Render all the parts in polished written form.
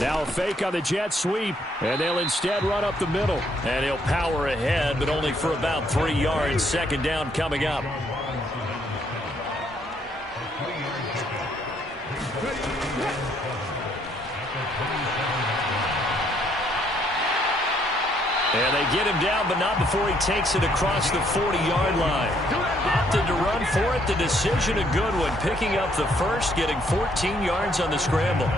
Now a fake on the jet sweep, and they'll instead run up the middle. And he'll power ahead, but only for about 3 yards. Second down coming up. And they get him down, but not before he takes it across the 40-yard line. Opted to run for it. The decision a good one. Picking up the first, getting 14 yards on the scramble.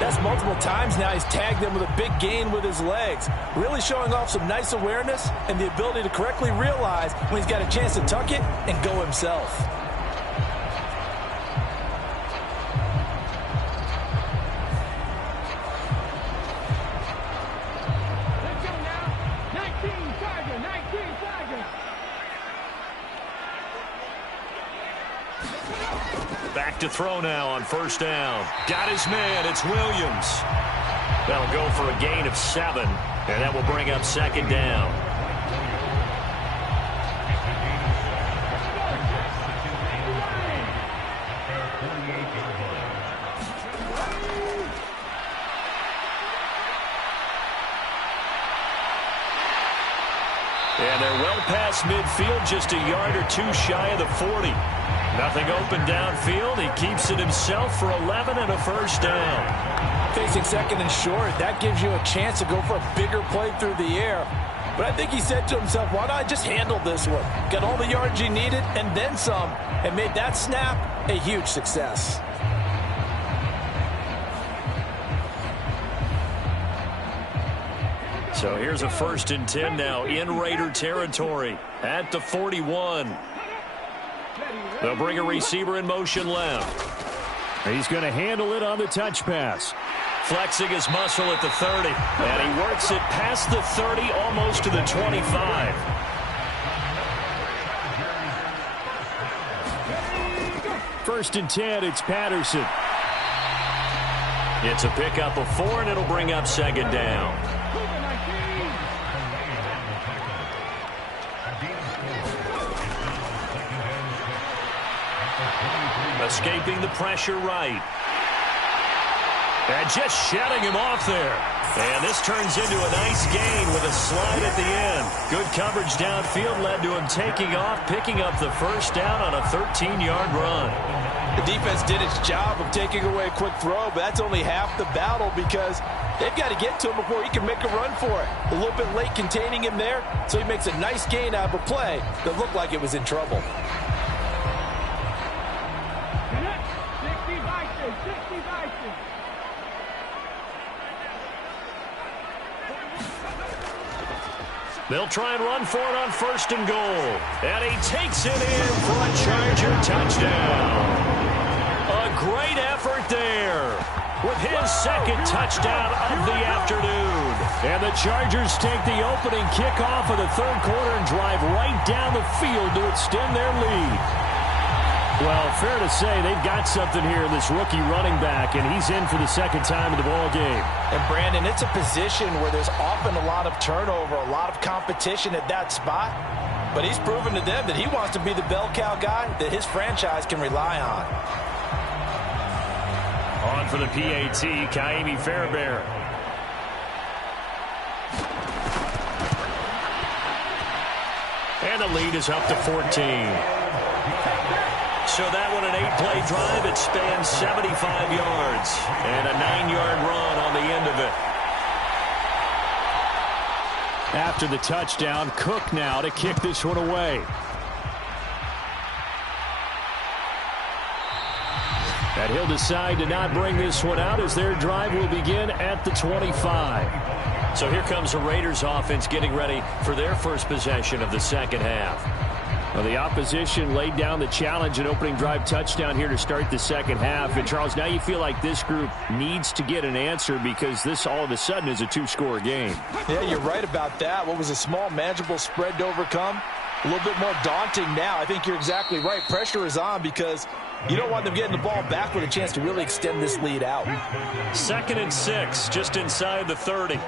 That's multiple times now he's tagged them with a big gain with his legs. Really showing off some nice awareness and the ability to correctly realize when he's got a chance to tuck it and go himself. Back to throw now on first down. Got his man. It's Williams. That'll go for a gain of 7, and that will bring up second down. And they're well past midfield, just a yard or 2 shy of the 40. Nothing open downfield. He keeps it himself for 11 and a first down. Facing second and short, that gives you a chance to go for a bigger play through the air. But I think he said to himself, why not just handle this one? Got all the yards he needed and then some, and made that snap a huge success. So here's a 1st and 10 now in Raider territory at the 41. They'll bring a receiver in motion left. He's going to handle it on the touch pass. Flexing his muscle at the 30. And he works it past the 30, almost to the 25. First and 10, it's Patterson. It's a pickup of 4, and it'll bring up second down. Escaping the pressure right. And just shutting him off there. And this turns into a nice gain with a slide at the end. Good coverage downfield led to him taking off, picking up the first down on a 13-yard run. The defense did its job of taking away a quick throw, but that's only half the battle because they've got to get to him before he can make a run for it. A little bit late containing him there, so he makes a nice gain out of a play that looked like it was in trouble. They'll try and run for it on 1st and goal. And he takes it in for a Charger touchdown. A great effort there with his second touchdown of the afternoon. And the Chargers take the opening kickoff of the 3rd quarter and drive right down the field to extend their lead. Well, fair to say they've got something here in this rookie running back, and he's in for the second time in the ball game. And, Brandon, it's a position where there's often a lot of turnover, a lot of competition at that spot. But he's proven to them that he wants to be the bell cow guy that his franchise can rely on. On for the PAT, Kaimi Fairbairn. And the lead is up to 14. So that one, an 8-play drive. It spans 75 yards. And a 9-yard run on the end of it. After the touchdown, Cook now to kick this one away. And he'll decide to not bring this one out as their drive will begin at the 25. So here comes the Raiders offense getting ready for their first possession of the second half. Well, the opposition laid down the challenge, an opening drive touchdown here to start the second half. And, Charles, now you feel like this group needs to get an answer because this all of a sudden is a 2-score game. Yeah, you're right about that. What was a small, manageable spread to overcome? A little bit more daunting now. I think you're exactly right. Pressure is on because you don't want them getting the ball back with a chance to really extend this lead out. 2nd and 6, just inside the 30.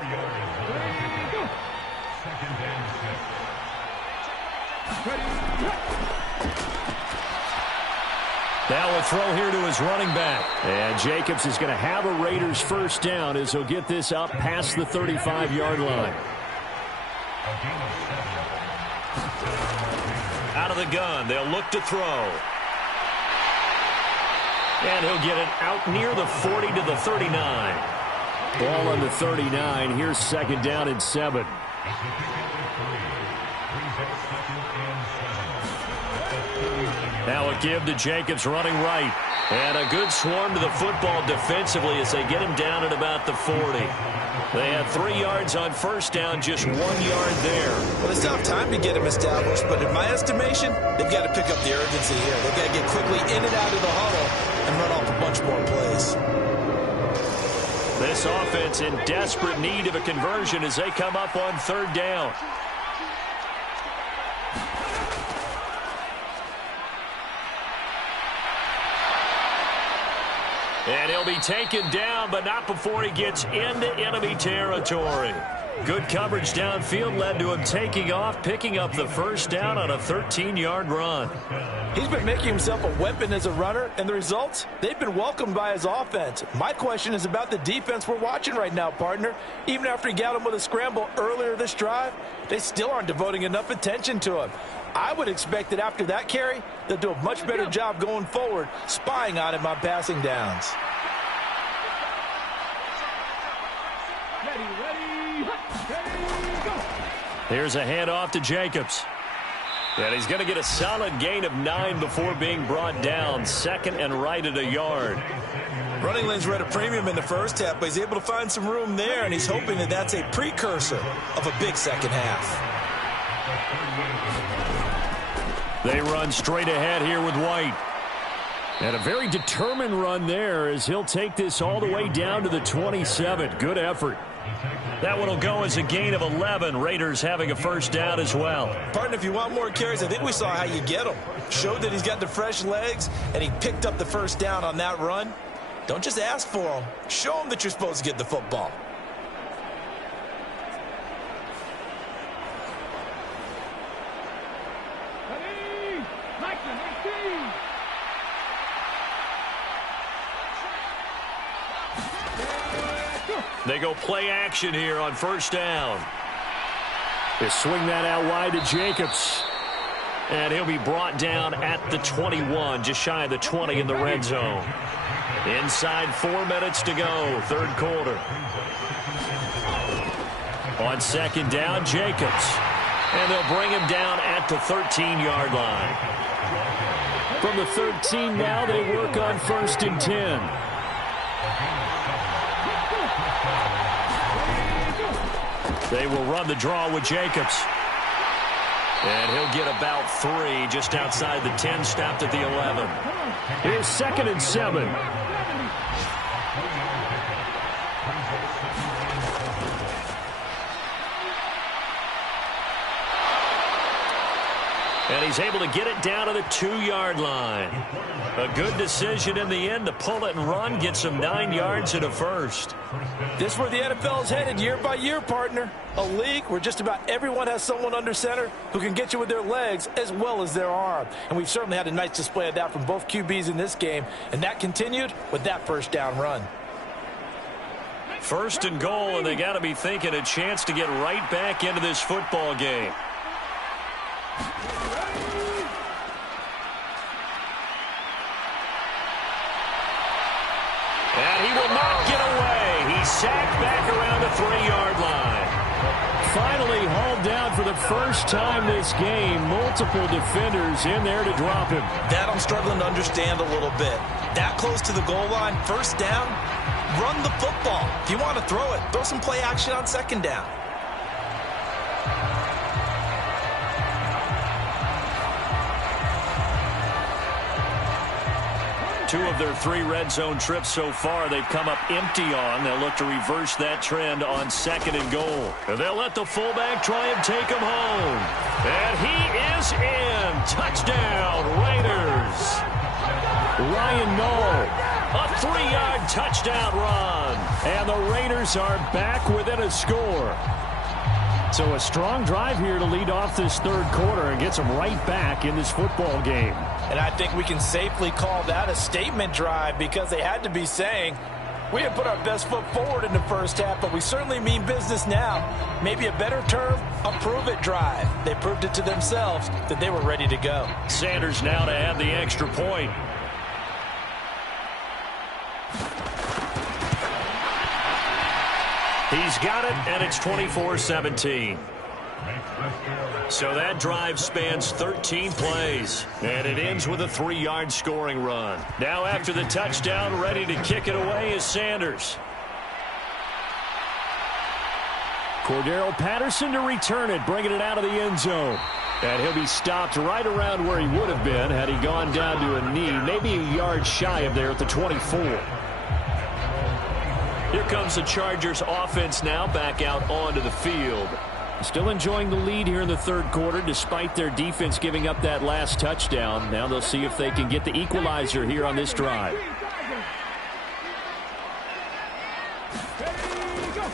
Now a throw here to his running back. And Jacobs is going to have a Raiders first down as he'll get this up past the 35-yard line. Out of the gun, they'll look to throw. And he'll get it out near the 40 to the 39. Ball on the 39. Here's second down and 7. Now a give to Jacobs running right. And a good swarm to the football defensively as they get him down at about the 40. They had 3 yards on first down, just 1 yard there. Well, they still have time to get him established, but in my estimation, they've got to pick up the urgency here. They've got to get quickly in and out of the huddle and run off a bunch more plays. This offense in desperate need of a conversion as they come up on third down. And he'll be taken down, but not before he gets into enemy territory. Good coverage downfield led to him taking off, picking up the first down on a 13-yard run. He's been making himself a weapon as a runner, and the results, they've been welcomed by his offense. My question is about the defense we're watching right now, partner. Even after he got him with a scramble earlier this drive, they still aren't devoting enough attention to him. I would expect that after that carry, they'll do a much better job going forward, spying on him on passing downs. Here's a handoff to Jacobs. And he's going to get a solid gain of 9 before being brought down. Second and right at a yard. Running lanes were at a premium in the first half, but he's able to find some room there, and he's hoping that that's a precursor of a big second half. They run straight ahead here with White. And a very determined run there as he'll take this all the way down to the 27. Good effort. That one will go as a gain of 11. Raiders having a first down as well. Partner, if you want more carries, I think we saw how you get him. Showed that he's got the fresh legs, and he picked up the first down on that run. Don't just ask for him. Show him that you're supposed to get the football. They go play action here on first down. They swing that out wide to Jacobs. And he'll be brought down at the 21, just shy of the 20 in the red zone. Inside 4 minutes to go, third quarter. On second down, Jacobs. And they'll bring him down at the 13-yard line. From the 13 now, they work on first and 10. They will run the draw with Jacobs. And he'll get about 3 just outside the 10, stopped at the 11. Here's second and 7. And he's able to get it down to the 2-yard line. A good decision in the end to pull it and run, get some 9 yards and a first. This is where the NFL is headed year by year, partner. A league where just about everyone has someone under center who can get you with their legs as well as their arm. And we've certainly had a nice display of that from both QBs in this game. And that continued with that first down run. First and goal, and they got to be thinking a chance to get right back into this football game. And he will not get away. He's sacked back around the 3-yard line. Finally hauled down for the first time this game. Multiple defenders in there to drop him. That I'm struggling to understand a little bit. That close to the goal line, first down, run the football. If you want to throw it, throw some play action on second down. Two of their 3 red zone trips so far they've come up empty on. They'll look to reverse that trend on second and goal. And they'll let the fullback try and take him home. And he is in. Touchdown, Raiders. Ryan Knoll, a 3-yard touchdown run. And the Raiders are back within a score. So a strong drive here to lead off this third quarter and gets them right back in this football game. And I think we can safely call that a statement drive because they had to be saying, we didn't put our best foot forward in the first half, but we certainly mean business now. Maybe a better term, a prove-it drive. They proved it to themselves that they were ready to go. Sanders now to add the extra point. He's got it, and it's 24-17. So that drive spans 13 plays, and it ends with a 3-yard scoring run. Now after the touchdown, ready to kick it away is Sanders. Cordero Patterson to return it, bringing it out of the end zone. And he'll be stopped right around where he would have been had he gone down to a knee, maybe a yard shy of there at the 24. Here comes the Chargers offense now back out onto the field. Still enjoying the lead here in the third quarter despite their defense giving up that last touchdown. Now they'll see if they can get the equalizer here on this drive.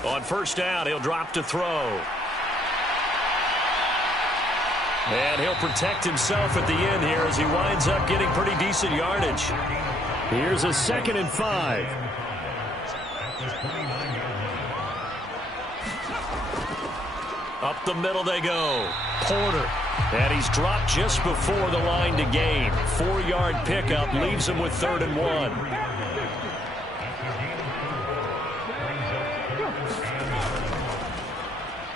On first down, he'll drop to throw. And he'll protect himself at the end here as he winds up getting pretty decent yardage. Here's a 2nd and 5. Up the middle they go. Porter. And he's dropped just before the line to gain. 4-yard pickup leaves him with 3rd and 1.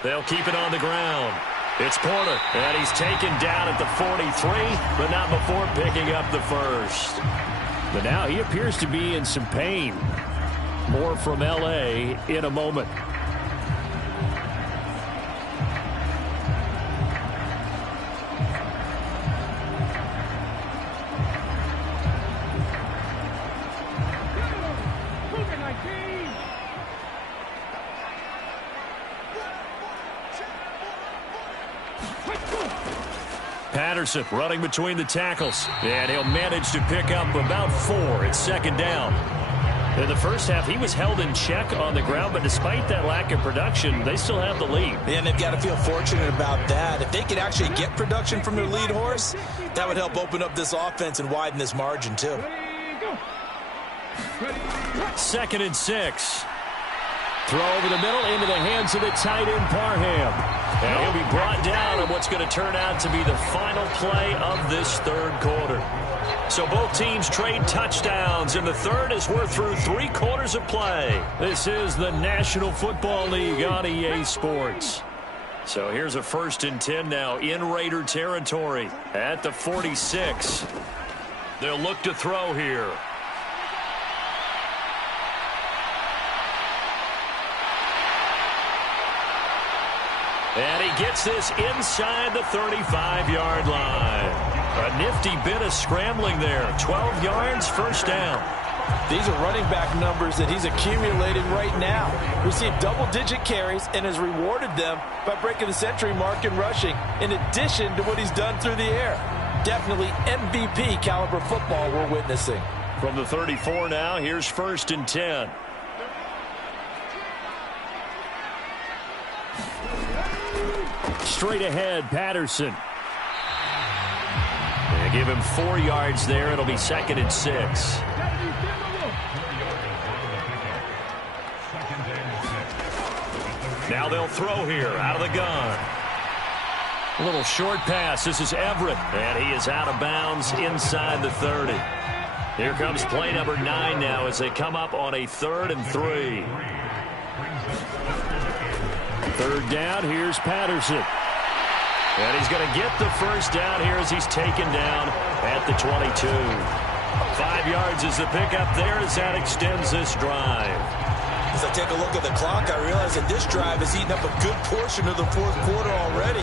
They'll keep it on the ground. It's Porter. And he's taken down at the 43, but not before picking up the first. But now he appears to be in some pain. More from L.A. in a moment. Patterson running between the tackles. And he'll manage to pick up about 4. It's 2nd down. In the first half, he was held in check on the ground, but despite that lack of production, they still have the lead. Yeah, and they've got to feel fortunate about that. If they could actually get production from their lead horse, that would help open up this offense and widen this margin, too. 2nd and 6. Throw over the middle into the hands of the tight end, Parham. And he'll be brought down on what's going to turn out to be the final play of this third quarter. So both teams trade touchdowns, and the third as we're through 3 quarters of play. This is the National Football League on EA Sports. So here's a 1st and 10 now in Raider territory at the 46. They'll look to throw here. And he gets this inside the 35-yard line. A nifty bit of scrambling there. 12 yards, 1st down. These are running back numbers that he's accumulating right now. Received double-digit carries and has rewarded them by breaking the century mark in rushing, in addition to what he's done through the air. Definitely MVP caliber football we're witnessing. From the 34 now, here's 1st and 10. Straight ahead, Patterson. They give him 4 yards there. It'll be 2nd and 6. Now they'll throw here out of the gun. A little short pass. This is Everett. And he is out of bounds inside the 30. Here comes play number 9 now as they come up on a 3rd and 3. 3rd down, here's Patterson. And he's going to get the 1st down here as he's taken down at the 22. 5 yards is the pickup there as that extends this drive. As I take a look at the clock, I realize that this drive has eaten up a good portion of the 4th quarter already.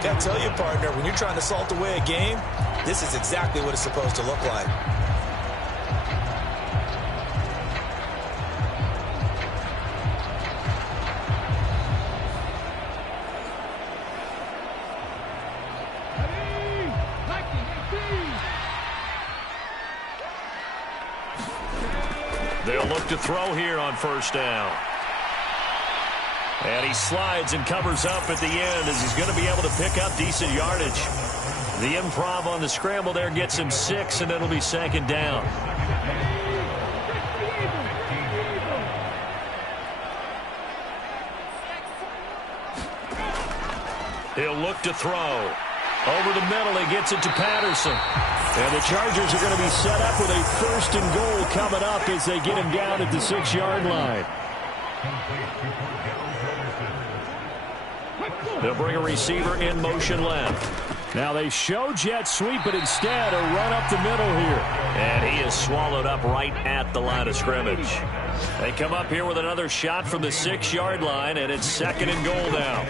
Got to tell you, partner, when you're trying to salt away a game, this is exactly what it's supposed to look like. They'll look to throw here on 1st down. And he slides and covers up at the end as he's going to be able to pick up decent yardage. The improv on the scramble there gets him 6, and it'll be second down. He'll look to throw. Over the middle, he gets it to Patterson. And the Chargers are going to be set up with a 1st and goal coming up as they get him down at the 6-yard line. They'll bring a receiver in motion left. Now they show jet sweep, but instead a run up the middle here. And he is swallowed up right at the line of scrimmage. They come up here with another shot from the 6-yard line, and it's 2nd and goal now.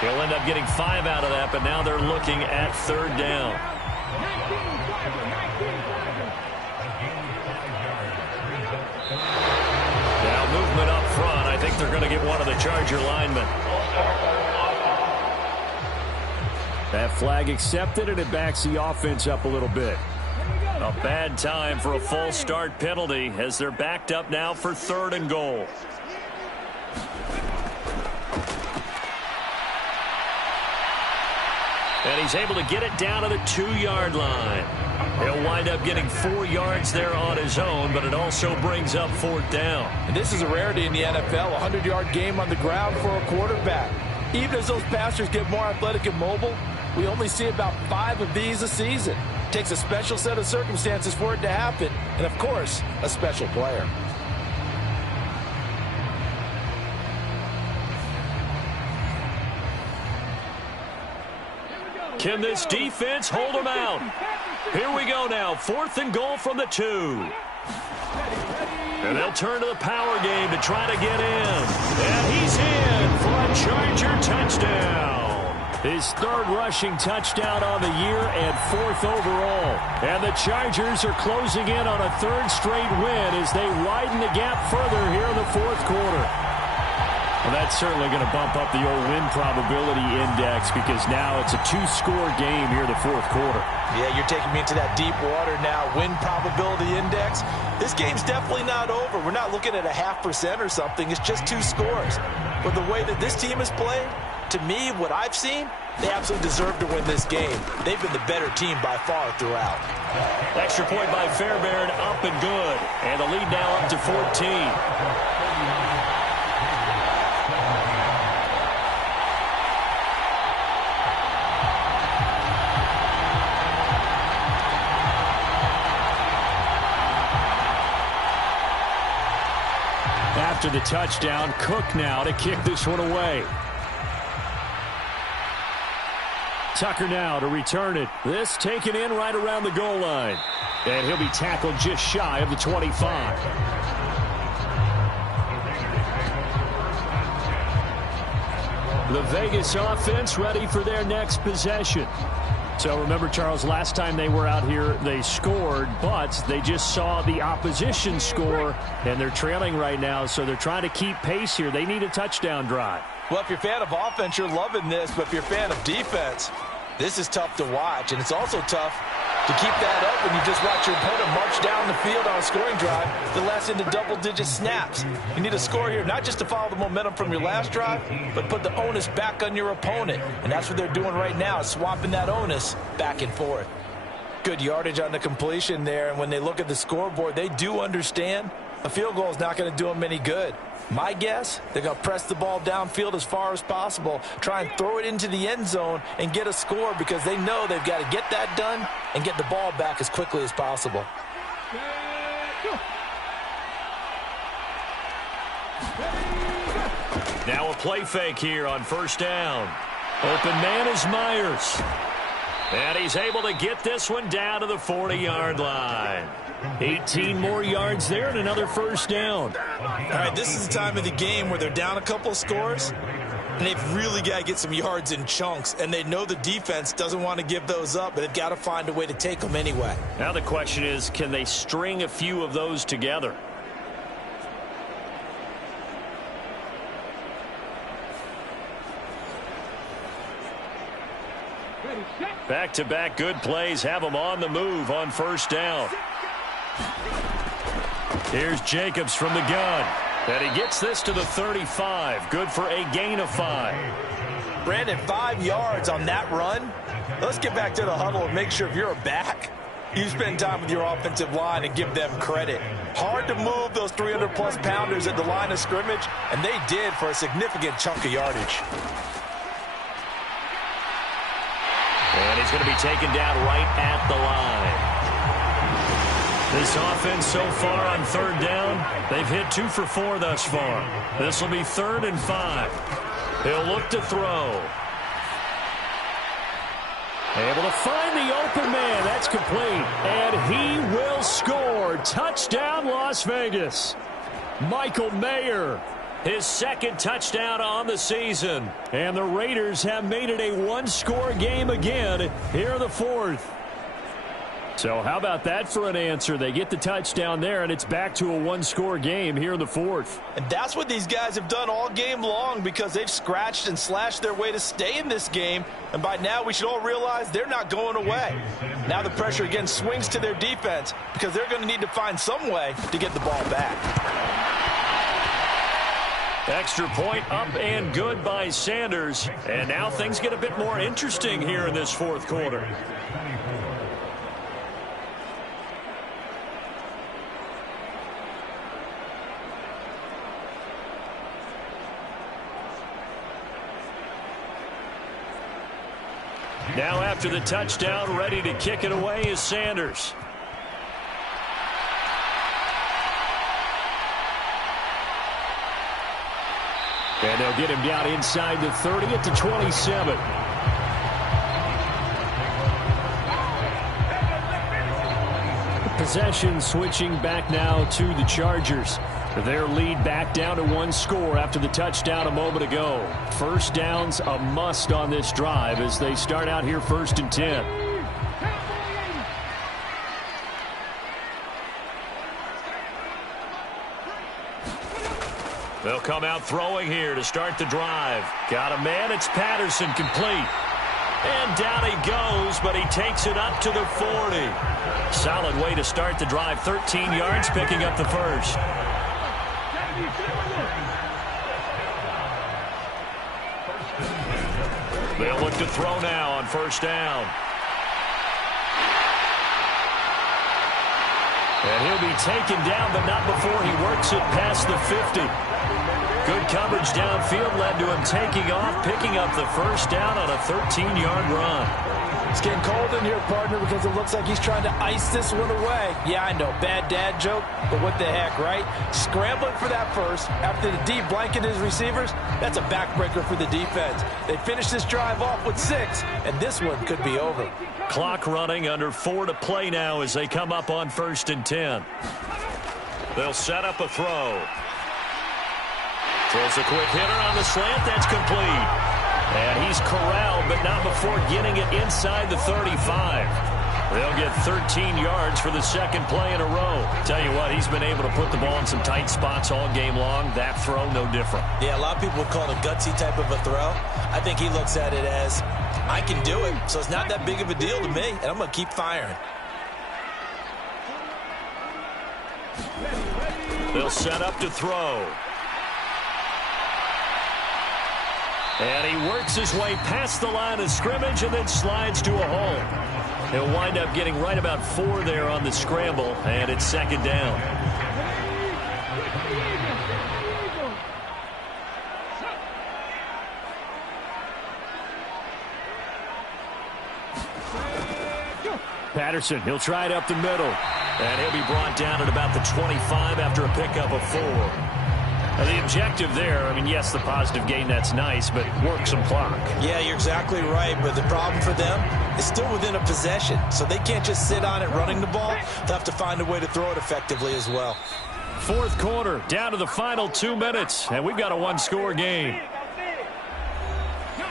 He'll end up getting 5 out of that, but now they're looking at 3rd down. Now movement up front. I think they're going to get one of the Charger linemen. That flag accepted, and it backs the offense up a little bit. A bad time for a false start penalty as they're backed up now for 3rd and goal. And he's able to get it down to the 2-yard line. He'll wind up getting 4 yards there on his own, but it also brings up 4th down. And this is a rarity in the NFL, a 100-yard game on the ground for a quarterback. Even as those passers get more athletic and mobile, we only see about 5 of these a season. It takes a special set of circumstances for it to happen, and of course, a special player. Can this defense hold him out? Here we go now. 4th and goal from the 2. And they'll turn to the power game to try to get in. And he's in for a Charger touchdown. His 3rd rushing touchdown on the year and 4th overall. And the Chargers are closing in on a 3rd straight win as they widen the gap further here in the 4th quarter. Well, that's certainly going to bump up the old win probability index because now it's a 2-score game here in the 4th quarter. Yeah, you're taking me into that deep water now. Win probability index. This game's definitely not over. We're not looking at a 0.5% or something. It's just 2 scores. But the way that this team has played, to me, what I've seen, they absolutely deserve to win this game. They've been the better team by far throughout. Extra point by Fairbairn, up and good. And the lead now up to 14. After the touchdown, Cook now to kick this one away. Tucker now to return it. This taken in right around the goal line. And he'll be tackled just shy of the 25. The Vegas offense ready for their next possession. So remember, Charles, last time they were out here, they scored, but they just saw the opposition score, and they're trailing right now, so they're trying to keep pace here. They need a touchdown drive. Well, if you're a fan of offense, you're loving this, but if you're a fan of defense, this is tough to watch, and it's also tough to keep that up when you just watch your opponent march down the field on a scoring drive that lasts into double-digit snaps. You need a score here, not just to follow the momentum from your last drive, but put the onus back on your opponent. And that's what they're doing right now, swapping that onus back and forth. Good yardage on the completion there, and when they look at the scoreboard, they do understand a field goal is not going to do them any good. My guess, they're going to press the ball downfield as far as possible, try and throw it into the end zone and get a score because they know they've got to get that done and get the ball back as quickly as possible. Now a play fake here on 1st down. Open man is Myers. And he's able to get this one down to the 40-yard line. 18 more yards there and another 1st down. All right, this is the time of the game where they're down a couple of scores, and they've really got to get some yards in chunks, and they know the defense doesn't want to give those up, but they've got to find a way to take them anyway. Now the question is, can they string a few of those together? Back-to-back good plays have them on the move on 1st down. Here's Jacobs from the gun. And he gets this to the 35. Good for a gain of 5. Brandon, 5 yards on that run. Let's get back to the huddle and make sure if you're a back, you spend time with your offensive line and give them credit. Hard to move those 300-plus pounders at the line of scrimmage, and they did for a significant chunk of yardage. And he's going to be taken down right at the line. This offense so far on 3rd down, they've hit 2 for 4 thus far. This will be 3rd and 5. He'll look to throw. Able to find the open man. That's complete. And he will score. Touchdown, Las Vegas. Michael Mayer, his 2nd touchdown on the season. And the Raiders have made it a 1-score game again here in the 4th. So how about that for an answer? They get the touchdown there, and it's back to a 1-score game here in the 4th. And that's what these guys have done all game long because they've scratched and slashed their way to stay in this game. And by now, we should all realize they're not going away. Now the pressure again swings to their defense because they're going to need to find some way to get the ball back. Extra point up and good by Sanders. And now things get a bit more interesting here in this 4th quarter. Now after the touchdown, ready to kick it away is Sanders. And they'll get him down inside the 30 at the 27. Possession switching back now to the Chargers. Their lead back down to 1 score after the touchdown a moment ago. First down's a must on this drive as they start out here 1st and 10. They'll come out throwing here to start the drive. Got a man, it's Patterson, complete. And down he goes, but he takes it up to the 40. Solid way to start the drive. 13 yards, picking up the first. They'll look to throw now on 1st down. And he'll be taken down, but not before he works it past the 50. Good coverage downfield led to him taking off, picking up the 1st down on a 13-yard run. It's getting cold in here, partner, because it looks like he's trying to ice this one away. Yeah, I know, bad dad joke, but what the heck, right? Scrambling for that first after the D blanket his receivers, that's a backbreaker for the defense. They finish this drive off with 6, and this one could be over. Clock running, under 4 to play now as they come up on 1st and 10. They'll set up a throw. Throws a quick hitter on the slant. That's complete. And he's corralled, but not before getting it inside the 35. They'll get 13 yards for the 2nd play in a row. Tell you what, he's been able to put the ball in some tight spots all game long. That throw, no different. Yeah, a lot of people would call it a gutsy type of a throw. I think he looks at it as, I can do it, so it's not that big of a deal to me, and I'm going to keep firing. They'll set up to throw. And he works his way past the line of scrimmage and then slides to a hole. He'll wind up getting right about 4 there on the scramble, and it's 2nd down. Patterson, he'll try it up the middle. And he'll be brought down at about the 25 after a pickup of 4. Now the objective there, I mean, yes, the positive gain, that's nice, but work some clock. Yeah, you're exactly right, but the problem for them is still within a possession, so they can't just sit on it running the ball. They'll have to find a way to throw it effectively as well. 4th quarter, down to the final 2 minutes, and we've got a 1-score game.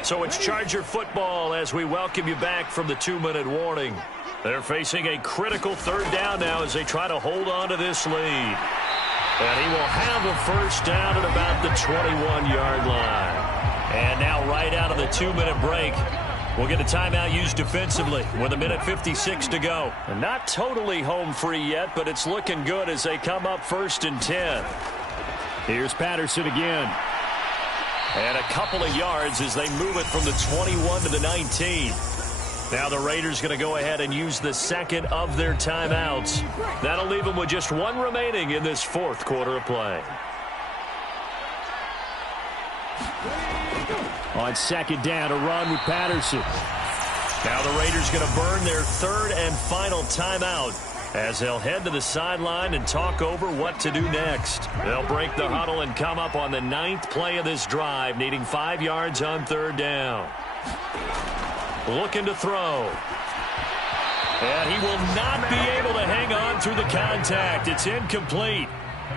So it's Charger football as we welcome you back from the 2-minute warning. They're facing a critical 3rd down now as they try to hold on to this lead. And he will have a 1st down at about the 21-yard line. And now right out of the 2-minute break, we'll get a timeout used defensively with 1:56 to go. And not totally home free yet, but it's looking good as they come up 1st and 10. Here's Patterson again. And a couple of yards as they move it from the 21 to the 19. Now the Raiders going to go ahead and use the second of their timeouts. That'll leave them with just one remaining in this fourth quarter of play. On second down, a run with Patterson. Now the Raiders going to burn their third and final timeout as they'll head to the sideline and talk over what to do next. They'll break the huddle and come up on the 9th play of this drive, needing 5 yards on third down. Looking to throw. And he will not be able to hang on through the contact. It's incomplete.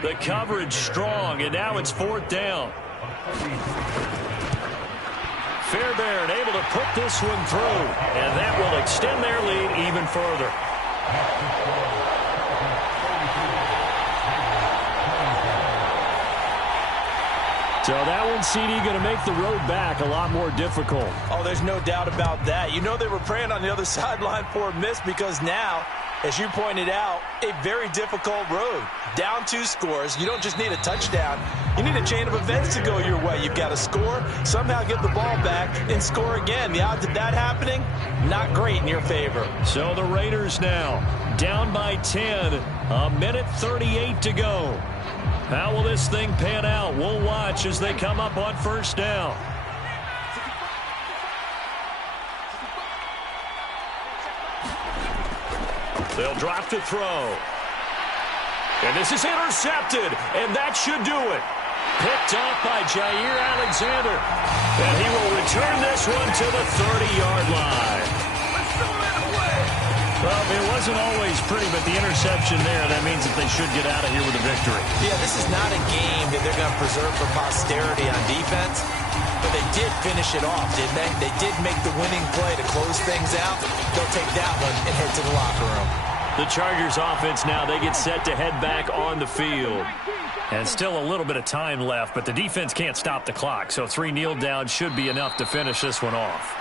The coverage strong, and now it's fourth down. Fairbairn able to put this one through, and that will extend their lead even further. So that one, CD, going to make the road back a lot more difficult. Oh, there's no doubt about that. You know they were praying on the other sideline for a miss because now, as you pointed out, a very difficult road. Down 2 scores. You don't just need a touchdown. You need a chain of events to go your way. You've got to score, somehow get the ball back, and score again. The odds of that happening, not great in your favor. So the Raiders now down by 10. A minute 38 to go. How will this thing pan out? We'll watch as they come up on first down. They'll drop to throw. And this is intercepted, and that should do it. Picked off by Jair Alexander. And he will return this one to the 30-yard line. Well, it wasn't always pretty, but the interception there, that means that they should get out of here with a victory. Yeah, this is not a game that they're going to preserve for posterity on defense, but they did finish it off, didn't they? They did make the winning play to close things out. They'll take that one and head to the locker room. The Chargers offense now, they get set to head back on the field. And still a little bit of time left, but the defense can't stop the clock, so 3 kneel downs should be enough to finish this one off.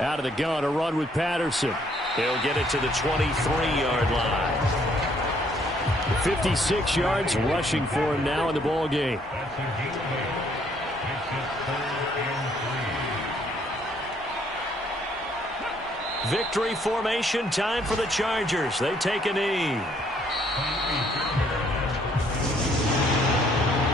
Out of the gun, a run with Patterson. He'll get it to the 23-yard line. 56 yards rushing for him now in the ball game. Victory formation time for the Chargers. They take a knee.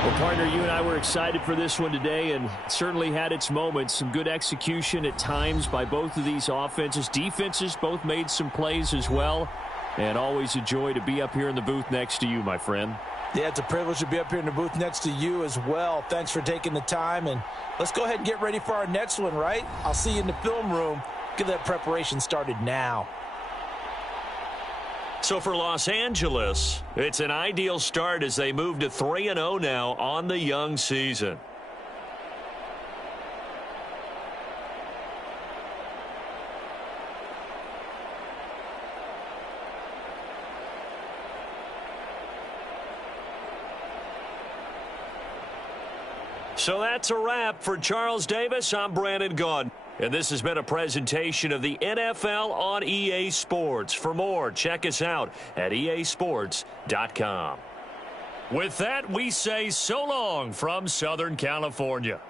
Well, partner, you and I were excited for this one today, and it certainly had its moments. Some good execution at times by both of these offenses. Defenses both made some plays as well, and always a joy to be up here in the booth next to you, my friend. Yeah, it's a privilege to be up here in the booth next to you as well. Thanks for taking the time, and let's go ahead and get ready for our next one, right? I'll see you in the film room. Get that preparation started now. So for Los Angeles, it's an ideal start as they move to 3-0 now on the young season. So that's a wrap. For Charles Davis, I'm Brandon Gaudin. And this has been a presentation of the NFL on EA Sports. For more, check us out at easports.com. With that, we say so long from Southern California.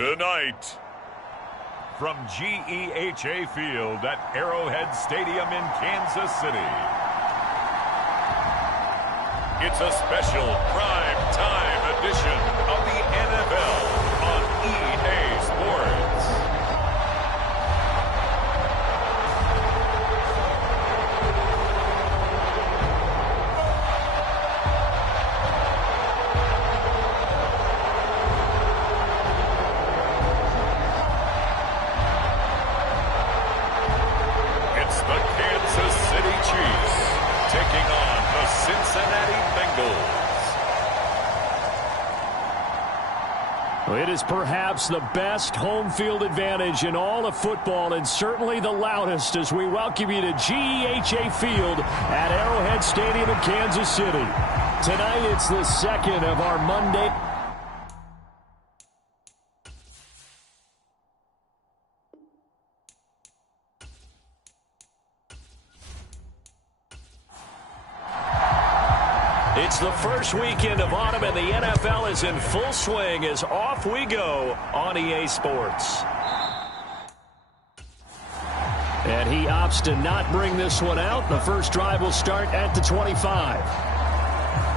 Tonight, from GEHA Field at Arrowhead Stadium in Kansas City, it's a special prime time edition of the NFL on EA Sports. It is perhaps the best home field advantage in all of football, and certainly the loudest, as we welcome you to GEHA Field at Arrowhead Stadium in Kansas City. Tonight, it's the second of our Monday. It's the first weekend of autumn, and the NFL is in full swing as off we go on EA Sports. And he opts to not bring this one out. The first drive will start at the 25.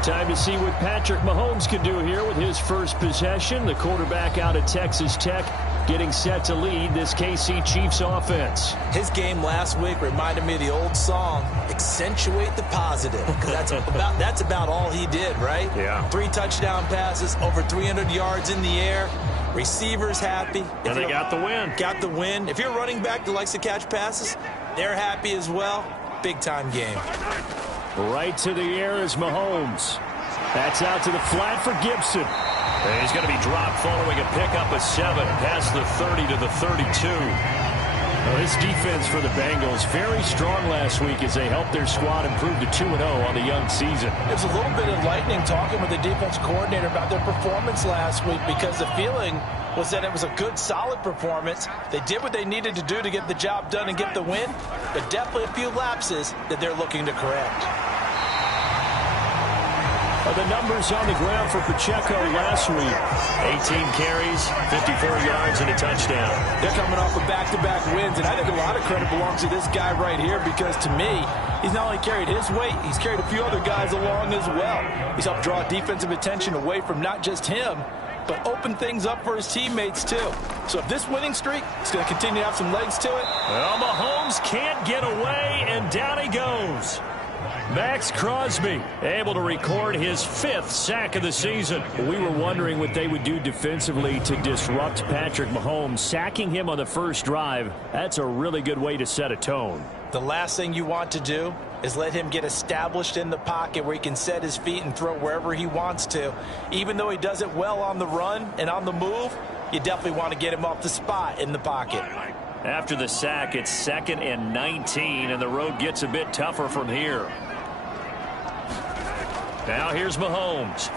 Time to see what Patrick Mahomes can do here with his first possession. The quarterback out of Texas Tech getting set to lead this KC Chiefs offense. His game last week reminded me of the old song, Accentuate the Positive. Because that's about all he did, right? Yeah. 3 touchdown passes, over 300 yards in the air. Receivers happy. And they got the win. Got the win. If you're a running back that likes to catch passes, they're happy as well. Big-time game. Right to the air is Mahomes. That's out to the flat for Gibson. And he's going to be dropped following a pickup of 7 past the 30 to the 32. Now, this defense for the Bengals very strong last week as they helped their squad improve to 2-0 on the young season. It was a little bit enlightening talking with the defense coordinator about their performance last week, because the feeling was that it was a good, solid performance. They did what they needed to do to get the job done and get the win, but definitely a few lapses that they're looking to correct. The numbers on the ground for Pacheco last week: 18 carries, 54 yards, and a touchdown. They're coming off of back-to-back wins, and I think a lot of credit belongs to this guy right here, because to me, he's not only carried his weight, he's carried a few other guys along as well. He's helped draw defensive attention away from not just him, but open things up for his teammates too. So if this winning streak is going to continue to have some legs to it. Well, Mahomes can't get away, and down he goes. Max Crosby able to record his 5th sack of the season. We were wondering what they would do defensively to disrupt Patrick Mahomes. Sacking him on the first drive, that's a really good way to set a tone. The last thing you want to do is let him get established in the pocket where he can set his feet and throw wherever he wants to. Even though he does it well on the run and on the move, you definitely want to get him off the spot in the pocket. After the sack, it's 2nd and 19, and the road gets a bit tougher from here. Now here's Mahomes.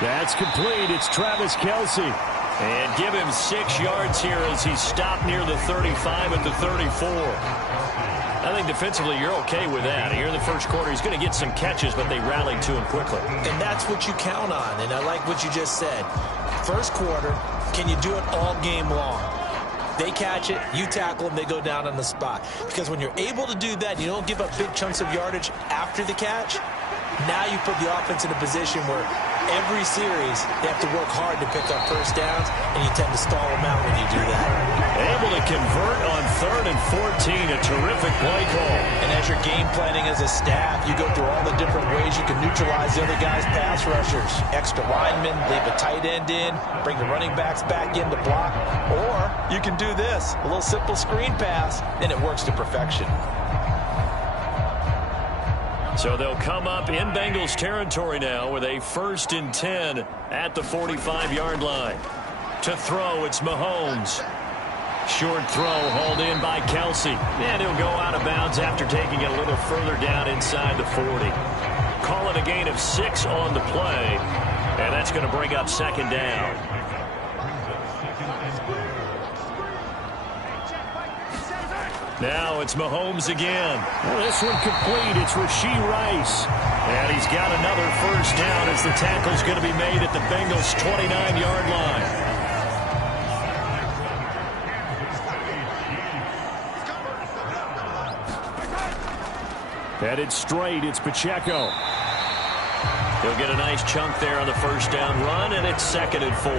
That's complete. It's Travis Kelce. And give him 6 yards here as he's stopped near the 35 at the 34. I think defensively you're okay with that. Here in the first quarter, he's going to get some catches, but they rallied to him quickly. And that's what you count on, and I like what you just said. First quarter, can you do it all game long? They catch it, you tackle them, they go down on the spot. Because when you're able to do that, you don't give up big chunks of yardage after the catch. Now you put the offense in a position where every series they have to work hard to pick up first downs, and you tend to stall them out when you do that. Able to convert on 3rd and 14, a terrific play call. And as you're game planning as a staff, you go through all the different ways you can neutralize the other guy's pass rushers. Extra linemen, leave a tight end in, bring the running backs back in to block. Or you can do this, a little simple screen pass, and it works to perfection. So they'll come up in Bengals territory now with a 1st and 10 at the 45-yard line. To throw, it's Mahomes. Short throw hauled in by Kelce. And he'll go out of bounds after taking it a little further down inside the 40. Call it a gain of 6 on the play. And that's going to bring up 2nd down. Now it's Mahomes again. Well, this one complete. It's Rashee Rice. And he's got another first down as the tackle's going to be made at the Bengals' 29-yard line. Headed straight, it's Pacheco. He'll get a nice chunk there on the first down run, and it's 2nd and 4.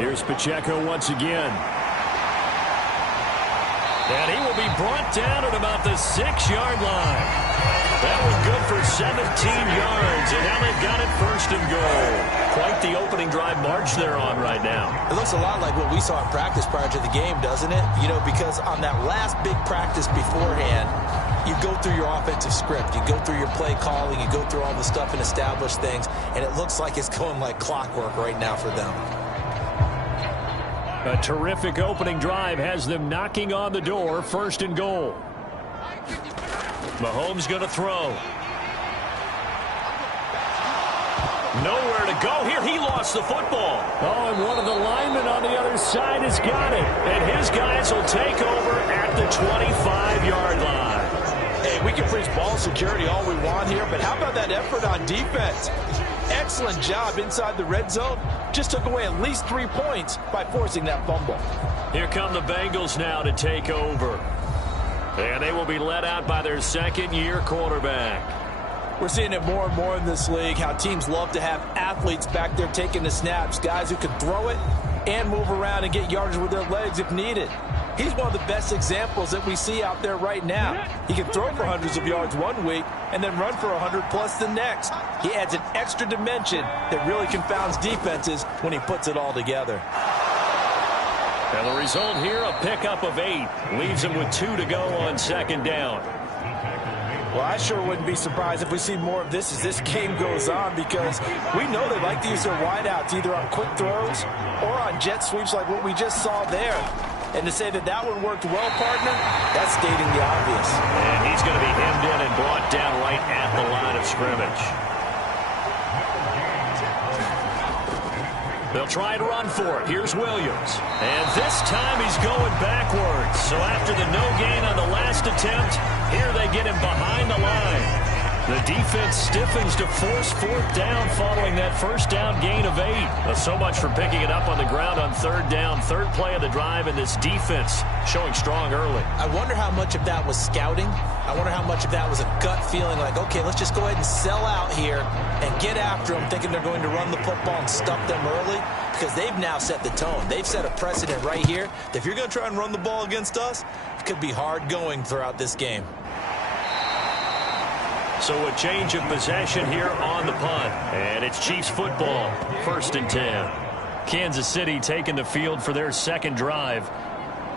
Here's Pacheco once again. And he will be brought down at about the 6-yard line. That was good for 17 yards, and now they've got it 1st and goal. Quite the opening drive march they're on right now. It looks a lot like what we saw in practice prior to the game, doesn't it? You know, because on that last big practice beforehand, you go through your offensive script. You go through your play calling. You go through all the stuff and establish things, and it looks like it's going like clockwork right now for them. A terrific opening drive has them knocking on the door, 1st and goal. Mahomes going to throw. Nowhere to go here. He lost the football. Oh, and one of the linemen on the other side has got it. And his guys will take over at the 25-yard line. Hey, we can preach ball security all we want here, but how about that effort on defense? Excellent job inside the red zone. Just took away at least 3 points by forcing that fumble. Here come the Bengals now to take over. And they will be led out by their 2nd-year quarterback. We're seeing it more and more in this league, how teams love to have athletes back there taking the snaps, guys who can throw it and move around and get yardage with their legs if needed. He's one of the best examples that we see out there right now. He can throw for hundreds of yards one week and then run for 100+ the next. He adds an extra dimension that really confounds defenses when he puts it all together. And the result here, a pickup of 8. Leaves him with 2 to go on 2nd down. Well, I sure wouldn't be surprised if we see more of this as this game goes on, because we know they like to use their wideouts either on quick throws or on jet sweeps like what we just saw there. And to say that that one worked well, partner, that's stating the obvious. And he's going to be hemmed in and brought down right at the line of scrimmage. They'll try to run for it. Here's Williams. And this time he's going backwards. So after the no gain on the last attempt, here they get him behind the line. The defense stiffens to force 4th down following that 1st down gain of 8. Well, so much for picking it up on the ground on 3rd down. 3rd play of the drive, and this defense showing strong early. I wonder how much of that was scouting. I wonder how much of that was a gut feeling like, okay, let's just go ahead and sell out here and get after them, thinking they're going to run the football and stuff them early, because they've now set the tone. They've set a precedent right here that if you're going to try and run the ball against us, it could be hard going throughout this game. So a change of possession here on the punt. And it's Chiefs football, 1st and 10. Kansas City taking the field for their 2nd drive.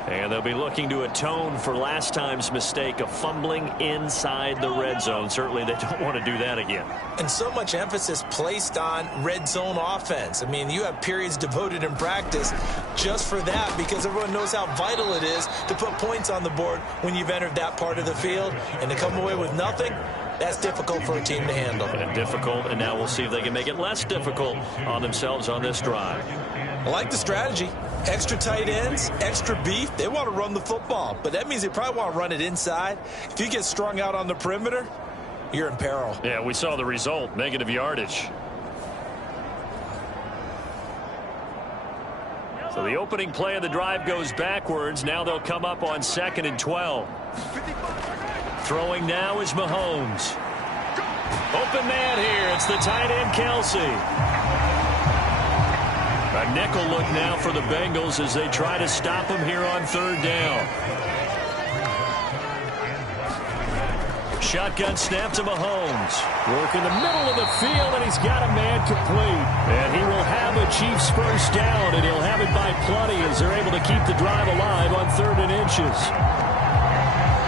And they'll be looking to atone for last time's mistake of fumbling inside the red zone. Certainly they don't want to do that again. And so much emphasis placed on red zone offense. I mean, you have periods devoted in practice just for that, because everyone knows how vital it is to put points on the board when you've entered that part of the field. And to come away with nothing, that's difficult for a team to handle. And difficult, and now we'll see if they can make it less difficult on themselves on this drive. I like the strategy. Extra tight ends, extra beef. They want to run the football, but that means they probably want to run it inside. If you get strung out on the perimeter, you're in peril. Yeah, we saw the result, negative yardage. So the opening play of the drive goes backwards. Now they'll come up on 2nd and 12. Throwing now is Mahomes. Open man here. It's the tight end, Kelsey. A nickel look now for the Bengals as they try to stop him here on 3rd down. Shotgun snap to Mahomes. Work in the middle of the field, and he's got a man complete. And he will have a Chiefs 1st down, and he'll have it by plenty as they're able to keep the drive alive on 3rd and inches.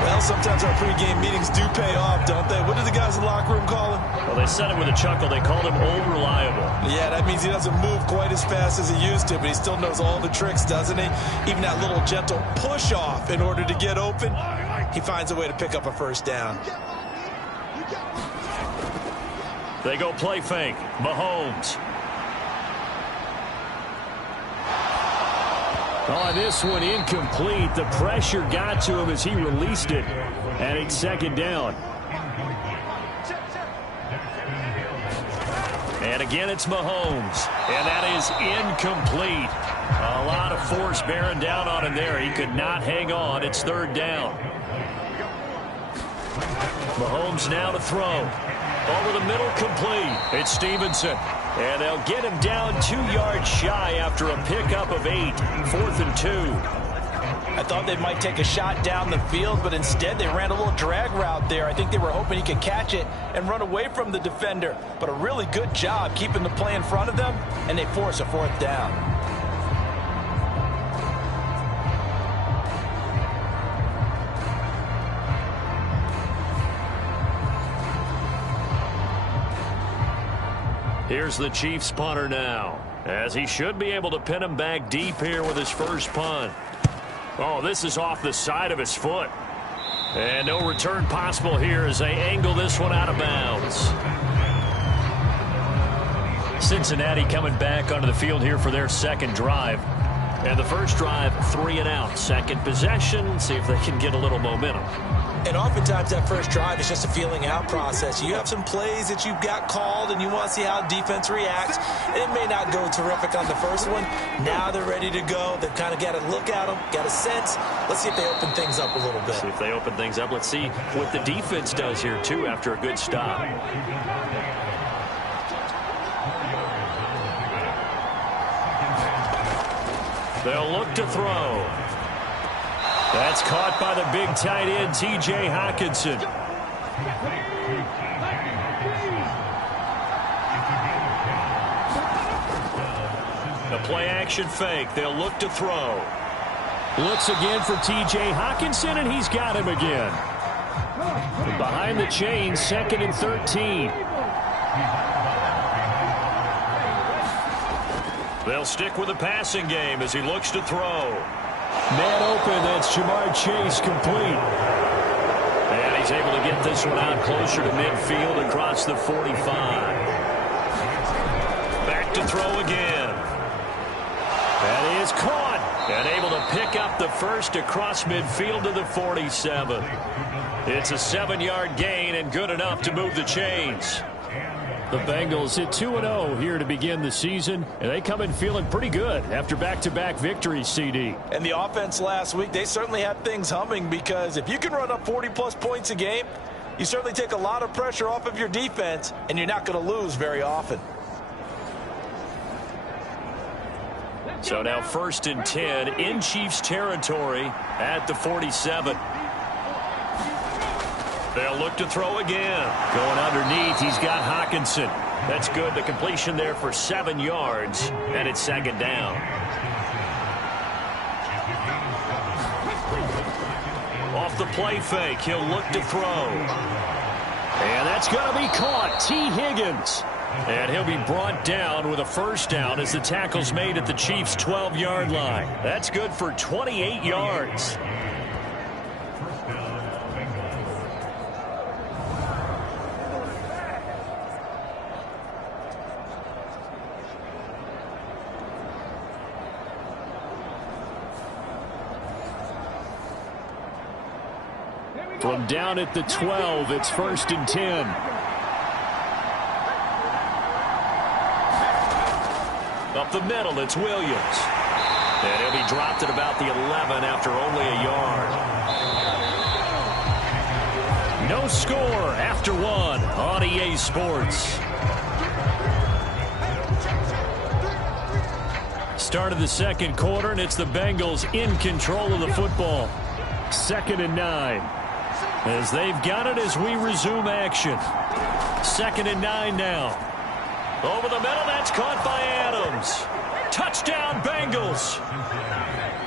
Well, sometimes our pregame meetings do pay off, don't they? What do the guys in the locker room call him? Well, they said it with a chuckle. They called him old reliable. Yeah, that means he doesn't move quite as fast as he used to, but he still knows all the tricks, doesn't he? Even that little gentle push-off in order to get open, he finds a way to pick up a 1st down. They go play fake. Mahomes. Oh, this one incomplete. The pressure got to him as he released it. And it's 2nd down. And again, it's Mahomes. And that is incomplete. A lot of force bearing down on him there. He could not hang on. It's third down. Mahomes now to throw. Over the middle, complete. It's Stevenson. And they'll get him down 2 yards shy after a pickup of 8. 4th and 2. I thought they might take a shot down the field, but instead they ran a little drag route there. I think they were hoping he could catch it and run away from the defender. But a really good job keeping the play in front of them, and they force a 4th down. Here's the Chiefs punter now, as he should be able to pin him back deep here with his first punt. Oh, this is off the side of his foot. And no return possible here as they angle this one out of bounds. Cincinnati coming back onto the field here for their second drive. And the first drive, 3 and out. Second possession, see if they can get a little momentum. And oftentimes that first drive is just a feeling out process. You have some plays that you've got called and you want to see how defense reacts. It may not go terrific on the first one. Now they're ready to go. They've kind of got to look at them, got a sense. Let's see if they open things up a little bit. See if they open things up. Let's see what the defense does here, too, after a good stop. They'll look to throw. That's caught by the big tight end, T.J. Hockenson. The play-action fake. They'll look to throw. Looks again for T.J. Hockenson, and he's got him again. Behind the chains, 2nd and 13. They'll stick with the passing game as he looks to throw. Man open, that's Jamar Chase, complete. And he's able to get this one out closer to midfield across the 45. Back to throw again. That is caught. And able to pick up the first across midfield to the 47. It's a 7-yard gain and good enough to move the chains. The Bengals hit 2-0 here to begin the season, and they come in feeling pretty good after back-to-back victories, CD. And the offense last week, they certainly had things humming because if you can run up 40-plus points a game, you certainly take a lot of pressure off of your defense, and you're not going to lose very often. So now 1st and 10 in Chiefs territory at the 47. They'll look to throw again. Going underneath, he's got Hockenson. That's good. The completion there for 7 yards, and it's 2nd down. Off the play fake, he'll look to throw. And that's going to be caught. T. Higgins. And he'll be brought down with a first down as the tackle's made at the Chiefs' 12-yard line. That's good for 28 yards. From down at the 12, it's 1st and 10. Up the middle, it's Williams. And he'll be dropped at about the 11 after only a yard. No score after 1 on EA Sports. Start of the second quarter, and it's the Bengals in control of the football. 2nd and 9. As they've got it as we resume action. 2nd and 9 now. Over the middle, that's caught by Adams. Touchdown, Bengals.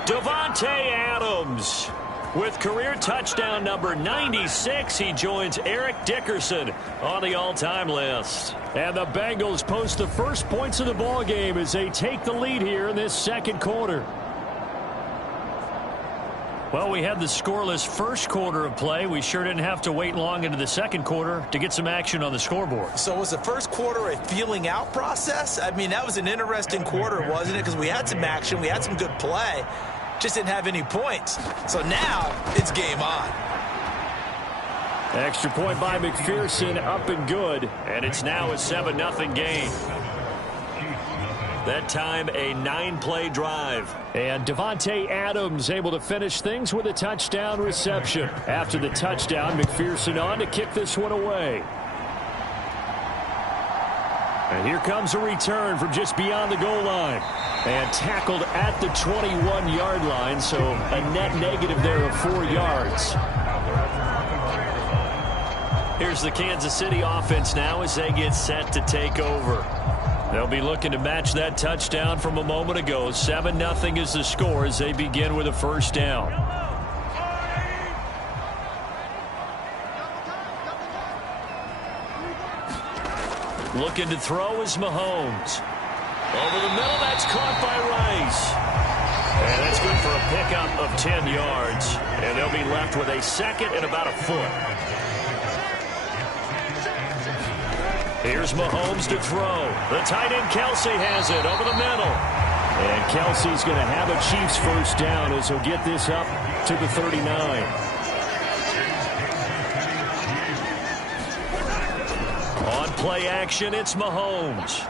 Davante Adams with career touchdown number 96. He joins Eric Dickerson on the all-time list. And the Bengals post the first points of the ball game as they take the lead here in this second quarter. Well, we had the scoreless first quarter of play. We sure didn't have to wait long into the second quarter to get some action on the scoreboard. So was the first quarter a feeling out process? I mean, that was an interesting quarter, wasn't it? Because we had some action, we had some good play, just didn't have any points. So now it's game on. Extra point by McPherson, up and good, and it's now a 7-0 game. That time a 9-play drive. And Devontae Adams able to finish things with a touchdown reception. After the touchdown, McPherson on to kick this one away. And here comes a return from just beyond the goal line. And tackled at the 21-yard line, so a net negative there of 4 yards. Here's the Kansas City offense now as they get set to take over. They'll be looking to match that touchdown from a moment ago. 7-0 is the score as they begin with a first down. Looking to throw is Mahomes. Over the middle, that's caught by Rice. And that's good for a pickup of 10 yards. And they'll be left with a second and about a foot. Here's Mahomes to throw. The tight end Kelsey has it over the middle. And Kelsey's going to have a Chiefs first down as he'll get this up to the 39. On play action, it's Mahomes.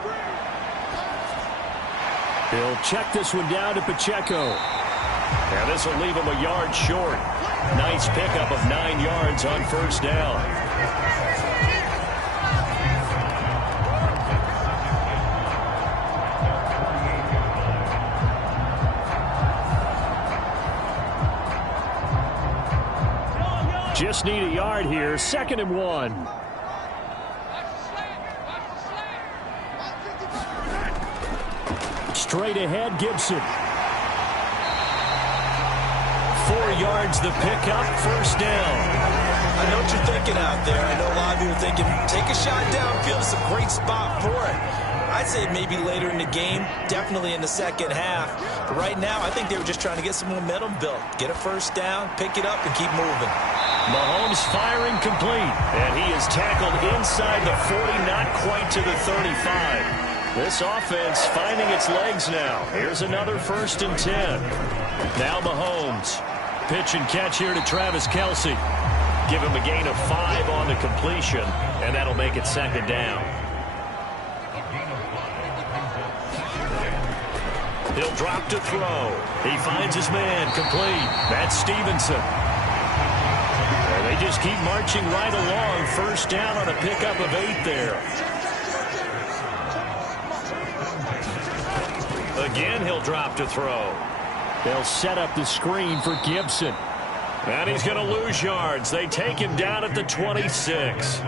He'll check this one down to Pacheco. And this will leave him a yard short. Nice pickup of 9 yards on first down. Just need a yard here. 2nd and 1. Straight ahead, Gibson. 4 yards the pickup, first down. I know what you're thinking out there. I know a lot of you are thinking, take a shot downfield. It's a great spot for it. I'd say maybe later in the game, definitely in the second half. But right now, I think they were just trying to get some momentum built. Get a first down, pick it up, and keep moving. Mahomes firing complete. And he is tackled inside the 40, not quite to the 35. This offense finding its legs now. Here's another 1st and 10. Now Mahomes. Pitch and catch here to Travis Kelsey. Give him a gain of 5 on the completion, and that'll make it 2nd down. He'll drop to throw. He finds his man complete. That's Stevenson. And they just keep marching right along. First down on a pickup of 8 there. Again, he'll drop to throw. They'll set up the screen for Gibson. And he's going to lose yards. They take him down at the 26.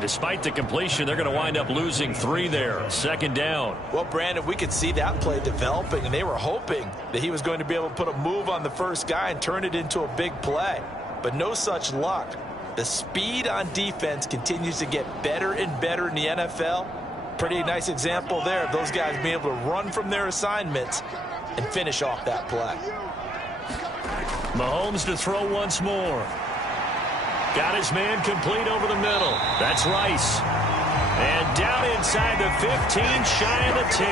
Despite the completion, they're going to wind up losing 3 there. 2nd down. Well, Brandon, we could see that play developing, and they were hoping that he was going to be able to put a move on the first guy and turn it into a big play. But no such luck. The speed on defense continues to get better and better in the NFL. Pretty nice example there of those guys being able to run from their assignments and finish off that play. Mahomes to throw once more. Got his man complete over the middle. That's Rice. And down inside the 15, shy of the 10.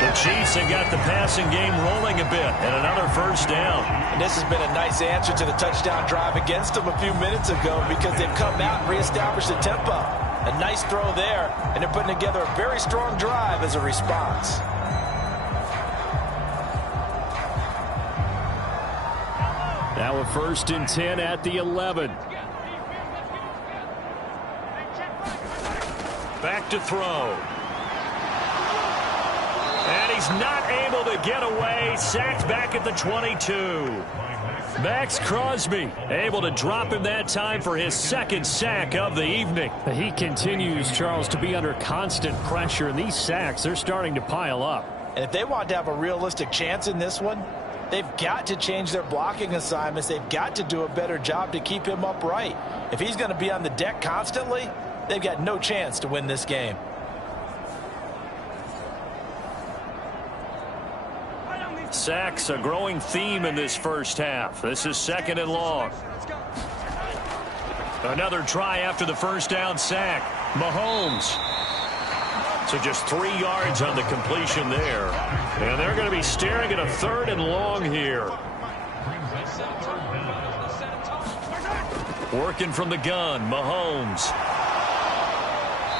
The Chiefs have got the passing game rolling a bit, and another first down. And this has been a nice answer to the touchdown drive against them a few minutes ago because they've come out and reestablished the tempo. A nice throw there, and they're putting together a very strong drive as a response. Now a 1st and 10 at the 11. Back to throw. And he's not able to get away. Sacked back at the 22. Max Crosby able to drop him that time for his 2nd sack of the evening. He continues, Charles, to be under constant pressure, and these sacks, they're starting to pile up. And if they want to have a realistic chance in this one, they've got to change their blocking assignments. They've got to do a better job to keep him upright. If he's going to be on the deck constantly, they've got no chance to win this game. Sacks, a growing theme in this first half. This is 2nd and long. Another try after the first down sack. Mahomes. So just 3 yards on the completion there. And they're going to be staring at a 3rd and long here. Working from the gun, Mahomes.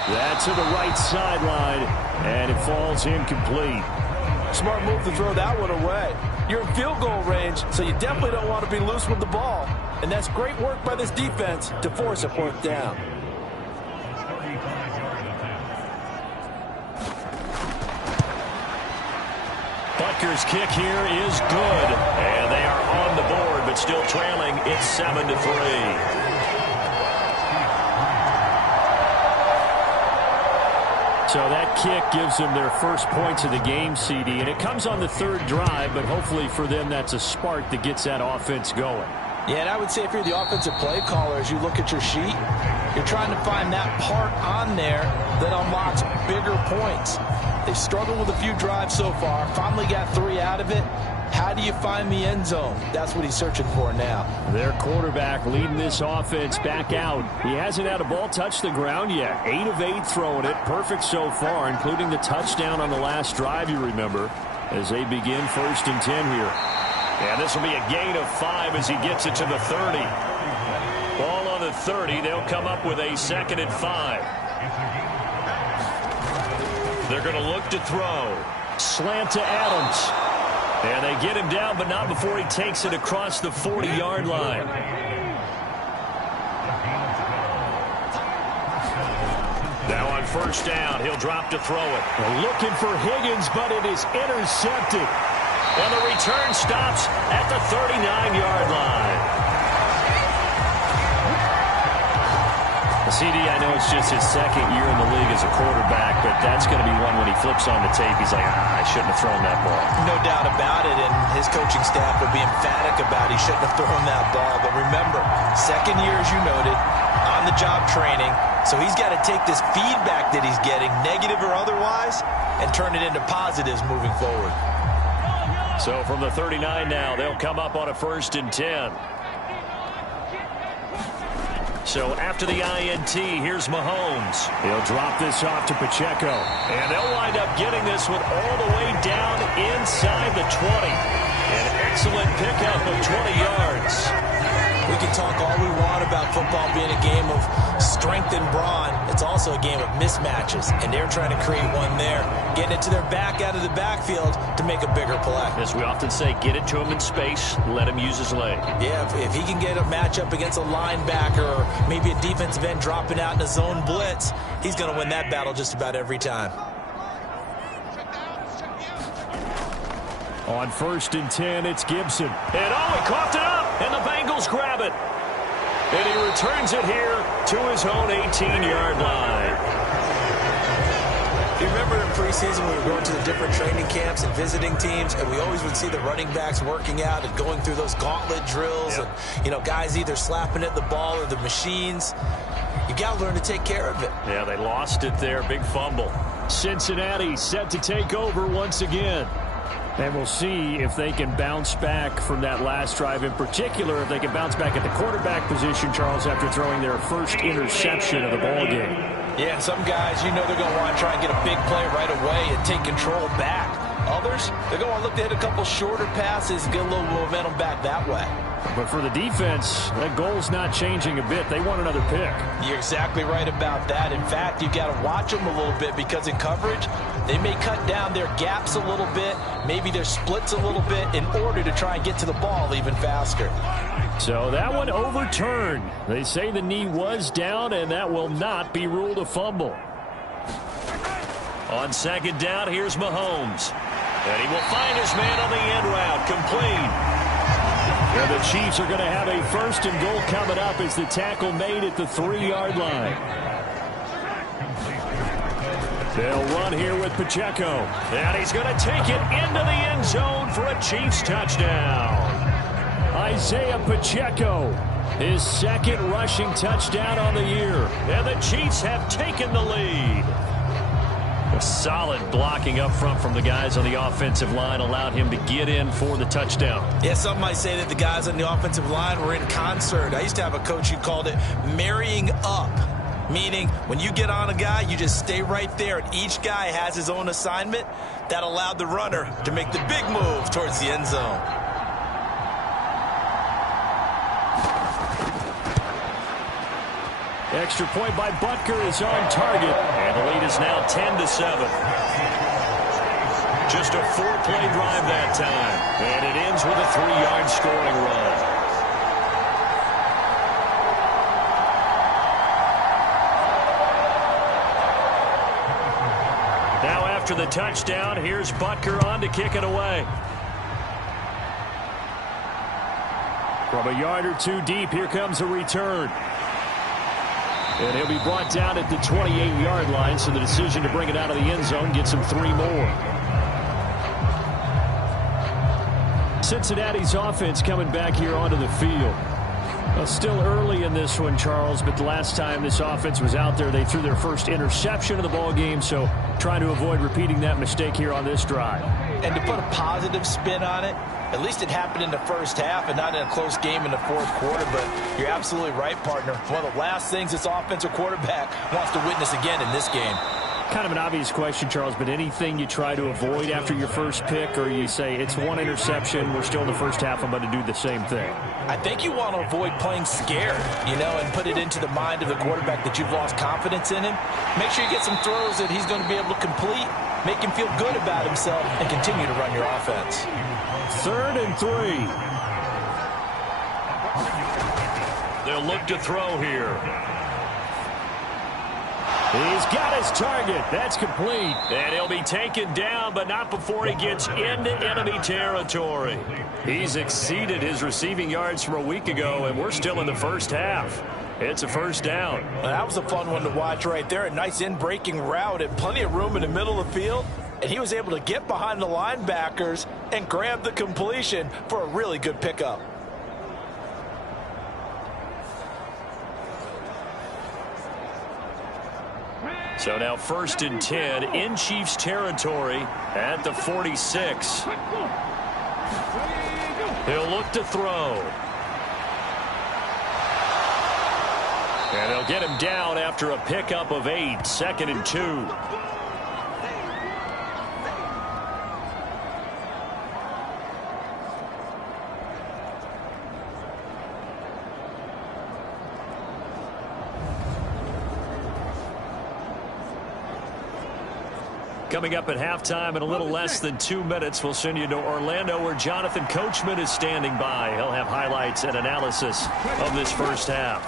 That's to the right sideline, and it falls incomplete. Smart move to throw that one away. You're in field goal range, so you definitely don't want to be loose with the ball. And that's great work by this defense to force a fourth down. Butker's kick here is good. And they are on the board, but still trailing. It's 7-3. So that kick gives them their first points of the game, CD, and it comes on the third drive, but hopefully for them that's a spark that gets that offense going. Yeah, and I would say if you're the offensive play caller, as you look at your sheet, you're trying to find that part on there that unlocks bigger points. They've struggled with a few drives so far, finally got 3 out of it. How do you find the end zone? That's what he's searching for now. Their quarterback leading this offense back out. He hasn't had a ball touch the ground yet. 8 of 8 throwing it. Perfect so far, including the touchdown on the last drive, you remember, as they begin 1st and 10 here. And this will be a gain of 5 as he gets it to the 30. Ball on the 30. They'll come up with a 2nd and 5. They're going to look to throw. Slant to Adams. And they get him down, but not before he takes it across the 40-yard line. Now on 1st down, he'll drop to throw it. Looking for Higgins, but it is intercepted. And the return stops at the 39-yard line. CD, I know it's just his 2nd year in the league as a quarterback, but that's going to be one when he flips on the tape, he's like, I shouldn't have thrown that ball. No doubt about it, and his coaching staff will be emphatic about he shouldn't have thrown that ball. But remember, 2nd year, as you noted, on-the-job training, so he's got to take this feedback that he's getting, negative or otherwise, and turn it into positives moving forward. So from the 39 now, they'll come up on a 1st and 10. So after the INT, here's Mahomes. He'll drop this off to Pacheco. And they'll wind up getting this one all the way down inside the 20. An excellent pickup of 20 yards. We can talk all we want about football being a game of strength and brawn. It's also a game of mismatches, and they're trying to create one there, getting it to their back out of the backfield to make a bigger play. As we often say, get it to him in space, let him use his leg. Yeah, if he can get a matchup against a linebacker or maybe a defensive end dropping out in a zone blitz, he's going to win that battle just about every time. On 1st and 10, it's Gibson. And he coughed it up, and the Bengals grab it. And he returns it here to his own 18-yard line. You remember in preseason we were going to the different training camps and visiting teams, and we always would see the running backs working out and going through those gauntlet drills. Yep. And, you know, guys either slapping at the ball or the machines. You got to learn to take care of it. Yeah, they lost it there. Big fumble. Cincinnati set to take over once again. And we'll see if they can bounce back from that last drive, in particular, if they can bounce back at the quarterback position, Charles, after throwing their first interception of the ball game. Yeah, some guys, you know they're going to want to try and get a big play right away and take control back. Others, they're going to look to hit a couple shorter passes and get a little momentum back that way. But for the defense, that goal's not changing a bit. They want another pick. You're exactly right about that. In fact, you've got to watch them a little bit because in coverage, they may cut down their gaps a little bit, maybe their splits a little bit in order to try and get to the ball even faster. So that one overturned. They say the knee was down, and that will not be ruled a fumble. On 2nd down, here's Mahomes. And he will find his man on the end route, complete. And the Chiefs are going to have a 1st and goal coming up as the tackle made at the 3-yard line. They'll run here with Pacheco. And he's going to take it into the end zone for a Chiefs touchdown. Isaiah Pacheco, his 2nd rushing touchdown on the year. And the Chiefs have taken the lead. A solid blocking up front from the guys on the offensive line allowed him to get in for the touchdown. Yeah, some might say that the guys on the offensive line were in concert. I used to have a coach who called it marrying up, meaning when you get on a guy, you just stay right there, and each guy has his own assignment. That allowed the runner to make the big move towards the end zone. Extra point by Butker is on target. And the lead is now 10-7. Just a 4-play drive that time. And it ends with a 3-yard scoring run. Now after the touchdown, here's Butker on to kick it away. From a yard or two deep, here comes a return. And he'll be brought down at the 28-yard line, so the decision to bring it out of the end zone gets him 3 more. Cincinnati's offense coming back here onto the field. Well, still early in this one, Charles, but the last time this offense was out there, they threw their first interception of the ball game, so trying to avoid repeating that mistake here on this drive. And to put a positive spin on it, at least it happened in the first half and not in a close game in the fourth quarter, but you're absolutely right, partner. One of the last things this offensive quarterback wants to witness again in this game. Kind of an obvious question, Charles, but anything you try to avoid after your first pick, or you say it's one interception, we're still in the first half, I'm going to do the same thing? I think you want to avoid playing scared, and put it into the mind of the quarterback that you've lost confidence in him. Make sure you get some throws that he's going to be able to complete, make him feel good about himself, and continue to run your offense. 3rd and 3. They'll look to throw here. He's got his target. That's complete. And he'll be taken down, but not before he gets into enemy territory. He's exceeded his receiving yards from a week ago, and we're still in the first half. It's a first down. Well, that was a fun one to watch right there. A nice in-breaking route and plenty of room in the middle of the field. And he was able to get behind the linebackers and grab the completion for a really good pickup. So now 1st and 10 in Chiefs territory at the 46. He'll look to throw. And they'll get him down after a pickup of 8, 2nd and 2. Coming up at halftime in a little less than 2 minutes, we'll send you to Orlando where Jonathan Coachman is standing by. He'll have highlights and analysis of this first half.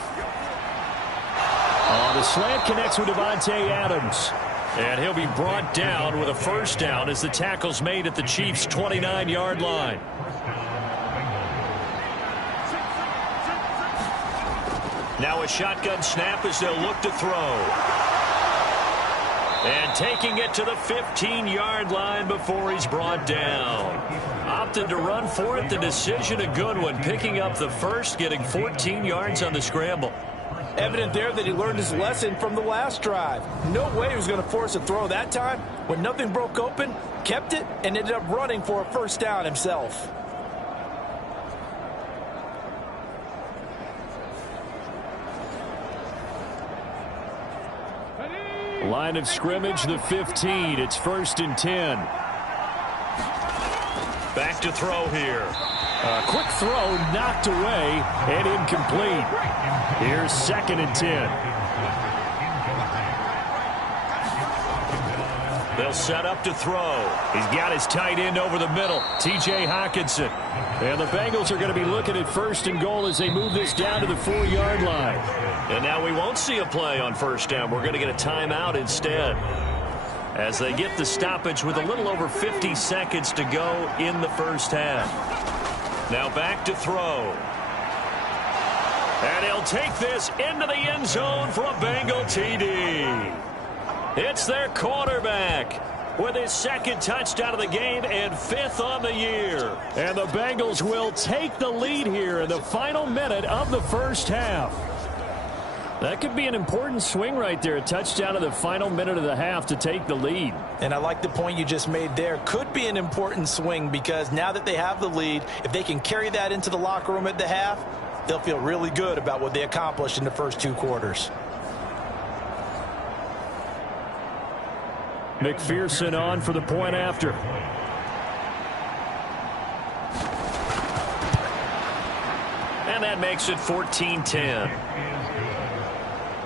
The slant connects with Devontae Adams. And he'll be brought down with a first down as the tackle's made at the Chiefs' 29-yard line. Now a shotgun snap as they'll look to throw. And taking it to the 15-yard line before he's brought down. Opted to run for it. The decision a good one. Picking up the first, getting 14 yards on the scramble. Evident there that he learned his lesson from the last drive. No way he was going to force a throw that time. When nothing broke open, kept it, and ended up running for a first down himself. Line of scrimmage, the 15. It's 1st and 10. Back to throw here. A quick throw knocked away and incomplete. Here's 2nd and 10. They'll set up to throw. He's got his tight end over the middle, T.J. Hockenson. And the Bengals are going to be looking at 1st and goal as they move this down to the 4-yard line. And now we won't see a play on first down. We're going to get a timeout instead, as they get the stoppage with a little over 50 seconds to go in the first half. Now back to throw. And he'll take this into the end zone for a Bengal TD. It's their quarterback with his 2nd touchdown of the game and 5th on the year. And the Bengals will take the lead here in the final minute of the first half. That could be an important swing right there. A touchdown in the final minute of the half to take the lead. And I like the point you just made there. Could be an important swing because now that they have the lead, if they can carry that into the locker room at the half, they'll feel really good about what they accomplished in the first 2 quarters. McPherson on for the point after. And that makes it 14-10.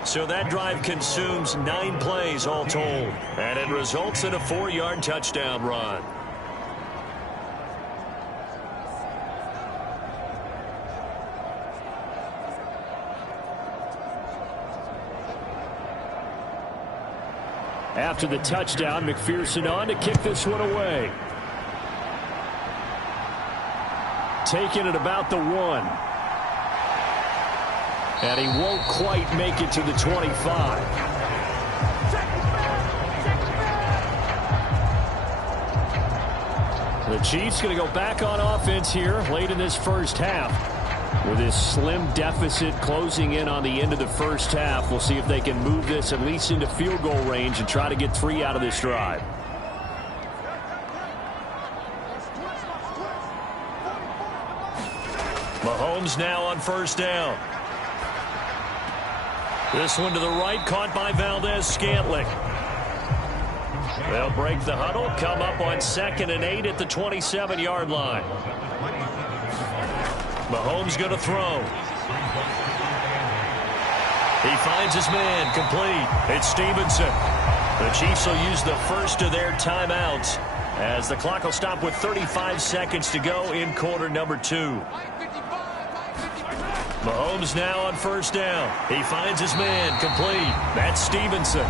So that drive consumes 9 plays all told. And it results in a 4-yard touchdown run. After the touchdown, McPherson on to kick this one away. Taking it about the 1. And he won't quite make it to the 25. The Chiefs going to go back on offense here late in this first half. With this slim deficit closing in on the end of the first half, we'll see if they can move this at least into field goal range and try to get 3 out of this drive. Mahomes now on first down. This one to the right, caught by Valdez-Scantling. They'll break the huddle, come up on 2nd and 8 at the 27-yard line. Mahomes going to throw. He finds his man, complete. It's Stevenson. The Chiefs will use the first of their timeouts as the clock will stop with 35 seconds to go in quarter number 2. Mahomes now on first down. He finds his man, complete. That's Stevenson.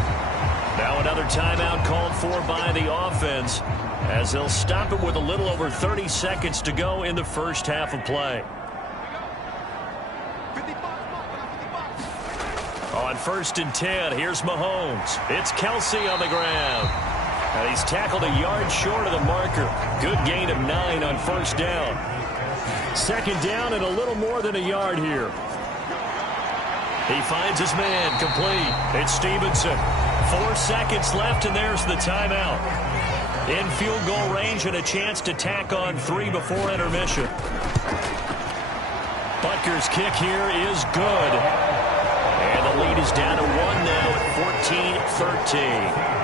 Now another timeout called for by the offense as they'll stop it with a little over 30 seconds to go in the first half of play. On 1st and 10, here's Mahomes. It's Kelsey on the ground. And he's tackled a yard short of the marker. Good gain of 9 on first down. 2nd down and a little more than a yard here. He finds his man, complete. It's Stevenson. 4 seconds left, and there's the timeout. In field goal range and a chance to tack on 3 before intermission. Butker's kick here is good. And the lead is down to 1 now at 14-13.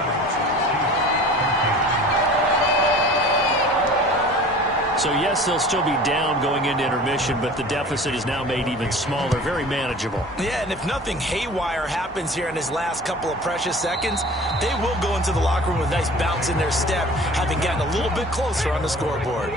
So, yes, they'll still be down going into intermission, but the deficit is now made even smaller, very manageable. Yeah, and if nothing haywire happens here in his last couple of precious seconds, they will go into the locker room with a nice bounce in their step, having gotten a little bit closer on the scoreboard.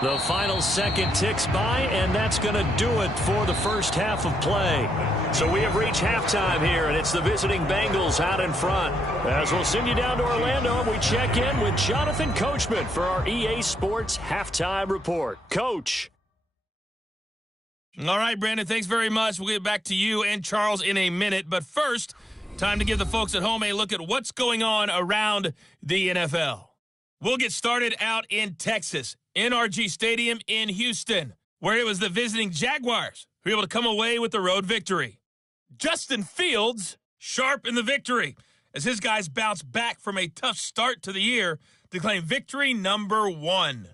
The final second ticks by, and that's going to do it for the first half of play. So we have reached halftime here, and it's the visiting Bengals out in front. As we'll send you down to Orlando, we check in with Jonathan Coachman for our EA Sports Halftime Report. Coach. All right, Brandon, thanks very much. We'll get back to you and Charles in a minute. But first, time to give the folks at home a look at what's going on around the NFL. We'll get started out in Texas, NRG Stadium in Houston, where it was the visiting Jaguars who were able to come away with the road victory. Justin Fields sharp in the victory as his guys bounce back from a tough start to the year to claim victory number 1.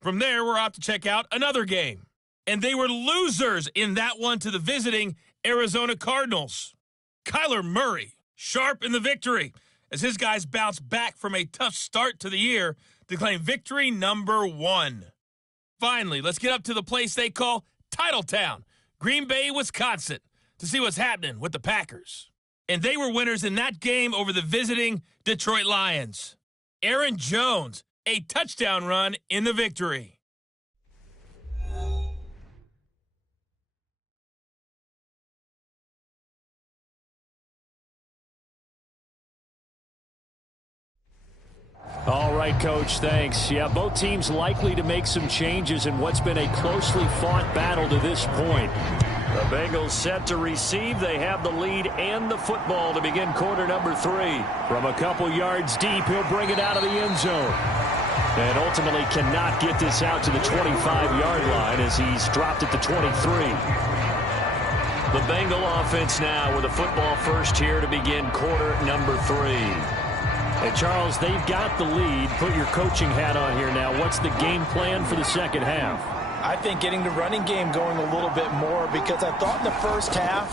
From there, we're off to check out another game. And they were losers in that one to the visiting Arizona Cardinals. Kyler Murray sharp in the victory as his guys bounce back from a tough start to the year to claim victory number 1. Finally, let's get up to the place they call Titletown, Green Bay, Wisconsin, to see what's happening with the Packers. And they were winners in that game over the visiting Detroit Lions. Aaron Jones, a touchdown run in the victory. All right, Coach, thanks. Yeah, both teams likely to make some changes in what's been a closely fought battle to this point. The Bengals set to receive. They have the lead and the football to begin quarter number 3. From a couple yards deep, he'll bring it out of the end zone. And ultimately cannot get this out to the 25-yard line as he's dropped at the 23. The Bengal offense now with a football first here to begin quarter number 3. Hey, Charles, they've got the lead. Put your coaching hat on here now. What's the game plan for the second half? I think getting the running game going a little bit more, because I thought in the first half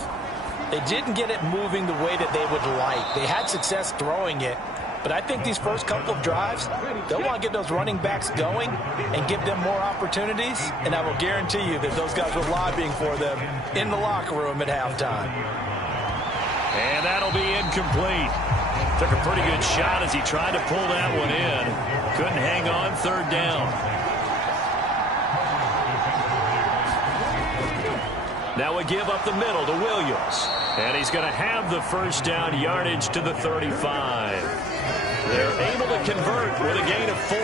they didn't get it moving the way that they would like. They had success throwing it, But I think these first couple of drives, they'll want to get those running backs going and give them more opportunities. And I will guarantee you that those guys were lobbying for them in the locker room at halftime. And that'll be incomplete. Took a pretty good shot as he tried to pull that one in. Couldn't hang on, third down. Now we give up the middle to Williams. And he's going to have the first down yardage to the 35. They're able to convert with a gain of 4.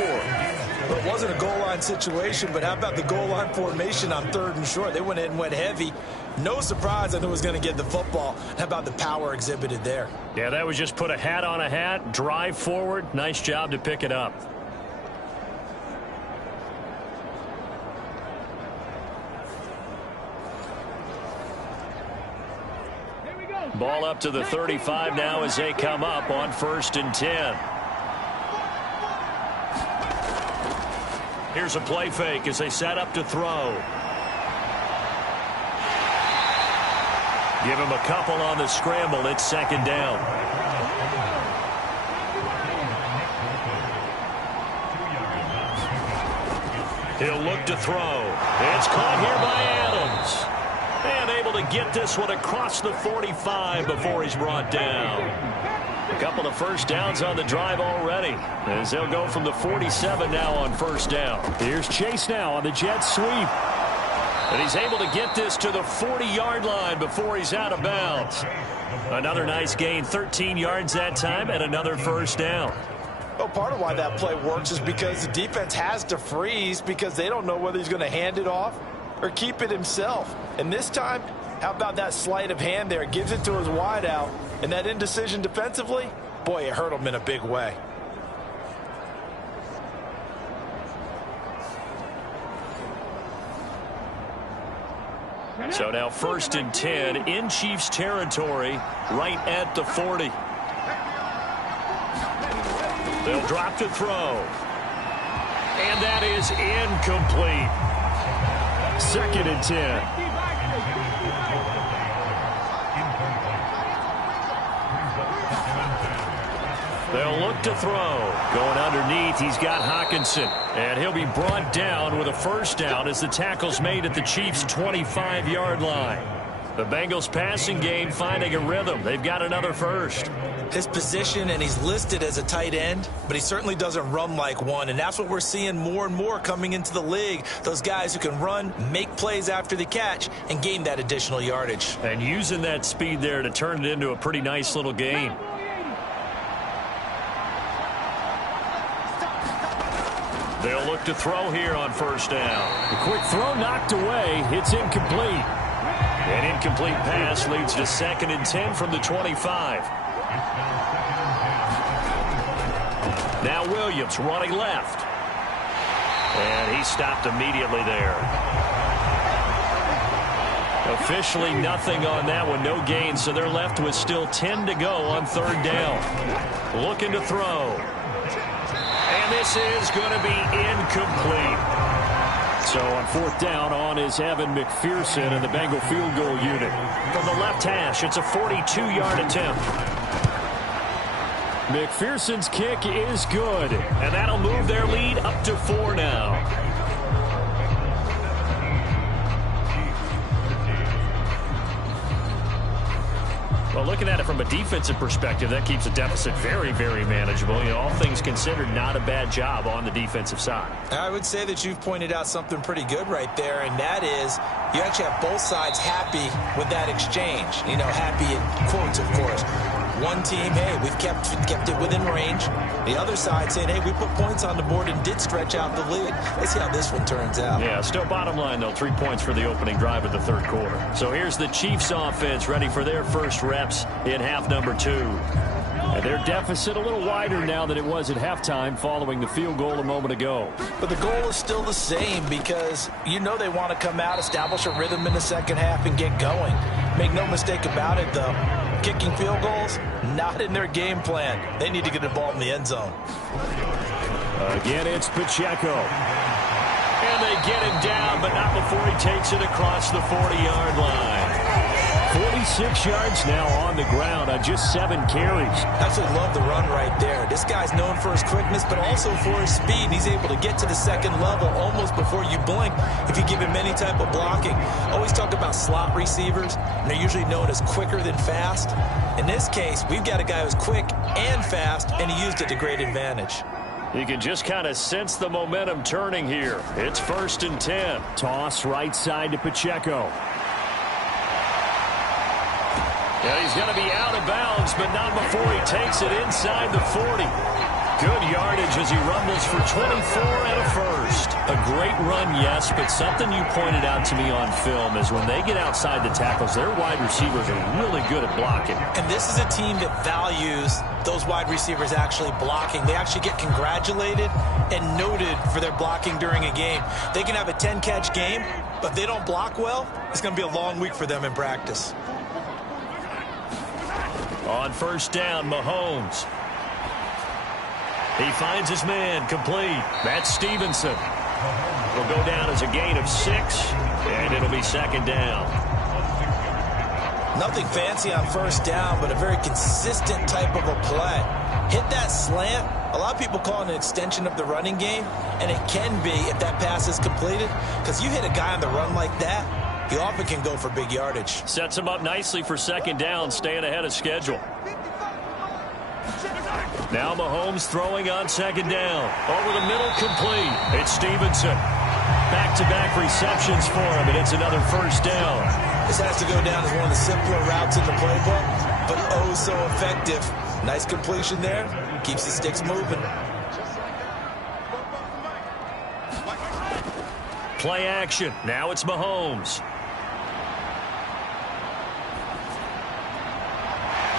Well, it wasn't a goal line situation, but how about the goal line formation on 3rd and short? They went in and went heavy. No surprise I knew was going to get the football. How about the power exhibited there? Yeah, that was just put a hat on a hat, drive forward. Nice job to pick it up. Ball up to the 35 now as they come up on 1st and 10. Here's a play fake as they set up to throw. Give him a couple on the scramble. It's 2nd down. He'll look to throw. It's caught here by Adams. And able to get this one across the 45 before he's brought down. A couple of first downs on the drive already, as they'll go from the 47 now on 1st down. Here's Chase now on the jet sweep. And he's able to get this to the 40-yard line before he's out of bounds. Another nice gain, 13 yards that time, and another first down. Well, part of why that play works is because the defense has to freeze because they don't know whether he's going to hand it off or keep it himself. And this time, how about that sleight of hand there? Gives it to his wideout. And that indecision defensively, boy, it hurt him in a big way. So now 1st and 10 in Chiefs territory, right at the 40. They'll drop to throw. And that is incomplete. 2nd and 10. They'll look to throw. Going underneath, he's got Hawkinson. And he'll be brought down with a first down as the tackle's made at the Chiefs' 25-yard line. The Bengals passing game finding a rhythm. They've got another first. His position, and he's listed as a tight end, but he certainly doesn't run like one, and that's what we're seeing more and more coming into the league. Those guys who can run, make plays after the catch, and gain that additional yardage. And using that speed there to turn it into a pretty nice little game. They'll look to throw here on 1st down. A quick throw knocked away. It's incomplete. An incomplete pass leads to 2nd and 10 from the 25. Now Williams running left. And he stopped immediately there. Officially nothing on that one. No gain, so they're left with still 10 to go on 3rd down. Looking to throw. And this is going to be incomplete. So on 4th down, on is Evan McPherson and the Bengal field goal unit. From the left hash, it's a 42-yard attempt. McPherson's kick is good, and that'll move their lead up to 4 now. Well, looking at it from a defensive perspective, that keeps the deficit very, very manageable. You know, all things considered, not a bad job on the defensive side. I would say that you've pointed out something pretty good right there, and that is you actually have both sides happy with that exchange. You know, happy in quotes, of course. One team, hey, we've kept it within range. The other side saying, hey, we put points on the board and did stretch out the lead. Let's see how this one turns out. Yeah, still bottom line, though, 3 points for the opening drive of the 3rd quarter. So here's the Chiefs offense ready for their first reps in half number 2. And their deficit a little wider now than it was at halftime following the field goal a moment ago. But the goal is still the same because you know they want to come out, establish a rhythm in the second half, and get going. Make no mistake about it, though. Kicking field goals, not in their game plan. They need to get the ball in the end zone. Again, it's Pacheco. And they get him down, but not before he takes it across the 40-yard line. 46 yards now on the ground on just 7 carries. Absolutely love the run right there. This guy's known for his quickness, but also for his speed. He's able to get to the second level almost before you blink if you give him any type of blocking. Always talk about slot receivers, and they're usually known as quicker than fast. In this case, we've got a guy who's quick and fast, and he used it to great advantage. You can just kind of sense the momentum turning here. It's 1st and 10. Toss right side to Pacheco. Yeah, he's going to be out of bounds, but not before he takes it inside the 40. Good yardage as he rumbles for 24 and a first. A great run, yes, but something you pointed out to me on film is when they get outside the tackles, their wide receivers are really good at blocking. And this is a team that values those wide receivers actually blocking. They actually get congratulated and noted for their blocking during a game. They can have a 10-catch game, but if they don't block well, it's going to be a long week for them in practice. On 1st down, Mahomes. He finds his man, complete. That's Stevenson. It'll go down as a gain of 6, and it'll be 2nd down. Nothing fancy on 1st down, but a very consistent type of a play. Hit that slant. A lot of people call it an extension of the running game, and it can be if that pass is completed, because you hit a guy on the run like that, he often can go for big yardage. Sets him up nicely for 2nd down, staying ahead of schedule. Now Mahomes throwing on 2nd down. Over the middle, complete. It's Stevenson. Back-to-back receptions for him, and it's another 1st down. This has to go down as one of the simpler routes in the playbook, but oh so effective. Nice completion there. Keeps the sticks moving. Play action. Now it's Mahomes.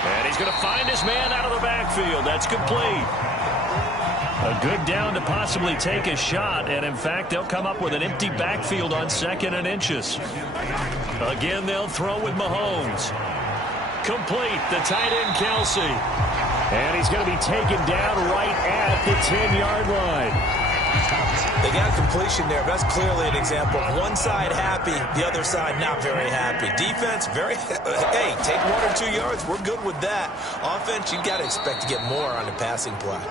And he's going to find his man out of the backfield. That's complete. A good down to possibly take a shot, and in fact, they'll come up with an empty backfield on 2nd and inches. Again, they'll throw with Mahomes. Complete, the tight end, Kelsey. And he's going to be taken down right at the 10-yard line. They got completion there, but that's clearly an example of one side happy, the other side not very happy. Defense, very, hey, take 1 or 2 yards. We're good with that. Offense, you've got to expect to get more on the passing play.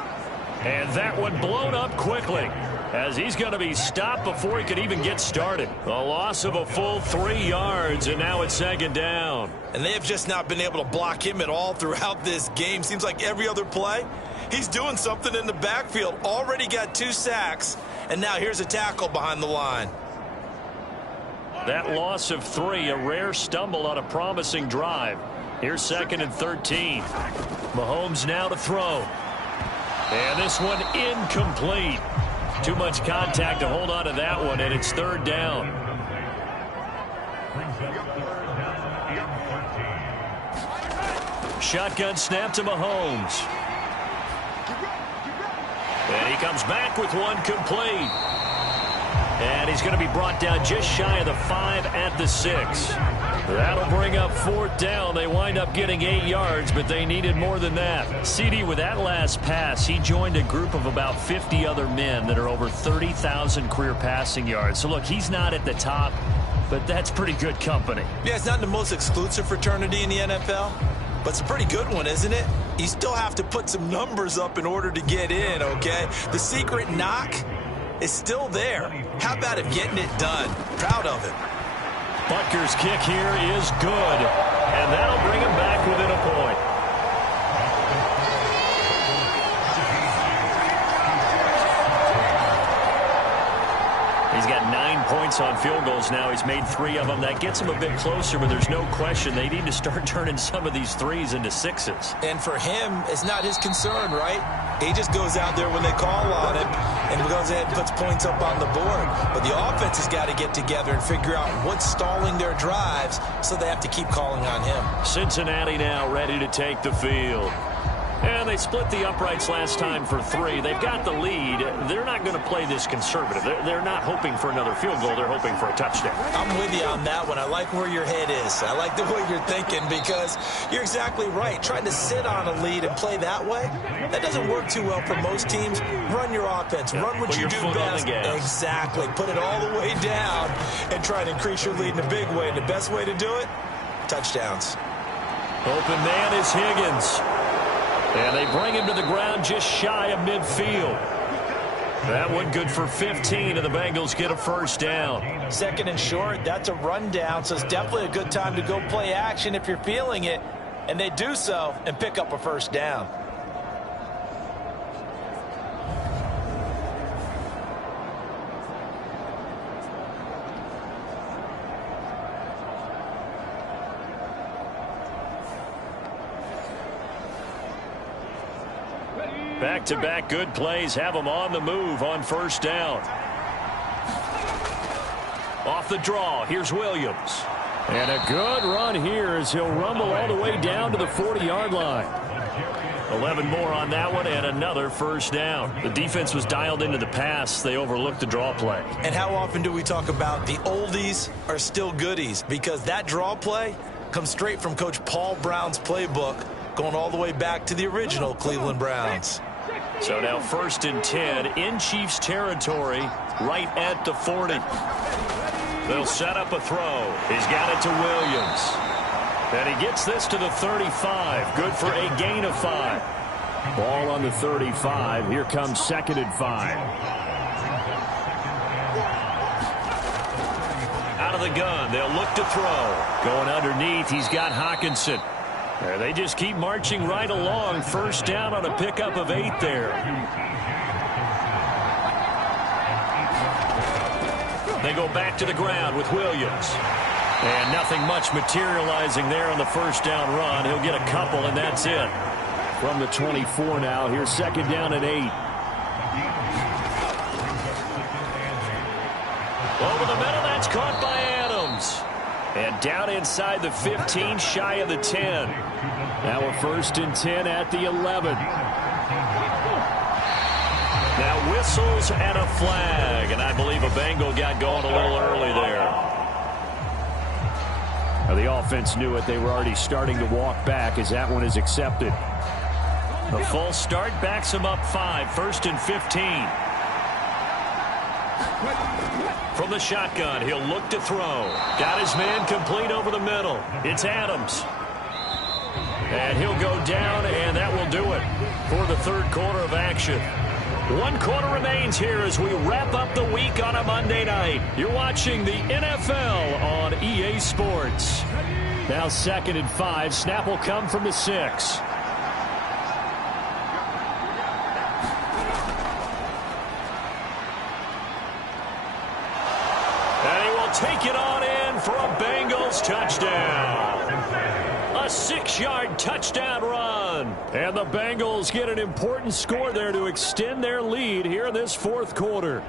And that one blown up quickly as he's going to be stopped before he could even get started. A loss of a full 3 yards, and now it's 2nd down. And they have just not been able to block him at all throughout this game. Seems like every other play, he's doing something in the backfield. Already got 2 sacks, and now here's a tackle behind the line. That loss of 3, a rare stumble on a promising drive. Here's 2nd and 13. Mahomes now to throw. And this one incomplete. Too much contact to hold on to that one, and it's 3rd down. Shotgun snap to Mahomes. And he comes back with one complete. And he's going to be brought down just shy of the 5 at the 6. That'll bring up 4th down. They wind up getting 8 yards, but they needed more than that. CD, with that last pass, he joined a group of about 50 other men that are over 30,000 career passing yards. So, look, he's not at the top, but that's pretty good company. Yeah, it's not the most exclusive fraternity in the NFL, but it's a pretty good one, isn't it? You still have to put some numbers up in order to get in, okay? The secret knock is still there. How about it getting it done? Proud of it. Butker's kick here is good, and that'll bring him back within a point. He's got 9 points on field goals now. He's made 3 of them. That gets him a bit closer, but there's no question they need to start turning some of these 3s into 6s. And for him, it's not his concern, right? He just goes out there when they call on him and goes ahead and puts points up on the board. But the offense has got to get together and figure out what's stalling their drives, so they have to keep calling on him. Cincinnati now ready to take the field. And they split the uprights last time for 3. They've got the lead. They're not going to play this conservative. They're not hoping for another field goal. They're hoping for a touchdown. I'm with you on that one. I like where your head is. I like the way you're thinking, because you're exactly right. Trying to sit on a lead and play that way, that doesn't work too well for most teams. Run your offense. Run what you do best. Exactly. Put it all the way down and try to increase your lead in a big way. And the best way to do it, touchdowns. Open man is Higgins. And they bring him to the ground just shy of midfield. That one good for 15, and the Bengals get a first down. 2nd and short, that's a rundown, so it's definitely a good time to go play action if you're feeling it. And they do so and pick up a first down. Back-to-back good plays have them on the move on first down. Off the draw, here's Williams. And a good run here as he'll rumble all the way down to the 40-yard line. 11 more on that one and another first down. The defense was dialed into the pass. They overlooked the draw play. And how often do we talk about the oldies are still goodies? Because that draw play comes straight from Coach Paul Brown's playbook, going all the way back to the original Cleveland Browns. So now 1st and 10 in Chiefs territory right at the 40. They'll set up a throw. He's got it to Williams. And he gets this to the 35. Good for a gain of 5. Ball on the 35. Here comes 2nd and 5. Out of the gun. They'll look to throw. Going underneath. He's got Hawkinson. They just keep marching right along. First down on a pickup of 8 there. They go back to the ground with Williams. And nothing much materializing there on the first down run. He'll get a couple, and that's it. From the 24 now, here's 2nd down and 8. Over the middle, that's caught by Adams. And down inside the 15, shy of the 10. Now a 1st and 10 at the 11. Now whistles and a flag. And I believe a Bengal got going a little early there. Now the offense knew it. They were already starting to walk back as that one is accepted. The full start backs him up 5. 1st and 15. From the shotgun, he'll look to throw. Got his man complete over the middle. It's Adams. And he'll go down, and that will do it for the 3rd quarter of action. 1 quarter remains here as we wrap up the week on a Monday night. You're watching the NFL on EA Sports. Now 2nd and 5. Snap will come from the 6. Take it on in for a Bengals touchdown. A 6-yard touchdown run. And the Bengals get an important score there to extend their lead here in this 4th quarter.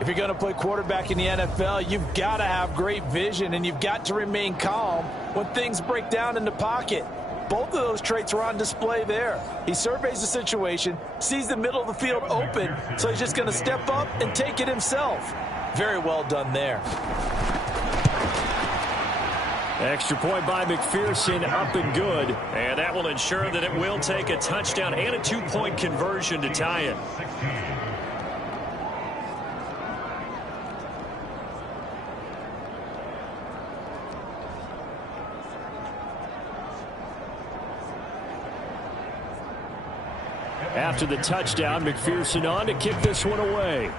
If you're going to play quarterback in the NFL, you've got to have great vision, and you've got to remain calm when things break down in the pocket. Both of those traits were on display there. He surveys the situation, sees the middle of the field open, so he's just going to step up and take it himself. Very well done there. Extra point by McPherson, up and good. And that will ensure that it will take a touchdown and a 2-point conversion to tie it. After the touchdown, McPherson on to kick this one away.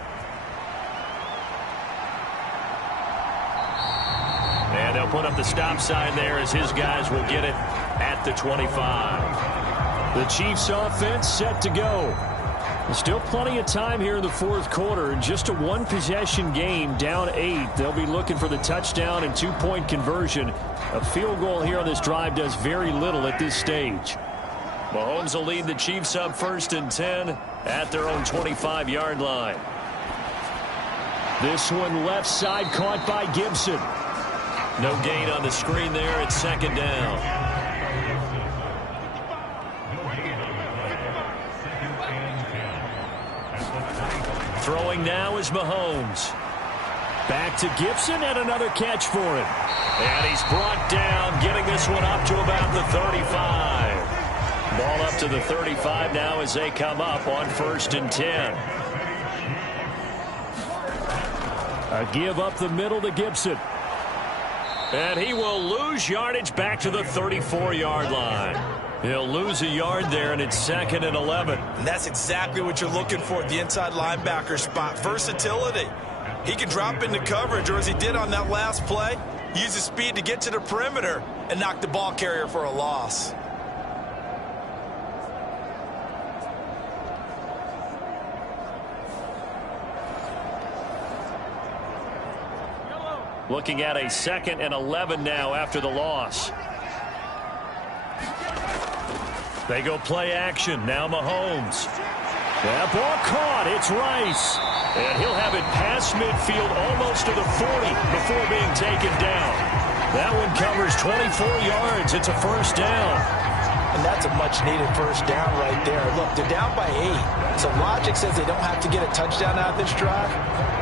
And they'll put up the stop sign there as his guys will get it at the 25. The Chiefs offense set to go. There's still plenty of time here in the 4th quarter. In just a 1-possession game, down 8. They'll be looking for the touchdown and 2-point conversion. A field goal here on this drive does very little at this stage. Mahomes will lead the Chiefs up 1st and 10 at their own 25-yard line. This one left side caught by Gibson. No gain on the screen there. It's 2nd down. Throwing now is Mahomes. Back to Gibson and another catch for him. And he's brought down, getting this one up to about the 35. Ball up to the 35 now as they come up on 1st and 10. A give up the middle to Gibson. And he will lose yardage back to the 34-yard line. He'll lose a yard there, and it's 2nd and 11. And that's exactly what you're looking for at the inside linebacker spot. Versatility. He can drop into coverage, or as he did on that last play, use his speed to get to the perimeter and knock the ball carrier for a loss. Looking at a 2nd and 11 now after the loss. They go play action. Now Mahomes. That ball caught. It's Rice. And he'll have it past midfield almost to the 40 before being taken down. That one covers 24 yards. It's a first down. And that's a much-needed first down right there. Look, they're down by 8. So logic says they don't have to get a touchdown out of this drive.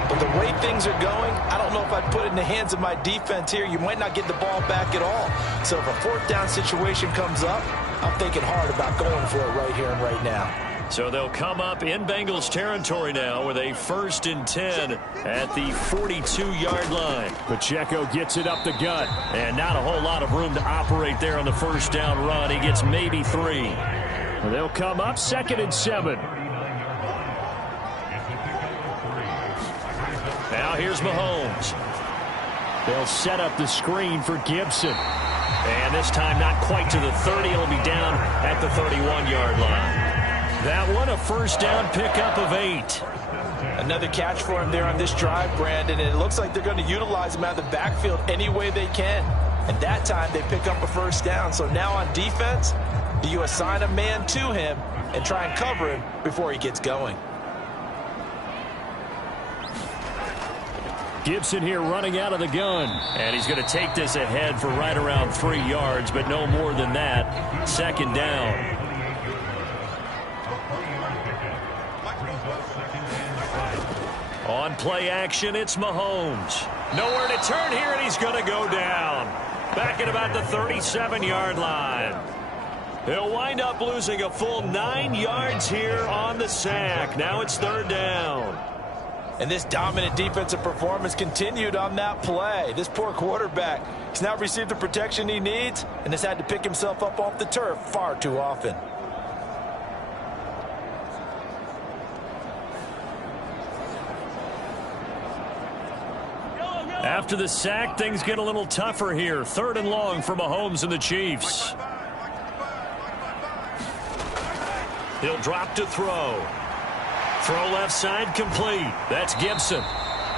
But the way things are going, I don't know if I'd put it in the hands of my defense here. You might not get the ball back at all. So if a fourth down situation comes up, I'm thinking hard about going for it right here and right now. So they'll come up in Bengals territory now with a 1st and 10 at the 42-yard line. Pacheco gets it up the gut, and not a whole lot of room to operate there on the first down run. He gets maybe 3. They'll come up 2nd and 7. Now here's Mahomes. They'll set up the screen for Gibson. And this time not quite to the 30. It'll be down at the 31-yard line. That one a first down pickup of 8. Another catch for him there on this drive, Brandon, and it looks like they're going to utilize him out of the backfield any way they can. And that time they pick up a first down. So now on defense, do you assign a man to him and try and cover him before he gets going? Gibson here running out of the gun. And he's going to take this ahead for right around 3 yards, but no more than that. 2nd down. On play action, it's Mahomes. Nowhere to turn here, and he's going to go down. Back at about the 37-yard line. He'll wind up losing a full 9 yards here on the sack. Now it's 3rd down. And this dominant defensive performance continued on that play. This poor quarterback has now received the protection he needs and has had to pick himself up off the turf far too often. After the sack, things get a little tougher here. 3rd and long for Mahomes and the Chiefs. He'll drop to throw. Throw left side complete. That's Gibson.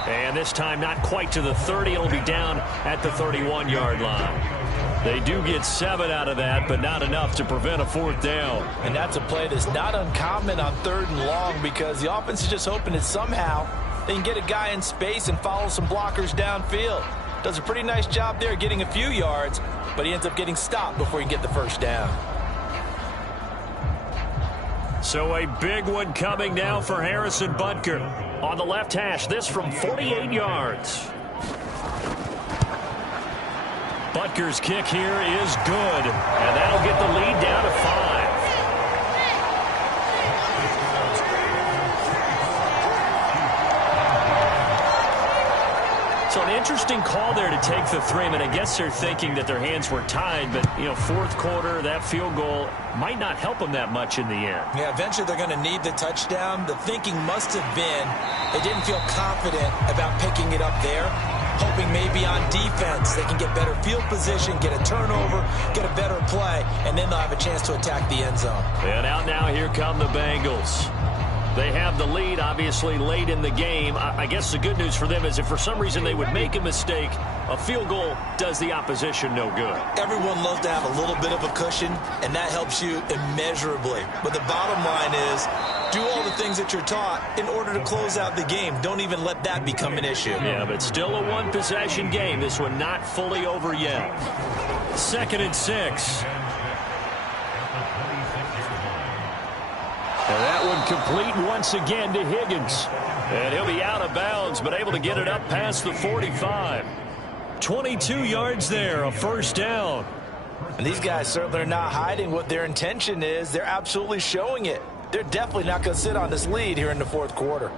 And this time not quite to the 30. It'll be down at the 31-yard line. They do get 7 out of that, but not enough to prevent a 4th down. And that's a play that's not uncommon on 3rd and long because the offense is just hoping that somehow they can get a guy in space and follow some blockers downfield. Does a pretty nice job there getting a few yards, but he ends up getting stopped before he can get the first down. So a big one coming now for Harrison Butker. On the left hash, this from 48 yards. Butker's kick here is good, and that'll get the lead down to 5. So an interesting call there to take the 3. I mean, I guess they're thinking that their hands were tied, but, you know, 4th quarter, that field goal might not help them that much in the end. Yeah, eventually they're going to need the touchdown. The thinking must have been they didn't feel confident about picking it up there, hoping maybe on defense they can get better field position, get a turnover, get a better play, and then they'll have a chance to attack the end zone. And out now, here come the Bengals. They have the lead, obviously, late in the game. I guess the good news for them is if for some reason they would make a mistake, a field goal does the opposition no good. Everyone loves to have a little bit of a cushion, and that helps you immeasurably. But the bottom line is, do all the things that you're taught in order to close out the game. Don't even let that become an issue. Yeah, but still a one-possession game. This one not fully over yet. 2nd and 6. And that one complete once again to Higgins. And he'll be out of bounds, but able to get it up past the 45. 22 yards there, a first down. And these guys certainly are not hiding what their intention is. They're absolutely showing it. They're definitely not going to sit on this lead here in the 4th quarter.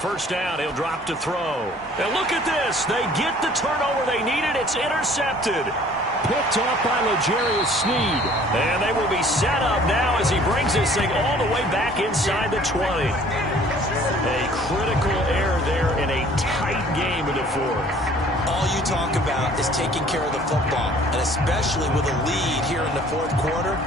first down. He'll drop to throw. And look at this. They get the turnover they needed. It's intercepted. Picked off by L'Jarius Sneed. And they will be set up now as he brings this thing all the way back inside the 20. A critical error there in a tight game in the fourth. All you talk about is taking care of the football, and especially with a lead here in the fourth quarter,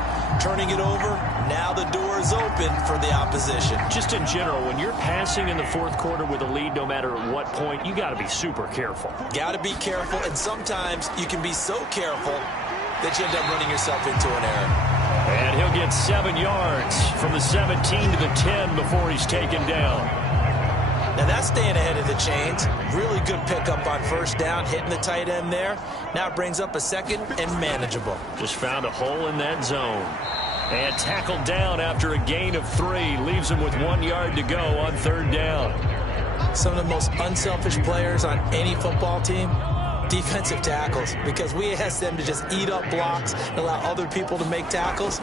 turning it over, now the door is open for the opposition. Just in general, when you're passing in the fourth quarter with a lead, no matter at what point, you got to be super careful. Got to be careful, and sometimes you can be so careful that you end up running yourself into an error. And he'll get 7 yards from the 17 to the 10 before he's taken down. Now that's staying ahead of the chains. Really good pickup on first down, hitting the tight end there. Now it brings up a second and manageable. Just found a hole in that zone. And tackled down after a gain of 3. Leaves him with 1 yard to go on third down. Some of the most unselfish players on any football team, defensive tackles, because we ask them to just eat up blocks and allow other people to make tackles.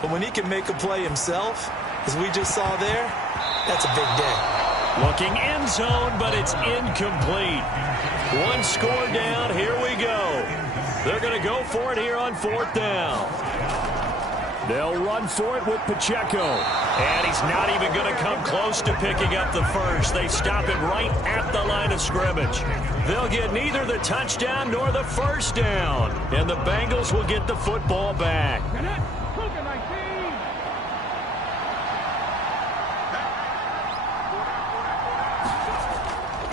But when he can make a play himself, as we just saw there, that's a big day. Looking end zone, but it's incomplete. 1 score down. Here we go. They're going to go for it here on fourth down. They'll run for it with Pacheco. And he's not even going to come close to picking up the first. They stop him right at the line of scrimmage. They'll get neither the touchdown nor the first down. And the Bengals will get the football back.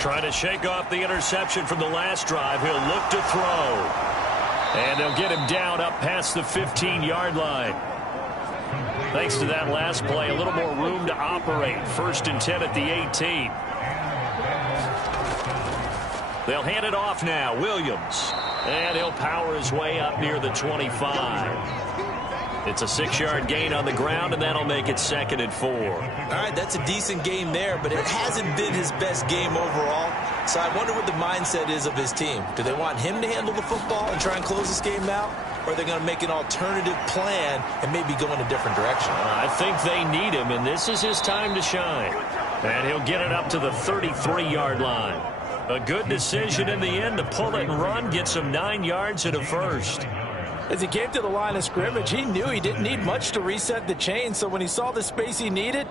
Trying to shake off the interception from the last drive. He'll look to throw. And they'll get him down up past the 15-yard line. Thanks to that last play, a little more room to operate. 1st and 10 at the 18. They'll hand it off now. Williams. And he'll power his way up near the 25. It's a 6-yard gain on the ground, and that'll make it 2nd and 4. All right, that's a decent game there, but it hasn't been his best game overall. So I wonder what the mindset is of his team. Do they want him to handle the football and try and close this game out? Or are they going to make an alternative plan and maybe go in a different direction? I think they need him, and this is his time to shine. And he'll get it up to the 33-yard line. A good decision in the end to pull it and run, get some 9 yards and a first. As he came to the line of scrimmage, he knew he didn't need much to reset the chain. So when he saw the space he needed,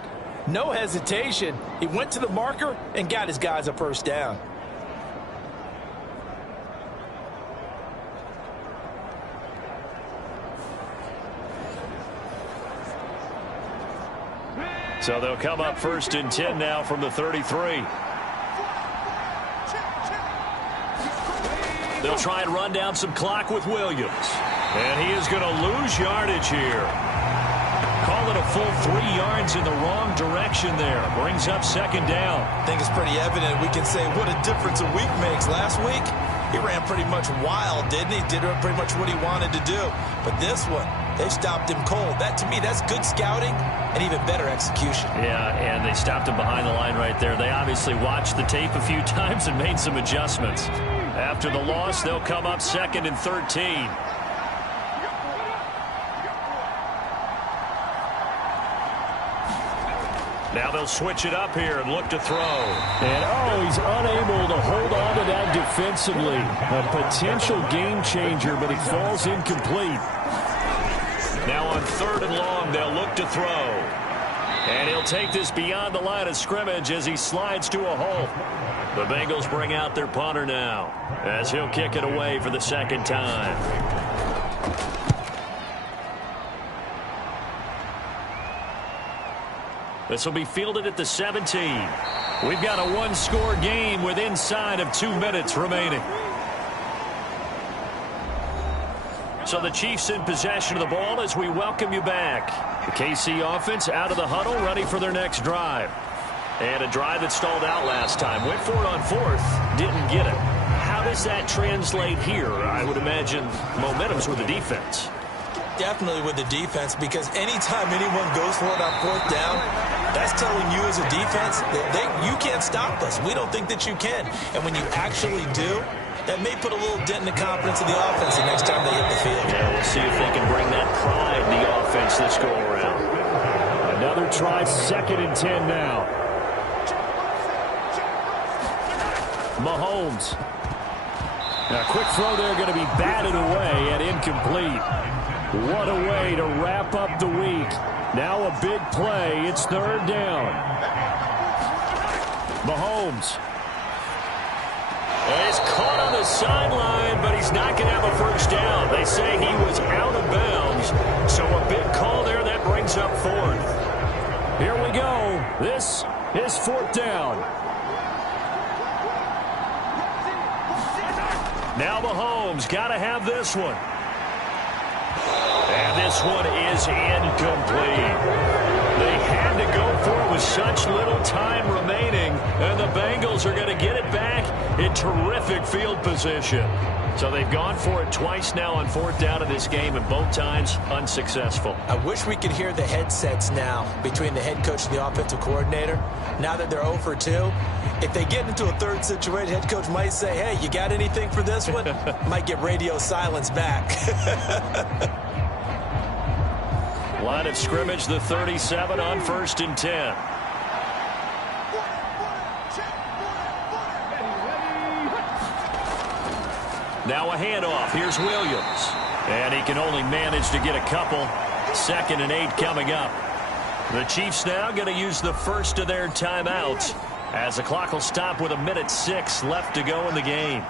no hesitation. He went to the marker and got his guys a first down. So they'll come up 1st and 10 now from the 33. They'll try and run down some clock with Williams. And he is going to lose yardage here. Call it a full 3 yards in the wrong direction there. Brings up 2nd down. I think it's pretty evident. We can say what a difference a week makes. Last week, he ran pretty much wild, didn't he? Did pretty much what he wanted to do. But this one, they stopped him cold. That, to me, that's good scouting and even better execution. Yeah, and they stopped him behind the line right there. They obviously watched the tape a few times and made some adjustments. After the loss, they'll come up 2nd and 13. Now they'll switch it up here and look to throw. And, he's unable to hold on to that defensively. A potential game changer, but it falls incomplete. Now on 3rd and long, they'll look to throw. And he'll take this beyond the line of scrimmage as he slides to a halt. The Bengals bring out their punter now as he'll kick it away for the 2nd time. This will be fielded at the 17. We've got a 1-score game with inside of 2 minutes remaining. So the Chiefs in possession of the ball as we welcome you back. The KC offense out of the huddle, ready for their next drive. And a drive that stalled out last time. Went for it on 4th, didn't get it. How does that translate here? I would imagine momentum's with the defense. Definitely with the defense, because anytime anyone goes for it on 4th down, that's telling you as a defense that you can't stop us. We don't think that you can. And when you actually do, that may put a little dent in the confidence of the offense the next time they hit the field. Yeah, we'll see if they can bring that pride in the offense this go around. Another try, 2nd and 10 now. Mahomes. A quick throw there going to be batted away and incomplete. What a way to wrap up the week. Now a big play. It's third down. Mahomes. He's caught on the sideline, but he's not going to have a first down. They say he was out of bounds. So a big call there that brings up fourth. Here we go. This is fourth down. Now Mahomes got to have this one. And this one is incomplete. They had to go for it with such little time remaining, and the Bengals are going to get it back in terrific field position. So they've gone for it twice now on fourth down in this game, and both times unsuccessful. I wish we could hear the headsets now between the head coach and the offensive coordinator. Now that they're 0 for 2, if they get into a third situation, head coach might say, hey, you got anything for this one? Might get radio silence back. Line of scrimmage, the 37 on 1st and 10. Now a handoff. Here's Williams. And he can only manage to get a couple. 2nd and 8 coming up. The Chiefs now going to use the first of their timeouts as the clock will stop with 1:06 left to go in the game.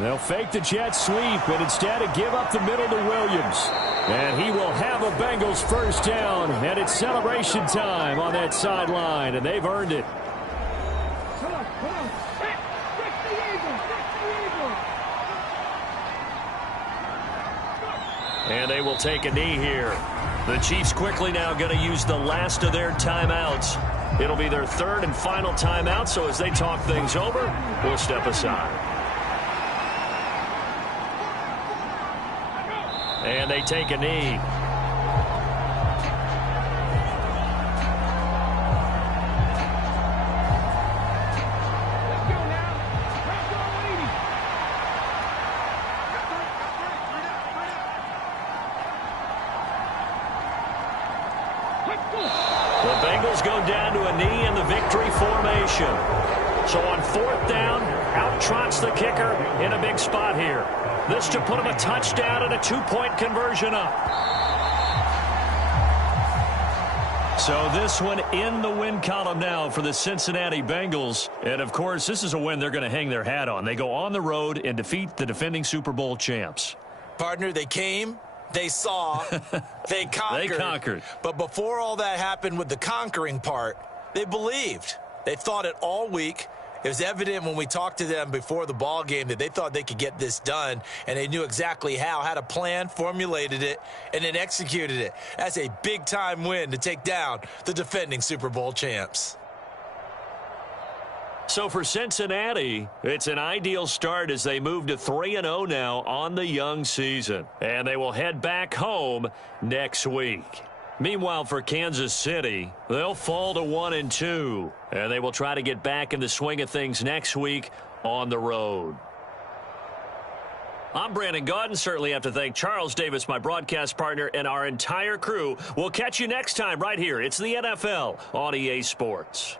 They'll fake the jet sweep, but instead of give up the middle to Williams. And he will have a Bengals first down, and it's celebration time on that sideline, and they've earned it. And they will take a knee here. The Chiefs quickly now going to use the last of their timeouts. It'll be their third and final timeout, so as they talk things over, we'll step aside. And they take a knee. The Bengals go down to a knee in the victory formation. So on fourth down, out trots the kicker in a big spot here. This to put him a touchdown and a 2-point conversion up. So this one in the win column now for the Cincinnati Bengals. And, of course, this is a win they're going to hang their hat on. They go on the road and defeat the defending Super Bowl champs. Partner, they came, they saw, they conquered. They conquered. But before all that happened with the conquering part, they believed. They thought it all week. It was evident when we talked to them before the ball game that they thought they could get this done, and they knew exactly how, had a plan, formulated it, and then executed it. That's a big-time win to take down the defending Super Bowl champs. So for Cincinnati, it's an ideal start as they move to 3-0 now on the young season. And they will head back home next week. Meanwhile, for Kansas City, they'll fall to 1-2, and they will try to get back in the swing of things next week on the road. I'm Brandon Gaudin. Certainly have to thank Charles Davis, my broadcast partner, and our entire crew. We'll catch you next time right here. It's the NFL on EA Sports.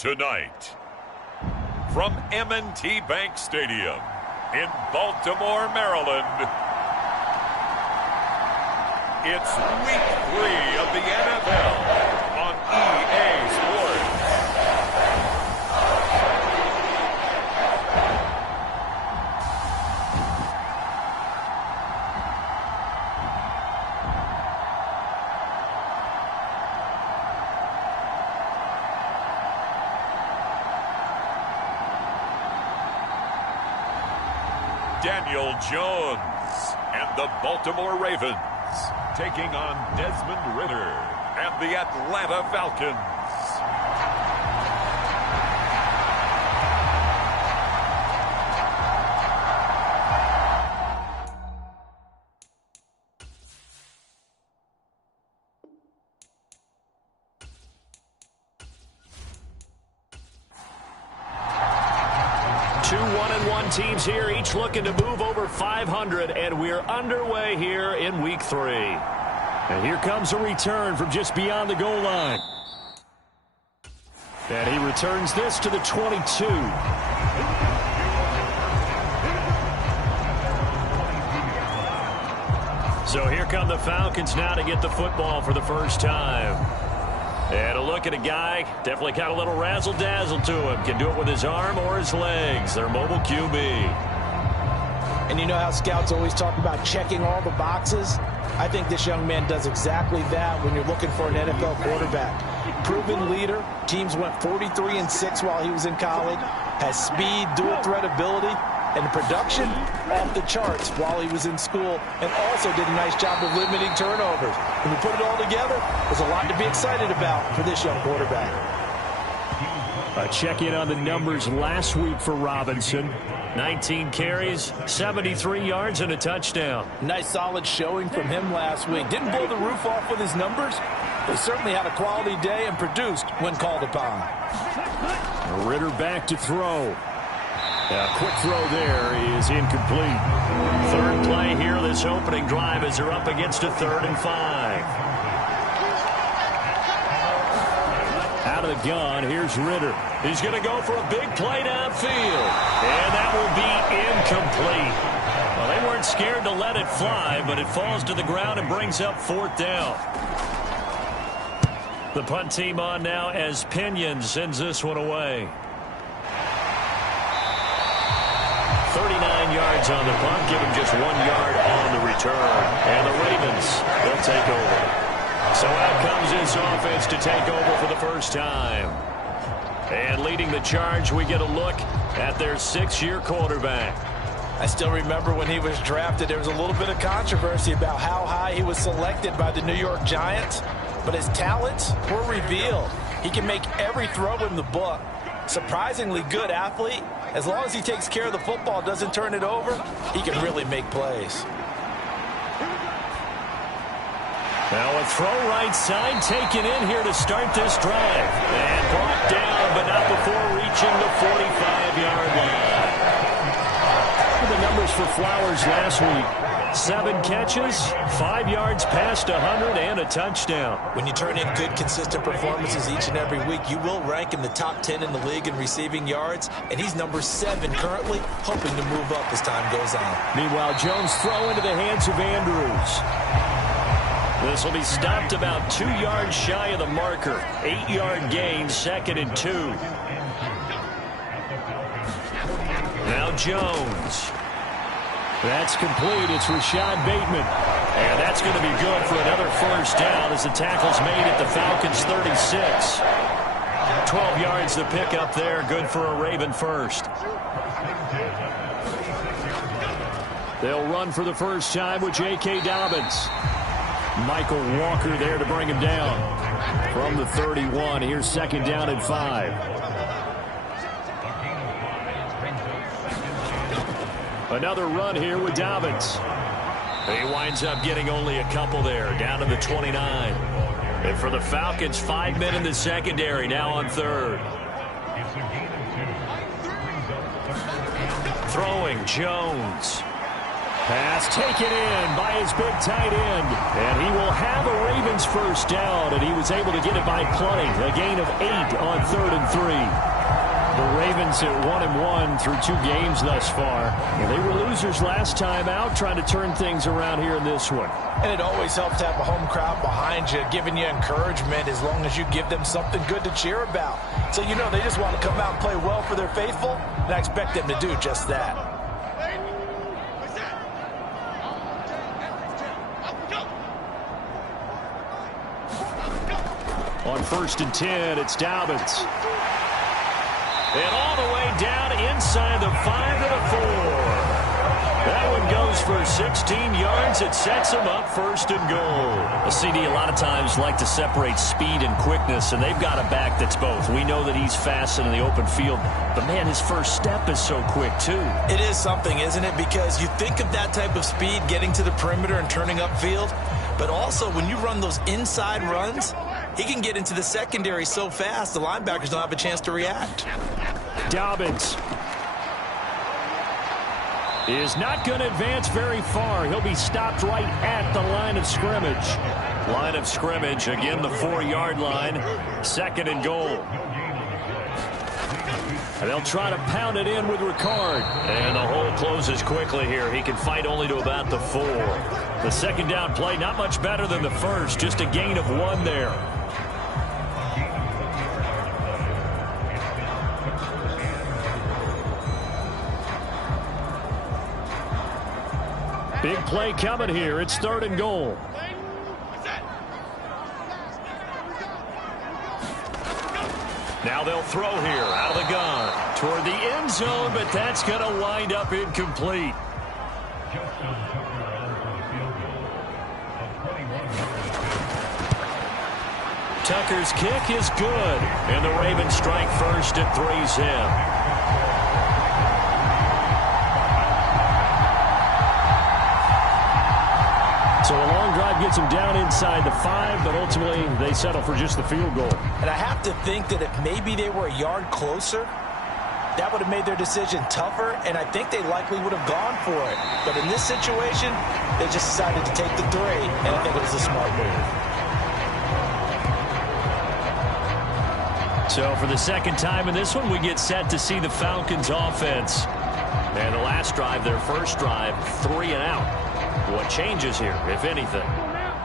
Tonight, from M&T Bank Stadium in Baltimore, Maryland, it's Week 3 of the NFL on EA Sports. Daniel Jones and the Baltimore Ravens taking on Desmond Ridder and the Atlanta Falcons. Two 1-1 teams here, each looking to move over 500, and we're underway here in Week 3. And here comes a return from just beyond the goal line. And he returns this to the 22. So here come the Falcons now to get the football for the first time. And a look at a guy, definitely got a little razzle-dazzle to him. Can do it with his arm or his legs. Their mobile QB. And you know how scouts always talk about checking all the boxes? I think this young man does exactly that when you're looking for an NFL quarterback. Proven leader. Teams went 43-6 while he was in college. Has speed, dual threat ability, and production off the charts while he was in school, and also did a nice job of limiting turnovers. When you put it all together, there's a lot to be excited about for this young quarterback. A check-in on the numbers last week for Robinson. 19 carries, 73 yards, and a touchdown. Nice solid showing from him last week. Didn't blow the roof off with his numbers, but certainly had a quality day and produced when called upon. Ridder back to throw. A quick throw there is incomplete. Third play here, this opening drive as they're up against a 3rd and 5. Out of the gun, here's Ridder. He's going to go for a big play downfield. And that will be incomplete. Well, they weren't scared to let it fly, but it falls to the ground and brings up 4th down. The punt team on now as Pinion sends this one away. 39 yards on the punt, give him just 1 yard on the return. And the Ravens, they'll take over. So out comes this offense to take over for the first time. And leading the charge, we get a look at their 6-year quarterback. I still remember when he was drafted, there was a little bit of controversy about how high he was selected by the New York Giants. But his talents were revealed. He can make every throw in the book. Surprisingly good athlete. As long as he takes care of the football, doesn't turn it over, he can really make plays. Now a throw right side taken in here to start this drive. And brought down, but not before reaching the 45-yard line. The numbers for Flowers last week. 7 catches, 5 yards past 100, and a touchdown. When you turn in good, consistent performances each and every week, you will rank in the top 10 in the league in receiving yards, and he's number 7 currently, hoping to move up as time goes on. Meanwhile, Jones throw into the hands of Andrews. This will be stopped about 2 yards shy of the marker. 8-yard gain, 2nd and 2. Now Jones. That's complete. It's Rashad Bateman. And that's going to be good for another first down as the tackle's made at the Falcons' 36. 12 yards to pick up there. Good for a Raven first. They'll run for the first time with J.K. Dobbins. Michael Walker there to bring him down. From the 31, here's 2nd down and 5. Another run here with Dobbins. He winds up getting only a couple there, down to the 29. And for the Falcons, 5 men in the secondary, now on 3rd. Throwing, Jones. Pass taken in by his big tight end. And he will have a Ravens first down, and he was able to get it by plenty. A gain of 8 on 3rd and 3. The Ravens at 1-1 through 2 games thus far. And they were losers last time out, trying to turn things around here in this one. And it always helps to have a home crowd behind you, giving you encouragement as long as you give them something good to cheer about. So you know they just want to come out and play well for their faithful, and I expect them to do just that. On 1st and 10, it's Dobbins. And all the way down inside the 5 to the 4. That one goes for 16 yards. It sets him up 1st and goal. A CD a lot of times like to separate speed and quickness, and they've got a back that's both. We know that he's fast in the open field, but man, his first step is so quick too. It is something, isn't it? Because you think of that type of speed getting to the perimeter and turning upfield, but also when you run those inside runs, he can get into the secondary so fast the linebackers don't have a chance to react. Dobbins is not going to advance very far. He'll be stopped right at the line of scrimmage. Line of scrimmage, again the 4-yard line. 2nd and goal. And they'll try to pound it in with Ricard. And the hole closes quickly here. He can fight only to about the 4. The 2nd down play, not much better than the first. Just a gain of 1 there. Big play coming here. It's 3rd and goal. Now they'll throw here out of the gun Toward the end zone, but that's going to wind up incomplete. Tucker's kick is good. And the Ravens strike first at 3's in. So a long drive gets them down inside the 5, but ultimately they settle for just the field goal. And I have to think that if maybe they were a yard closer, that would have made their decision tougher, and I think they likely would have gone for it. But in this situation, they just decided to take the 3, and I think it was a smart move. So for the 2nd time in this one, we get set to see the Falcons offense. And the last drive, their first drive, 3 and out. What changes here, if anything?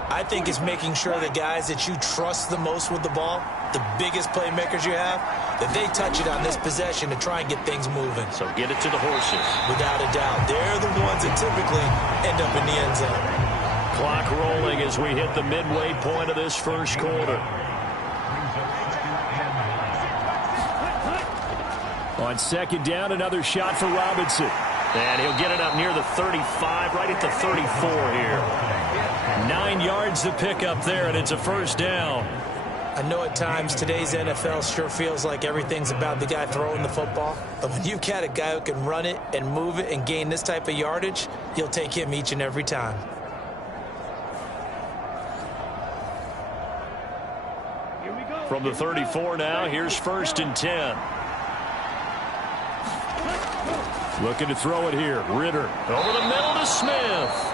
I think it's making sure the guys that you trust the most with the ball, the biggest playmakers you have, that they touch it on this possession to try and get things moving. So get it to the horses. Without a doubt. They're the ones that typically end up in the end zone. Clock rolling as we hit the midway point of this first quarter. On 2nd down, another shot for Robinson. And he'll get it up near the 35, right at the 34 here. 9 yards to pick up there, and it's a first down. I know at times today's NFL sure feels like everything's about the guy throwing the football. But when you've got a guy who can run it and move it and gain this type of yardage, you'll take him each and every time. From the 34 now, here's 1st and 10. Looking to throw it here. Ritter over the middle to Smith.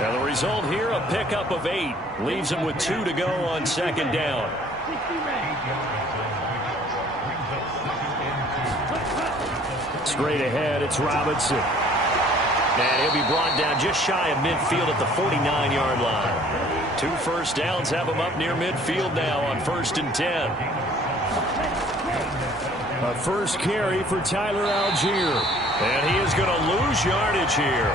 Now the result here, a pickup of 8. Leaves him with 2 to go on 2nd down. Straight ahead, it's Robinson. And he'll be brought down just shy of midfield at the 49-yard line. 2 first downs have him up near midfield now on 1st and 10. A first carry for Tyler Algier. And he is going to lose yardage here.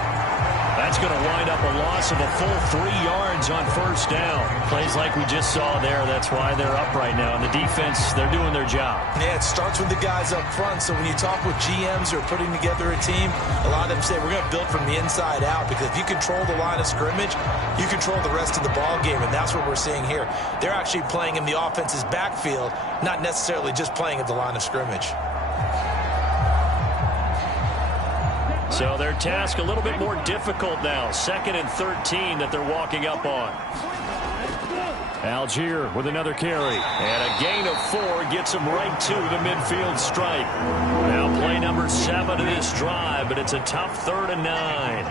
That's going to wind up a loss of a full 3 yards on 1st down. Plays like we just saw there. That's why they're up right now. And the defense, they're doing their job. Yeah, it starts with the guys up front. So when you talk with GMs who are putting together a team, a lot of them say we're going to build from the inside out, because if you control the line of scrimmage, you control the rest of the ball game, and that's what we're seeing here. They're actually playing in the offense's backfield, not necessarily just playing at the line of scrimmage. So their task a little bit more difficult now. 2nd and 13 that they're walking up on. Algier with another carry. And a gain of 4 gets him right to the midfield stripe. Now play number 7 of this drive, but it's a tough 3rd and 9.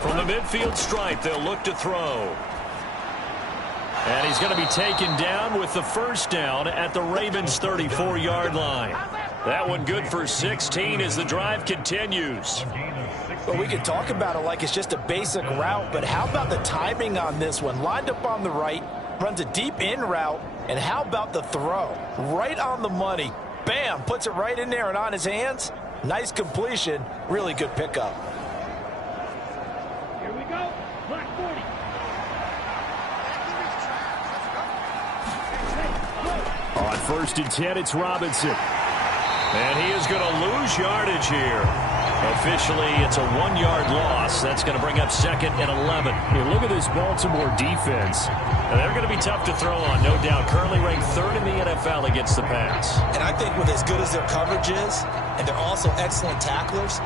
From the midfield stripe, they'll look to throw. And he's going to be taken down with the first down at the Ravens' 34-yard line. That one good for 16 as the drive continues. Well, we could talk about it like it's just a basic route, but how about the timing on this one? Lined up on the right, runs a deep in route, and how about the throw? Right on the money. Bam, puts it right in there and on his hands. Nice completion, really good pickup. Here we go, Black 40. On 1st and 10, it's Robinson. And he is going to lose yardage here. Officially, it's a 1-yard loss. That's going to bring up 2nd and 11. Hey, look at this Baltimore defense. They're going to be tough to throw on, no doubt. Currently ranked 3rd in the NFL against the pass. And I think with as good as their coverage is, and they're also excellent tacklers,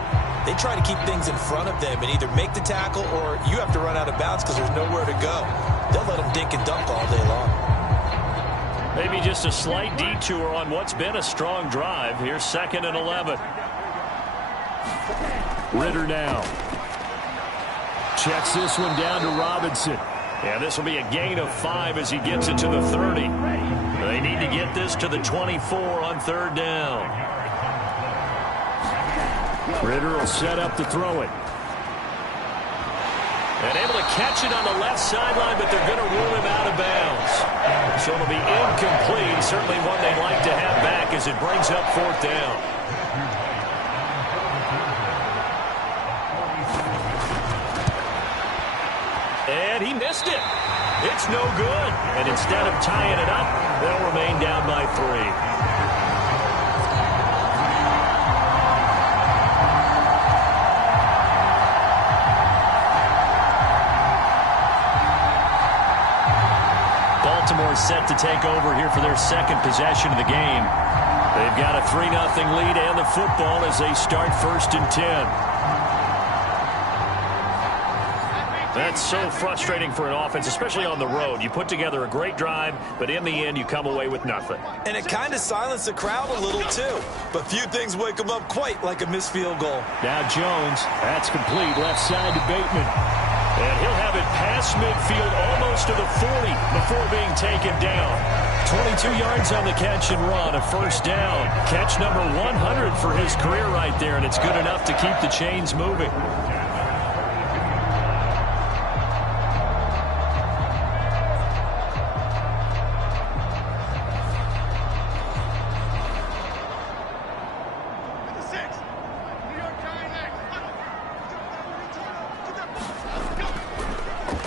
they try to keep things in front of them and either make the tackle or you have to run out of bounds because there's nowhere to go. They'll let them dink and dunk all day long. Maybe just a slight detour on what's been a strong drive. Here's 2nd and 11. Ritter now. Checks this one down to Robinson. And this will be a gain of 5 as he gets it to the 30. They need to get this to the 24 on 3rd down. Ritter will set up to throw it. And able to catch it on the left sideline, but they're going to rule him out of bounds. So it'll be incomplete. Certainly one they'd like to have back as it brings up 4th down. And he missed it. It's no good. And instead of tying it up, they'll remain down by 3. Baltimore set to take over here for their 2nd possession of the game. They've got a 3-0 lead and the football as they start 1st and 10. That's so frustrating for an offense, especially on the road. You put together a great drive, but in the end, you come away with nothing. And it kind of silenced the crowd a little, too. But few things wake them up quite like a missed field goal. Now Jones, that's complete, left side to Bateman. And he'll have it past midfield, almost to the 40 before being taken down. 22 yards on the catch and run, a 1st down. Catch number 100 for his career right there, and it's good enough to keep the chains moving.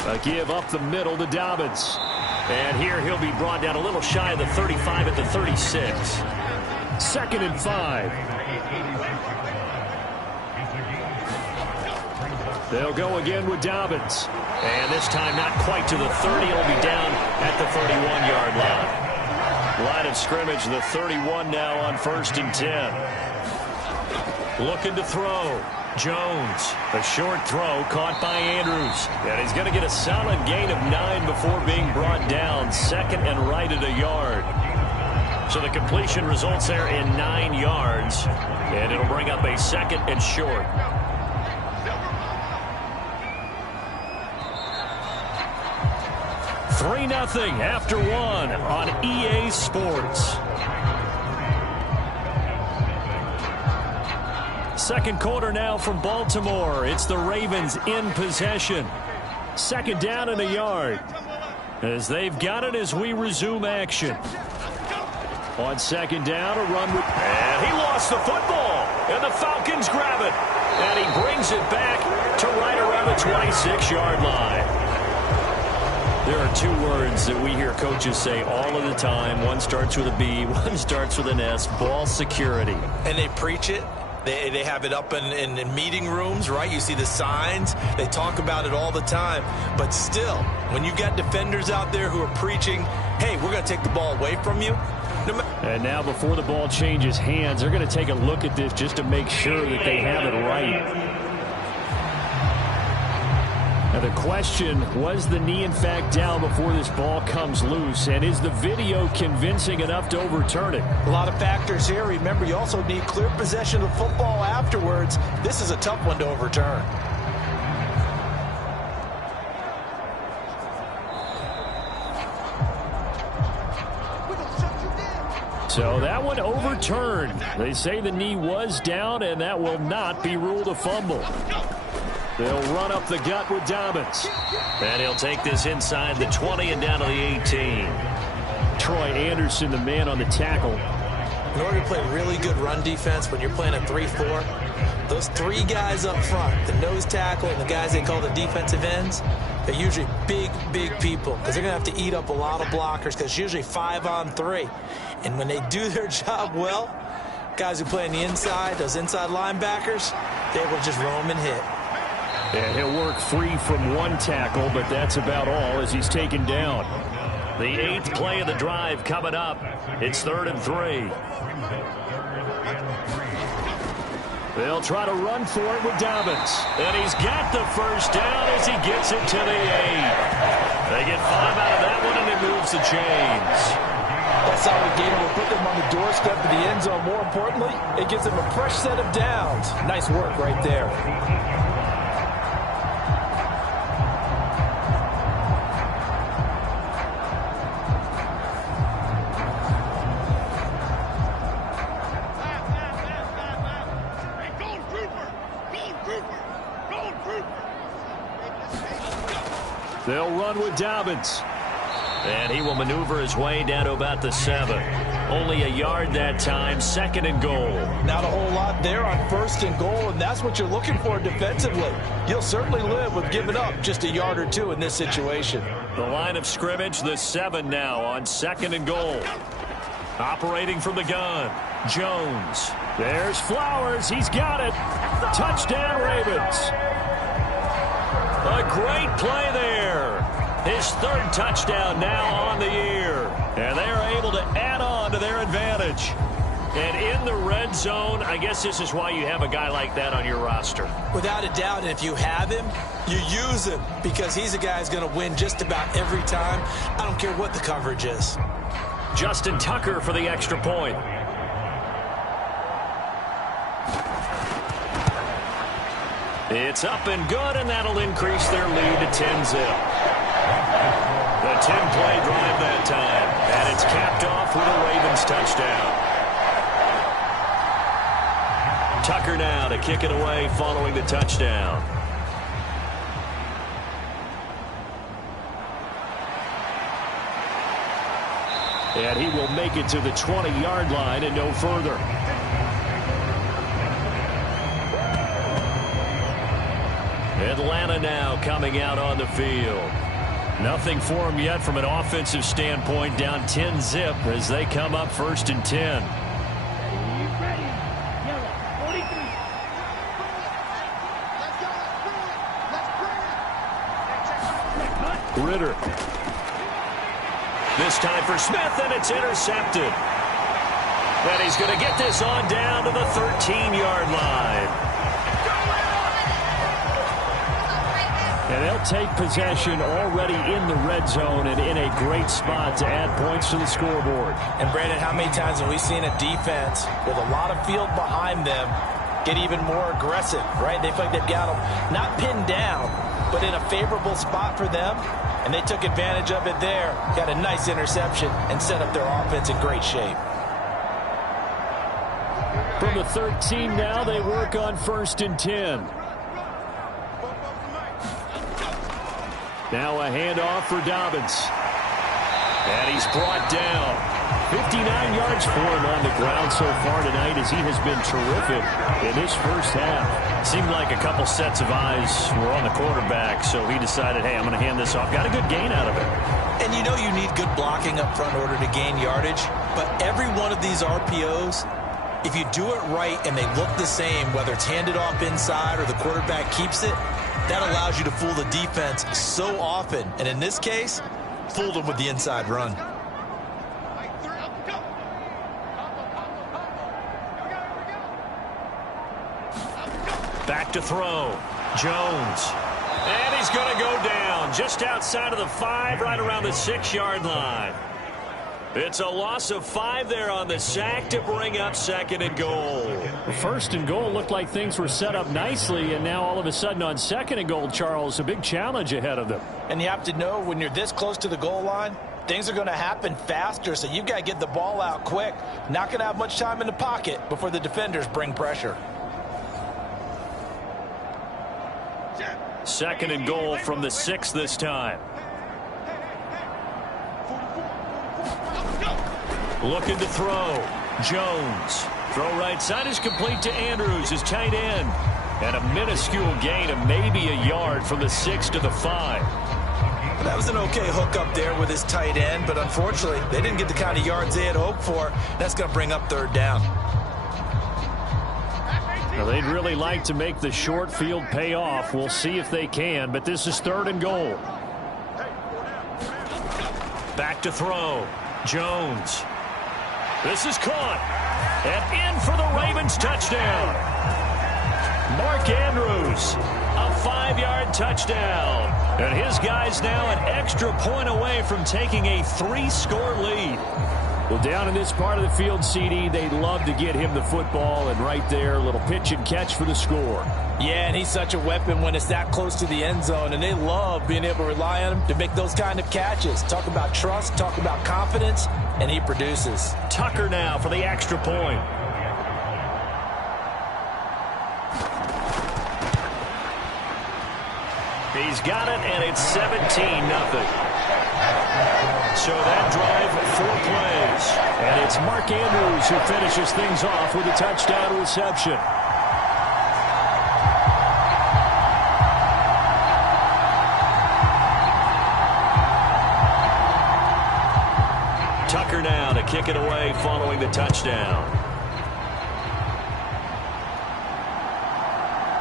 A give up the middle to Dobbins. And here he'll be brought down a little shy of the 35 at the 36. 2nd and 5. They'll go again with Dobbins. And this time not quite to the 30. He'll be down at the 31-yard line. Line of scrimmage, the 31 now on 1st and 10. Looking to throw. Jones, a short throw caught by Andrews. And he's going to get a solid gain of 9 before being brought down. 2nd and right at a yard. So the completion results there in 9 yards. And it'll bring up a 2nd and short. Three 3-0 after 1 on EA Sports. Second quarter now from Baltimore. It's the Ravens in possession. 2nd down and a yard. As they've got it as we resume action. On 2nd down, a run with... And he lost the football. And the Falcons grab it. And he brings it back to right around the 26-yard line. There are 2 words that we hear coaches say all of the time. One starts with a B, one starts with an S. Ball security. And they preach it. They have it up in meeting rooms, right? You see the signs. They talk about it all the time. But still, when you've got defenders out there who are preaching, hey, we're going to take the ball away from you. And now before the ball changes hands, they're going to take a look at this just to make sure that they have it right. Now the question, was the knee in fact down before this ball comes loose? And is the video convincing enough to overturn it? A lot of factors here. Remember, you also need clear possession of football afterwards. This is a tough one to overturn. So that one overturned. They say the knee was down, and that will not be ruled a fumble. They'll run up the gut with Dobbins. And he'll take this inside the 20 and down to the 18. Troy Anderson, the man on the tackle. In order to play really good run defense when you're playing a 3-4, those three guys up front, the nose tackle and the guys they call the defensive ends, they're usually big, big people because they're going to have to eat up a lot of blockers because it's usually 5-on-3. And when they do their job well, guys who play on the inside, those inside linebackers, they're able to just roam and hit. And he'll work free from one tackle, but that's about all as he's taken down. The 8th play of the drive coming up. It's 3rd and 3. They'll try to run for it with Dobbins. And he's got the first down as he gets it to the 8. They get 5 out of that one, and it moves the chains. That's how we game will put them on the doorstep of the end zone. More importantly, it gives them a fresh set of downs. Nice work right there. They'll run with Dobbins. And he will maneuver his way down to about the 7. Only a yard that time, 2nd and goal. Not a whole lot there on 1st and goal, and that's what you're looking for defensively. You'll certainly live with giving up just a yard or two in this situation. The line of scrimmage, the 7 now on 2nd and goal. Operating from the gun, Jones. There's Flowers. He's got it. Touchdown, Ravens. A great play there. His 3rd touchdown now on the year. And they are able to add on to their advantage. And in the red zone, I guess this is why you have a guy like that on your roster. Without a doubt, and if you have him, you use him because he's a guy who's going to win just about every time. I don't care what the coverage is. Justin Tucker for the extra point. It's up and good, and that'll increase their lead to 10-zip. The 10-play drive that time, and it's capped off with a Ravens touchdown. Tucker now to kick it away following the touchdown. And he will make it to the 20-yard line and no further. Atlanta now coming out on the field. Nothing for him yet from an offensive standpoint, down 10-zip as they come up 1st and 10. Ritter. This time for Smith, and it's intercepted. And he's going to get this on down to the 13-yard line. And they'll take possession already in the red zone and in a great spot to add points to the scoreboard. And, Brandon, how many times have we seen a defense with a lot of field behind them get even more aggressive, right? They feel like they've got them not pinned down, but in a favorable spot for them, and they took advantage of it there, got a nice interception, and set up their offense in great shape. From the 13 now, they work on 1st and 10. Now a handoff for Dobbins. And he's brought down. 59 yards for him on the ground so far tonight as he has been terrific in this first half. Seemed like a couple sets of eyes were on the quarterback, so he decided, hey, I'm going to hand this off. Got a good gain out of it. And you know you need good blocking up front in order to gain yardage, but every one of these RPOs, if you do it right and they look the same, whether it's handed off inside or the quarterback keeps it, that allows you to fool the defense so often. And in this case, fooled them with the inside run. Back to throw. Jones. And he's going to go down just outside of the 5, right around the 6-yard line. It's a loss of 5 there on the sack to bring up 2nd and goal. 1st and goal looked like things were set up nicely, and now all of a sudden on 2nd and goal, Charles, a big challenge ahead of them. And you have to know when you're this close to the goal line, things are going to happen faster, so you've got to get the ball out quick. Not going to have much time in the pocket before the defenders bring pressure. 2nd and goal from the 6 this time. Looking to throw. Jones. Throw right side is complete to Andrews, his tight end. And a minuscule gain of maybe a yard from the 6 to the 5. That was an okay hook up there with his tight end, but unfortunately, they didn't get the kind of yards they had hoped for. That's going to bring up 3rd down. Well, they'd really like to make the short field pay off. We'll see if they can, but this is 3rd and goal. Back to throw. Jones. This is caught. And in for the Ravens touchdown. Mark Andrews, a 5-yard touchdown. And his guys now an extra point away from taking a 3-score lead. Well, down in this part of the field, CD, they'd love to get him the football, and right there, a little pitch and catch for the score. Yeah, and he's such a weapon when it's that close to the end zone, and they love being able to rely on him to make those kind of catches. Talk about trust, talk about confidence, and he produces. Tucker now for the extra point. He's got it, and it's 17-0. So that drive, 4 plays. And it's Mark Andrews who finishes things off with a touchdown reception. Tucker now to kick it away following the touchdown.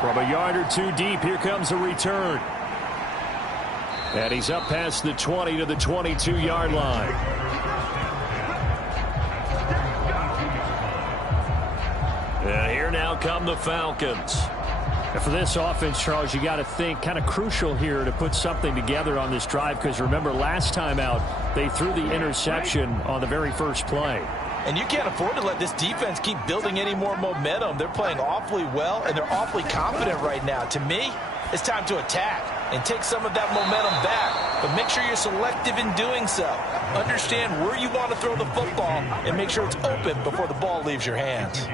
From a yard or 2 deep, here comes a return. And he's up past the 20 to the 22-yard line. And here now come the Falcons. And for this offense, Charles, you got to think kind of crucial here to put something together on this drive, because remember last time out they threw the interception on the very first play. And you can't afford to let this defense keep building any more momentum. They're playing awfully well, and they're awfully confident right now. To me, it's time to attack and take some of that momentum back. But make sure you're selective in doing so. Understand where you want to throw the football and make sure it's open before the ball leaves your hands.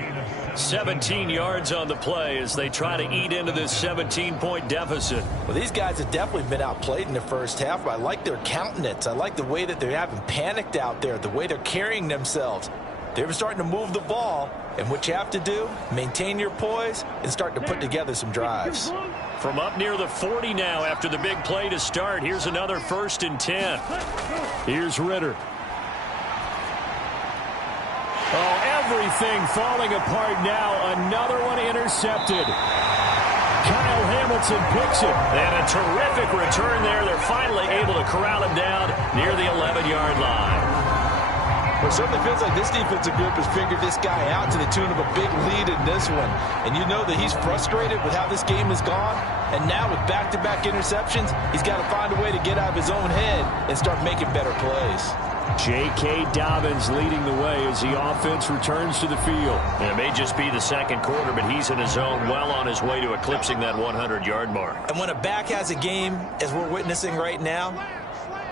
17 yards on the play as they try to eat into this 17-point deficit. Well, these guys have definitely been outplayed in the first half, but I like their countenance. I like the way that they haven't panicked out there, the way they're carrying themselves. They're starting to move the ball, and what you have to do, maintain your poise and start to put together some drives. From up near the 40 now after the big play to start, here's another 1st and 10. Here's Ritter. Oh, everything falling apart now. Another one intercepted. Kyle Hamilton picks it. And a terrific return there. They're finally able to corral him down near the 11-yard line. Well, it certainly feels like this defensive group has figured this guy out to the tune of a big lead in this one. And you know that he's frustrated with how this game has gone. And now with back-to-back interceptions, he's got to find a way to get out of his own head and start making better plays. J.K. Dobbins leading the way as the offense returns to the field. And it may just be the second quarter, but he's in his zone, well on his way to eclipsing that 100-yard mark. And when a back has a game, as we're witnessing right now,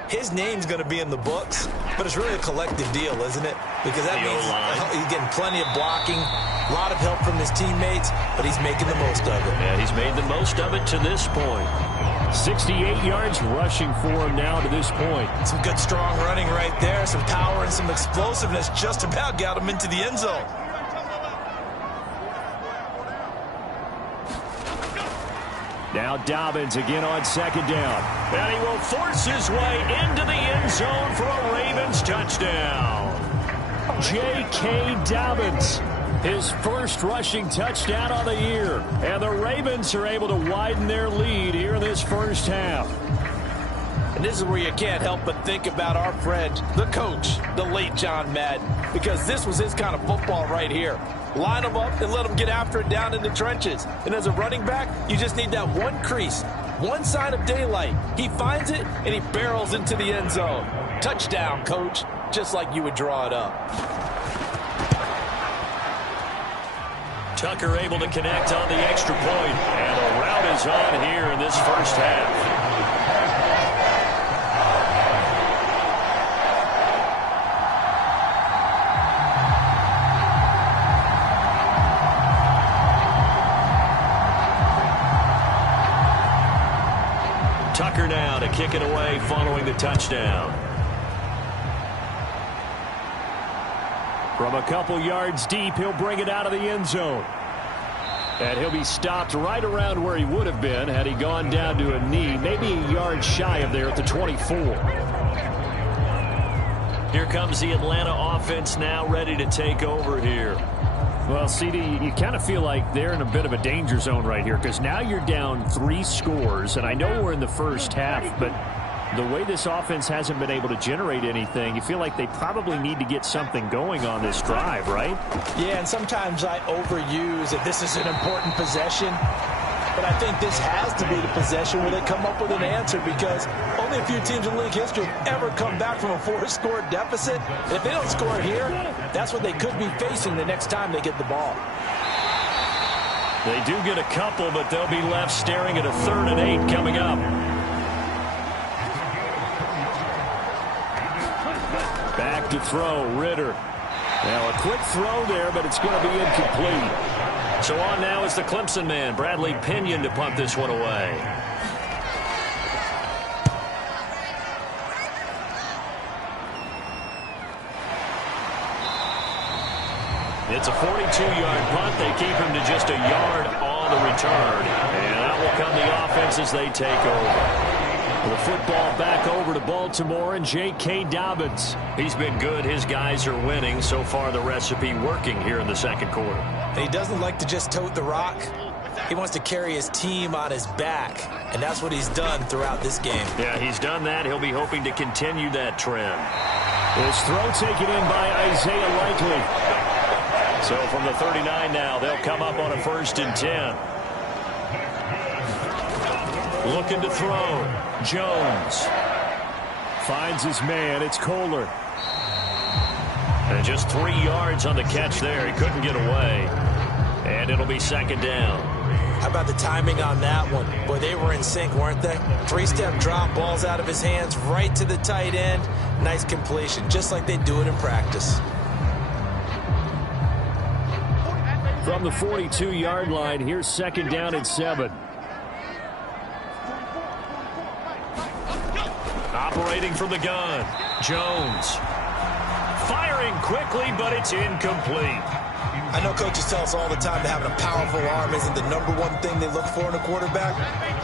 his name's going to be in the books, but it's really a collective deal, isn't it? Because that means he's getting plenty of blocking, a lot of help from his teammates, but he's making the most of it. Yeah, he's made the most of it to this point. 68 yards rushing for him now to this point. Some good, strong running right there, some power and some explosiveness just about got him into the end zone. Now Dobbins again on 2nd down. And he will force his way into the end zone for a Ravens touchdown. J.K. Dobbins, his first rushing touchdown on the year. And the Ravens are able to widen their lead here in this first half. And this is where you can't help but think about our friend, the coach, the late John Madden, because this was his kind of football right here. Line them up and let them get after it down in the trenches. And as a running back, you just need that one crease, one sign of daylight. He finds it, and he barrels into the end zone. Touchdown, coach, just like you would draw it up. Tucker able to connect on the extra point. And the route is on here in this first half. Tucker now to kick it away following the touchdown. From a couple yards deep, he'll bring it out of the end zone. And he'll be stopped right around where he would have been had he gone down to a knee, maybe a yard shy of there at the 24. Here comes the Atlanta offense now ready to take over here. Well, CD, you kind of feel like they're in a bit of a danger zone right here because now you're down 3 scores, and I know we're in the first half, but the way this offense hasn't been able to generate anything, you feel like they probably need to get something going on this drive, right? Yeah, and sometimes I overuse that this is an important possession, but I think this has to be the possession where they come up with an answer because only a few teams in league history have ever come back from a 4-score deficit. And if they don't score here, that's what they could be facing the next time they get the ball. They do get a couple, but they'll be left staring at a 3rd and 8 coming up. Back to throw, Ritter. Now a quick throw there, but it's going to be incomplete. So on now is the Clemson man, Bradley Pinion, to punt this one away. It's a 42-yard punt. They keep him to just a yard on the return. And out will come the offense as they take over. The football back over to Baltimore and J.K. Dobbins. He's been good. His guys are winning. So far, the recipe working here in the second quarter. And he doesn't like to just tote the rock. He wants to carry his team on his back, and that's what he's done throughout this game. Yeah, he's done that. He'll be hoping to continue that trend. This throw taken in by Isaiah Likely. So from the 39 now, they'll come up on a 1st and 10. Looking to throw. Jones finds his man. It's Kohler. And just 3 yards on the catch there. He couldn't get away. And it'll be 2nd down. How about the timing on that one? Boy, they were in sync, weren't they? 3-step drop, balls out of his hands, right to the tight end. Nice completion, just like they do it in practice. From the 42-yard line, here's 2nd down and 7. Operating from the gun, Jones. Firing quickly, but it's incomplete. I know coaches tell us all the time that having a powerful arm isn't the #1 thing they look for in a quarterback.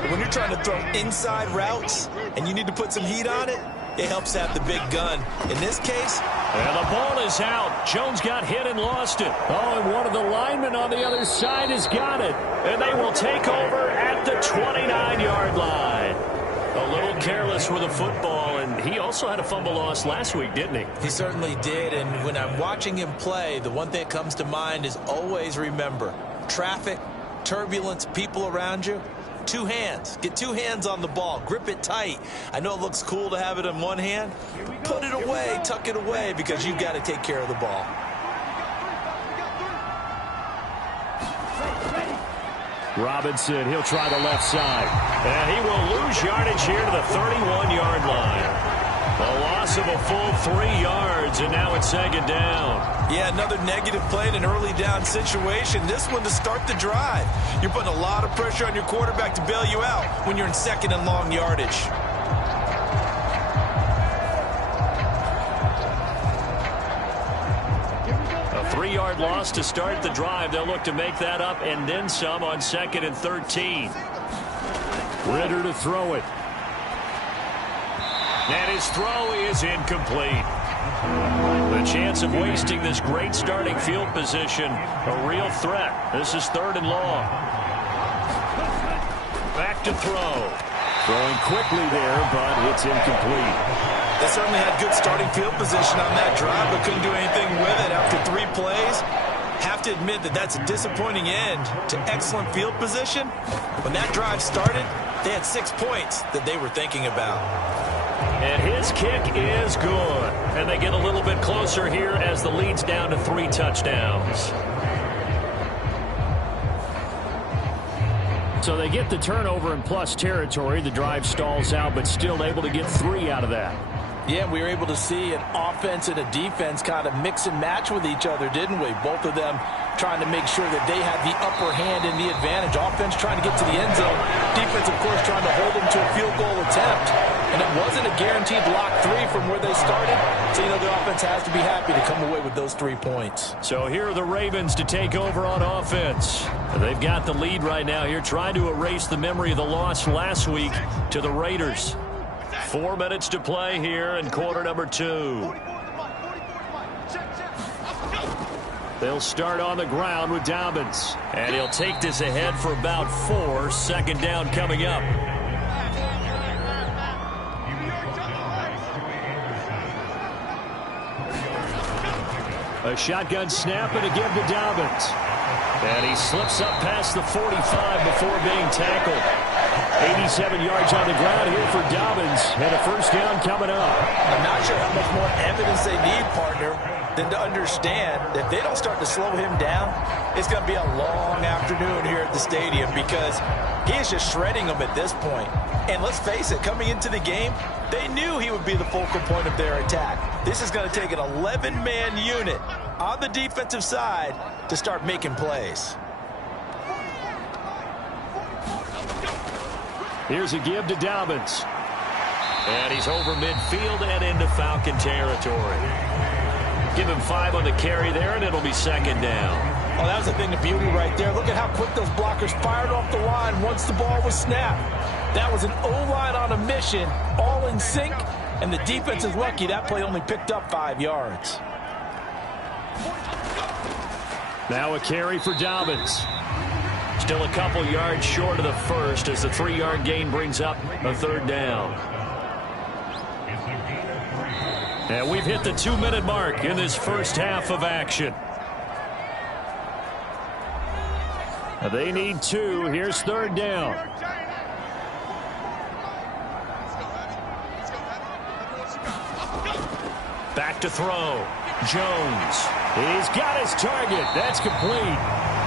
But when you're trying to throw inside routes and you need to put some heat on it, it helps to have the big gun. In this case, and the ball is out. Jones got hit and lost it. Oh, and one of the linemen on the other side has got it. And they will take over at the 29-yard line. A little careless with a football, and he also had a fumble loss last week, didn't he? He certainly did, and when I'm watching him play, the one thing that comes to mind is always remember, traffic, turbulence, people around you, 2 hands. Get 2 hands on the ball. Grip it tight. I know it looks cool to have it in one hand. Put it away, tuck it away, because you've got to take care of the ball. Robinson, he'll try the left side. And he will lose yardage here to the 31-yard line. A loss of a full 3 yards, and now it's 2nd down. Yeah, another negative play in an early down situation. This one to start the drive. You're putting a lot of pressure on your quarterback to bail you out when you're in 2nd and long yardage. A 3-yard loss to start the drive. They'll look to make that up and then some on 2nd and 13. Ritter to throw it. And his throw is incomplete. The chance of wasting this great starting field position, a real threat. This is 3rd and long. Back to throw. Throwing quickly there, but it's incomplete. They certainly had good starting field position on that drive, but couldn't do anything with it after 3 plays. Have to admit that that's a disappointing end to excellent field position. When that drive started, they had 6 points that they were thinking about. And his kick is good. And they get a little bit closer here as the lead's down to 3 touchdowns. So they get the turnover in plus territory. The drive stalls out, but still able to get 3 out of that. Yeah, we were able to see an offense and a defense kind of mix and match with each other, didn't we? Both of them trying to make sure that they have the upper hand and the advantage. Offense trying to get to the end zone. Defense, of course, trying to hold them to a field goal attempt. And it wasn't a guaranteed lock 3 from where they started. So, you know, the offense has to be happy to come away with those 3 points. So here are the Ravens to take over on offense. They've got the lead right now here, trying to erase the memory of the loss last week to the Raiders. 4 minutes to play here in quarter number 2. They'll start on the ground with Dobbins. And he'll take this ahead for about 4. Second down coming up. A shotgun snap and a give to Dobbins. And he slips up past the 45 before being tackled. 87 yards on the ground here for Dobbins. And a first down coming up. I'm not sure how much more evidence they need, partner, than to understand that if they don't start to slow him down, it's going to be a long afternoon here at the stadium because he is just shredding them at this point. And let's face it, coming into the game, they knew he would be the focal point of their attack. This is going to take an 11-man unit on the defensive side to start making plays. Here's a give to Dobbins. And he's over midfield and into Falcon territory. Give him 5 on the carry there, and it'll be second down. Oh, that was a thing of beauty right there. Look at how quick those blockers fired off the line once the ball was snapped. That was an O-line on a mission, all in sync, and the defense is lucky that play only picked up 5 yards. Now a carry for Dobbins. Still a couple yards short of the first as the 3-yard gain brings up a third down. And we've hit the 2-minute mark in this first half of action. They need 2. Here's third down. Back to throw. Jones. He's got his target. That's complete.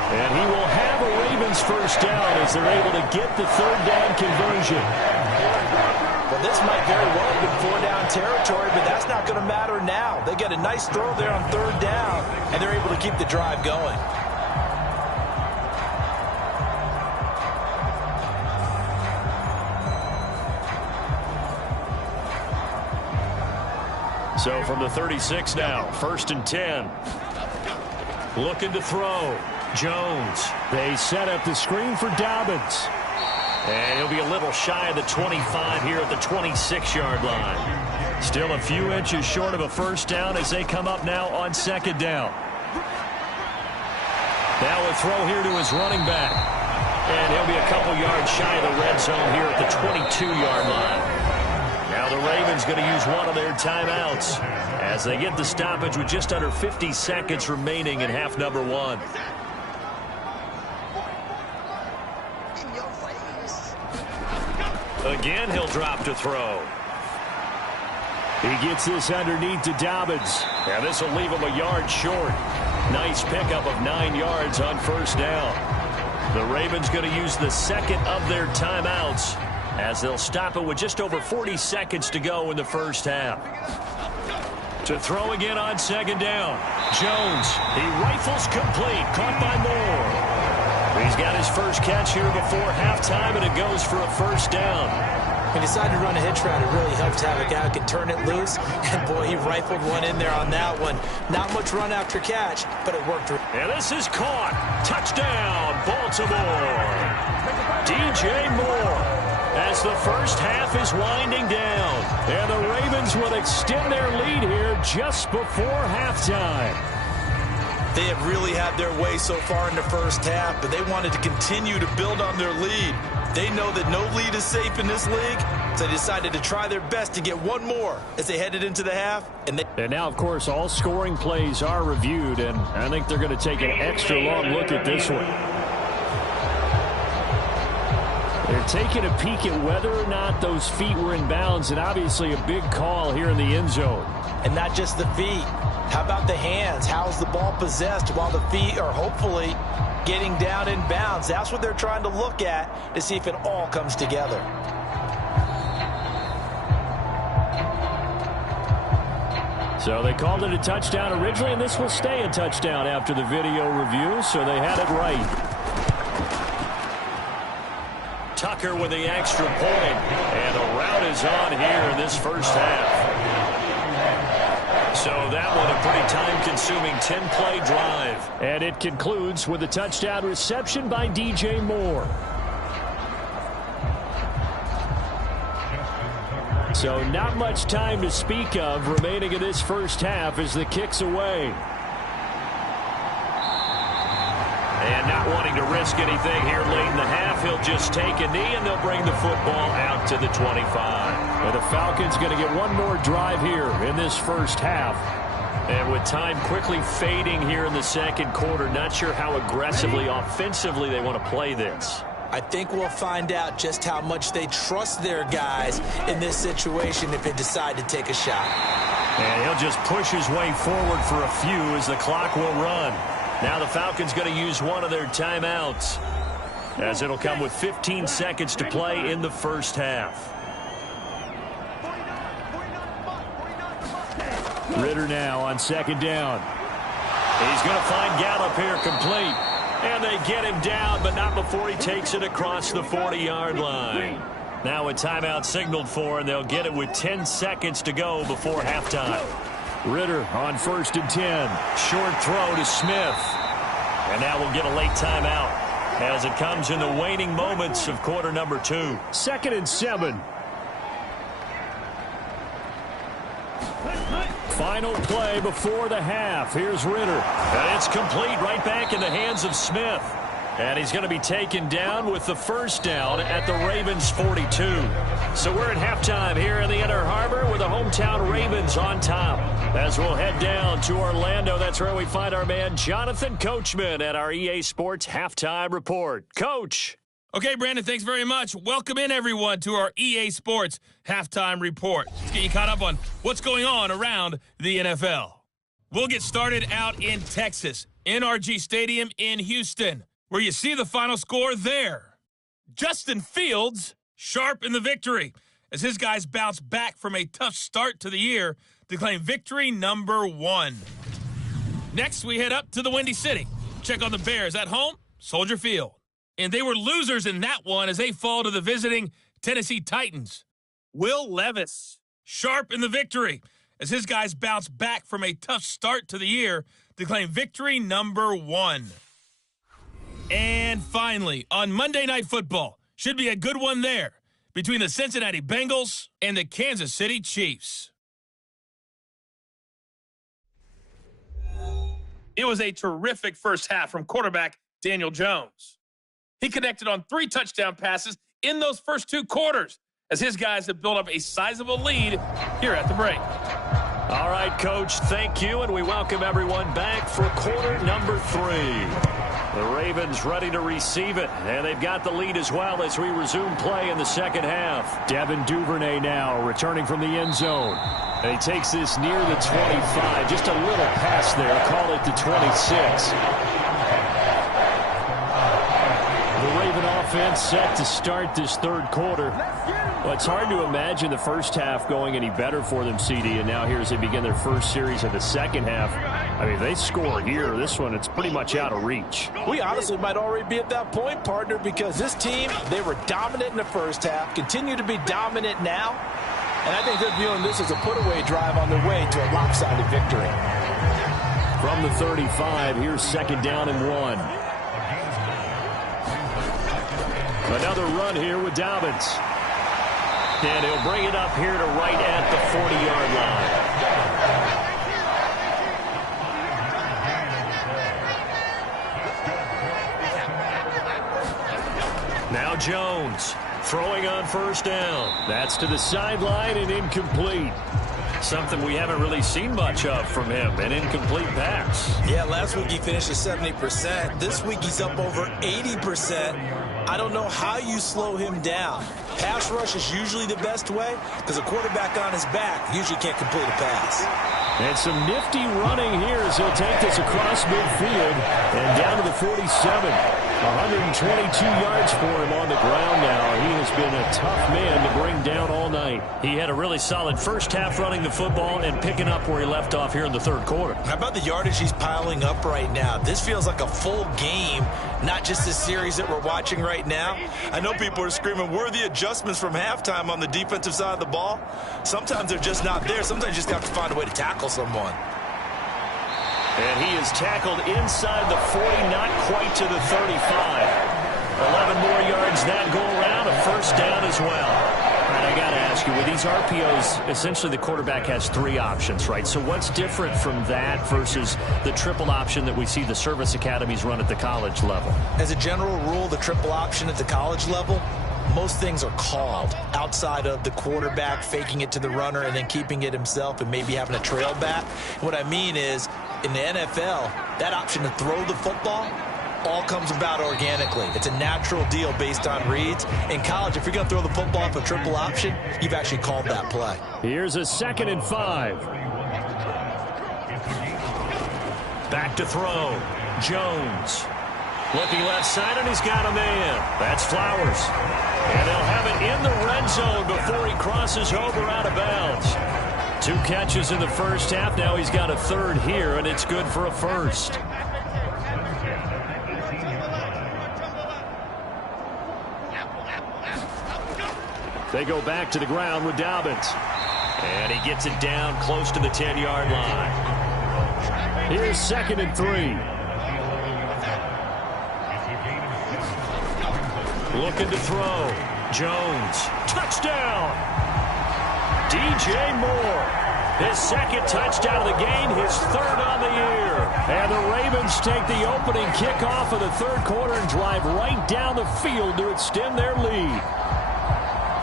And he will have a Ravens first down as they're able to get the third down conversion. Well, this might very well have been 4-down territory, but that's not going to matter now. They get a nice throw there on third down, and they're able to keep the drive going. So from the 36 now, 1st and 10. Looking to throw. Jones. They set up the screen for Dobbins. And he'll be a little shy of the 25 here at the 26-yard line. Still a few inches short of a first down as they come up now on second down. Now a throw here to his running back. And he'll be a couple yards shy of the red zone here at the 22-yard line. Now the Ravens going to use one of their timeouts as they get the stoppage with just under 50 seconds remaining in half number 1. Again, he'll drop to throw. He gets this underneath to Dobbins. And this will leave him a yard short. Nice pickup of 9 yards on first down. The Ravens going to use the second of their timeouts as they'll stop it with just over 40 seconds to go in the first half. To throw again on second down. Jones, he rifles complete, caught by Moore. He's got his first catch here before halftime, and it goes for a first down. He decided to run a hitch route. It really helped to have a guy who could turn it loose. And, boy, he rifled one in there on that one. Not much run after catch, but it worked. And this is caught. Touchdown, Baltimore. DJ Moore. As the first half is winding down. And the Ravens will extend their lead here just before halftime. They have really had their way so far in the first half, but they wanted to continue to build on their lead. They know that no lead is safe in this league, so they decided to try their best to get one more as they headed into the half. And now, of course, all scoring plays are reviewed, and I think they're going to take an extra long look at this one. They're taking a peek at whether or not those feet were in bounds, and obviously a big call here in the end zone. And not just the feet. How about the hands? How's the ball possessed while the feet are hopefully getting down in bounds? That's what they're trying to look at to see if it all comes together. . 2 So they called it a touchdown originally, and this will stay a touchdown after the video review, so they had it right. Tucker with the extra point, and the route is on here in this first half. So that one a pretty time-consuming 10-play drive. And it concludes with a touchdown reception by DJ Moore. So not much time to speak of remaining in this first half as the kick's away. And not wanting to risk anything here late in the half, he'll just take a knee and they'll bring the football out to the 25. And the Falcons going to get one more drive here in this first half. And with time quickly fading here in the second quarter, not sure how aggressively, offensively they want to play this. I think we'll find out just how much they trust their guys in this situation if they decide to take a shot. And he'll just push his way forward for a few as the clock will run. Now the Falcons going to use one of their timeouts, as it'll come with 15 seconds to play in the first half. Ritter now on second down. He's going to find Gallup here complete. And they get him down, but not before he takes it across the 40-yard line. Now a timeout signaled for, and they'll get it with 10 seconds to go before halftime. Ritter on 1st and 10. Short throw to Smith. And now we'll get a late timeout as it comes in the waning moments of quarter number 2. 2nd and 7. Final play before the half. Here's Ritter. And it's complete right back in the hands of Smith. And he's going to be taken down with the first down at the Ravens 42. So we're at halftime here in the Inner Harbor with the hometown Ravens on top. As we'll head down to Orlando, that's where we find our man Jonathan Coachman at our EA Sports Halftime Report. Coach. Okay, Brandon, thanks very much. Welcome in, everyone, to our EA Sports Halftime Report. Let's get you caught up on what's going on around the NFL. We'll get started out in Texas, NRG Stadium in Houston, where you see the final score there. Justin Fields sharp in the victory as his guys bounce back from a tough start to the year to claim victory number 1. Next, we head up to the Windy City. Check on the Bears at home, Soldier Field. And they were losers in that one as they fall to the visiting Tennessee Titans. Will Levis sharp in the victory as his guys bounce back from a tough start to the year to claim victory number 1. And finally, on Monday Night Football, should be a good one there between the Cincinnati Bengals and the Kansas City Chiefs. It was a terrific first half from quarterback Daniel Jones. He connected on 3 touchdown passes in those first 2 quarters as his guys have built up a sizable lead here at the break. All right, Coach, thank you, and we welcome everyone back for quarter number 3. The Ravens ready to receive it, and they've got the lead as well as we resume play in the second half. Devin Duvernay now returning from the end zone. And he takes this near the 25. Just a little pass there. Call it the 26. The Raven offense set to start this third quarter. Well, it's hard to imagine the first half going any better for them, CD, and now here as they begin their first series of the second half. I mean, if they score here, this one, it's pretty much out of reach. We honestly might already be at that point, partner, because this team, they were dominant in the first half, continue to be dominant now, and I think they're viewing this as a put-away drive on their way to a lopsided victory. From the 35, here's 2nd down and 1. Another run here with Dobbins. And he'll bring it up here to right at the 40-yard line. Now Jones throwing on 1st down. That's to the sideline and incomplete. Something we haven't really seen much of from him, an incomplete pass. Yeah, last week he finished at 70%. This week he's up over 80%. I don't know how you slow him down. Pass rush is usually the best way because a quarterback on his back usually can't complete a pass. And some nifty running here as he'll take this across midfield and down to the 47. 122 yards for him on the ground now. He has been a tough man to bring down all night. He had a really solid first half running the football and picking up where he left off here in the third quarter. How about the yardage he's piling up right now? This feels like a full game, not just the series that we're watching right now. I know people are screaming, worthy adjustments from halftime on the defensive side of the ball. Sometimes they're just not there. Sometimes you just have to find a way to tackle someone. And he is tackled inside the 40, not quite to the 35. 11 more yards that go around, a first down as well. All right, I got to ask you, with these RPOs, essentially the quarterback has three options, right? So what's different from that versus the triple option that we see the service academies run at the college level? As a general rule, the triple option at the college level, most things are called outside of the quarterback faking it to the runner and then keeping it himself and maybe having a trail back. What I mean is, in the NFL, that option to throw the football all comes about organically. It's a natural deal based on reads. In college, if you're going to throw the football off a triple option, you've actually called that play. Here's a 2nd and 5. Back to throw. Jones. Looking left side, and he's got a man. That's Flowers. And they'll have it in the red zone before he crosses over out of bounds. 2 catches in the first half. Now he's got a third here, and it's good for a first. They go back to the ground with Dobbins. And he gets it down close to the 10-yard line. Here's 2nd and 3. Looking to throw. Jones. Touchdown. DJ Moore. His 2nd touchdown of the game, his 3rd on the year. And the Ravens take the opening kickoff of the third quarter and drive right down the field to extend their lead.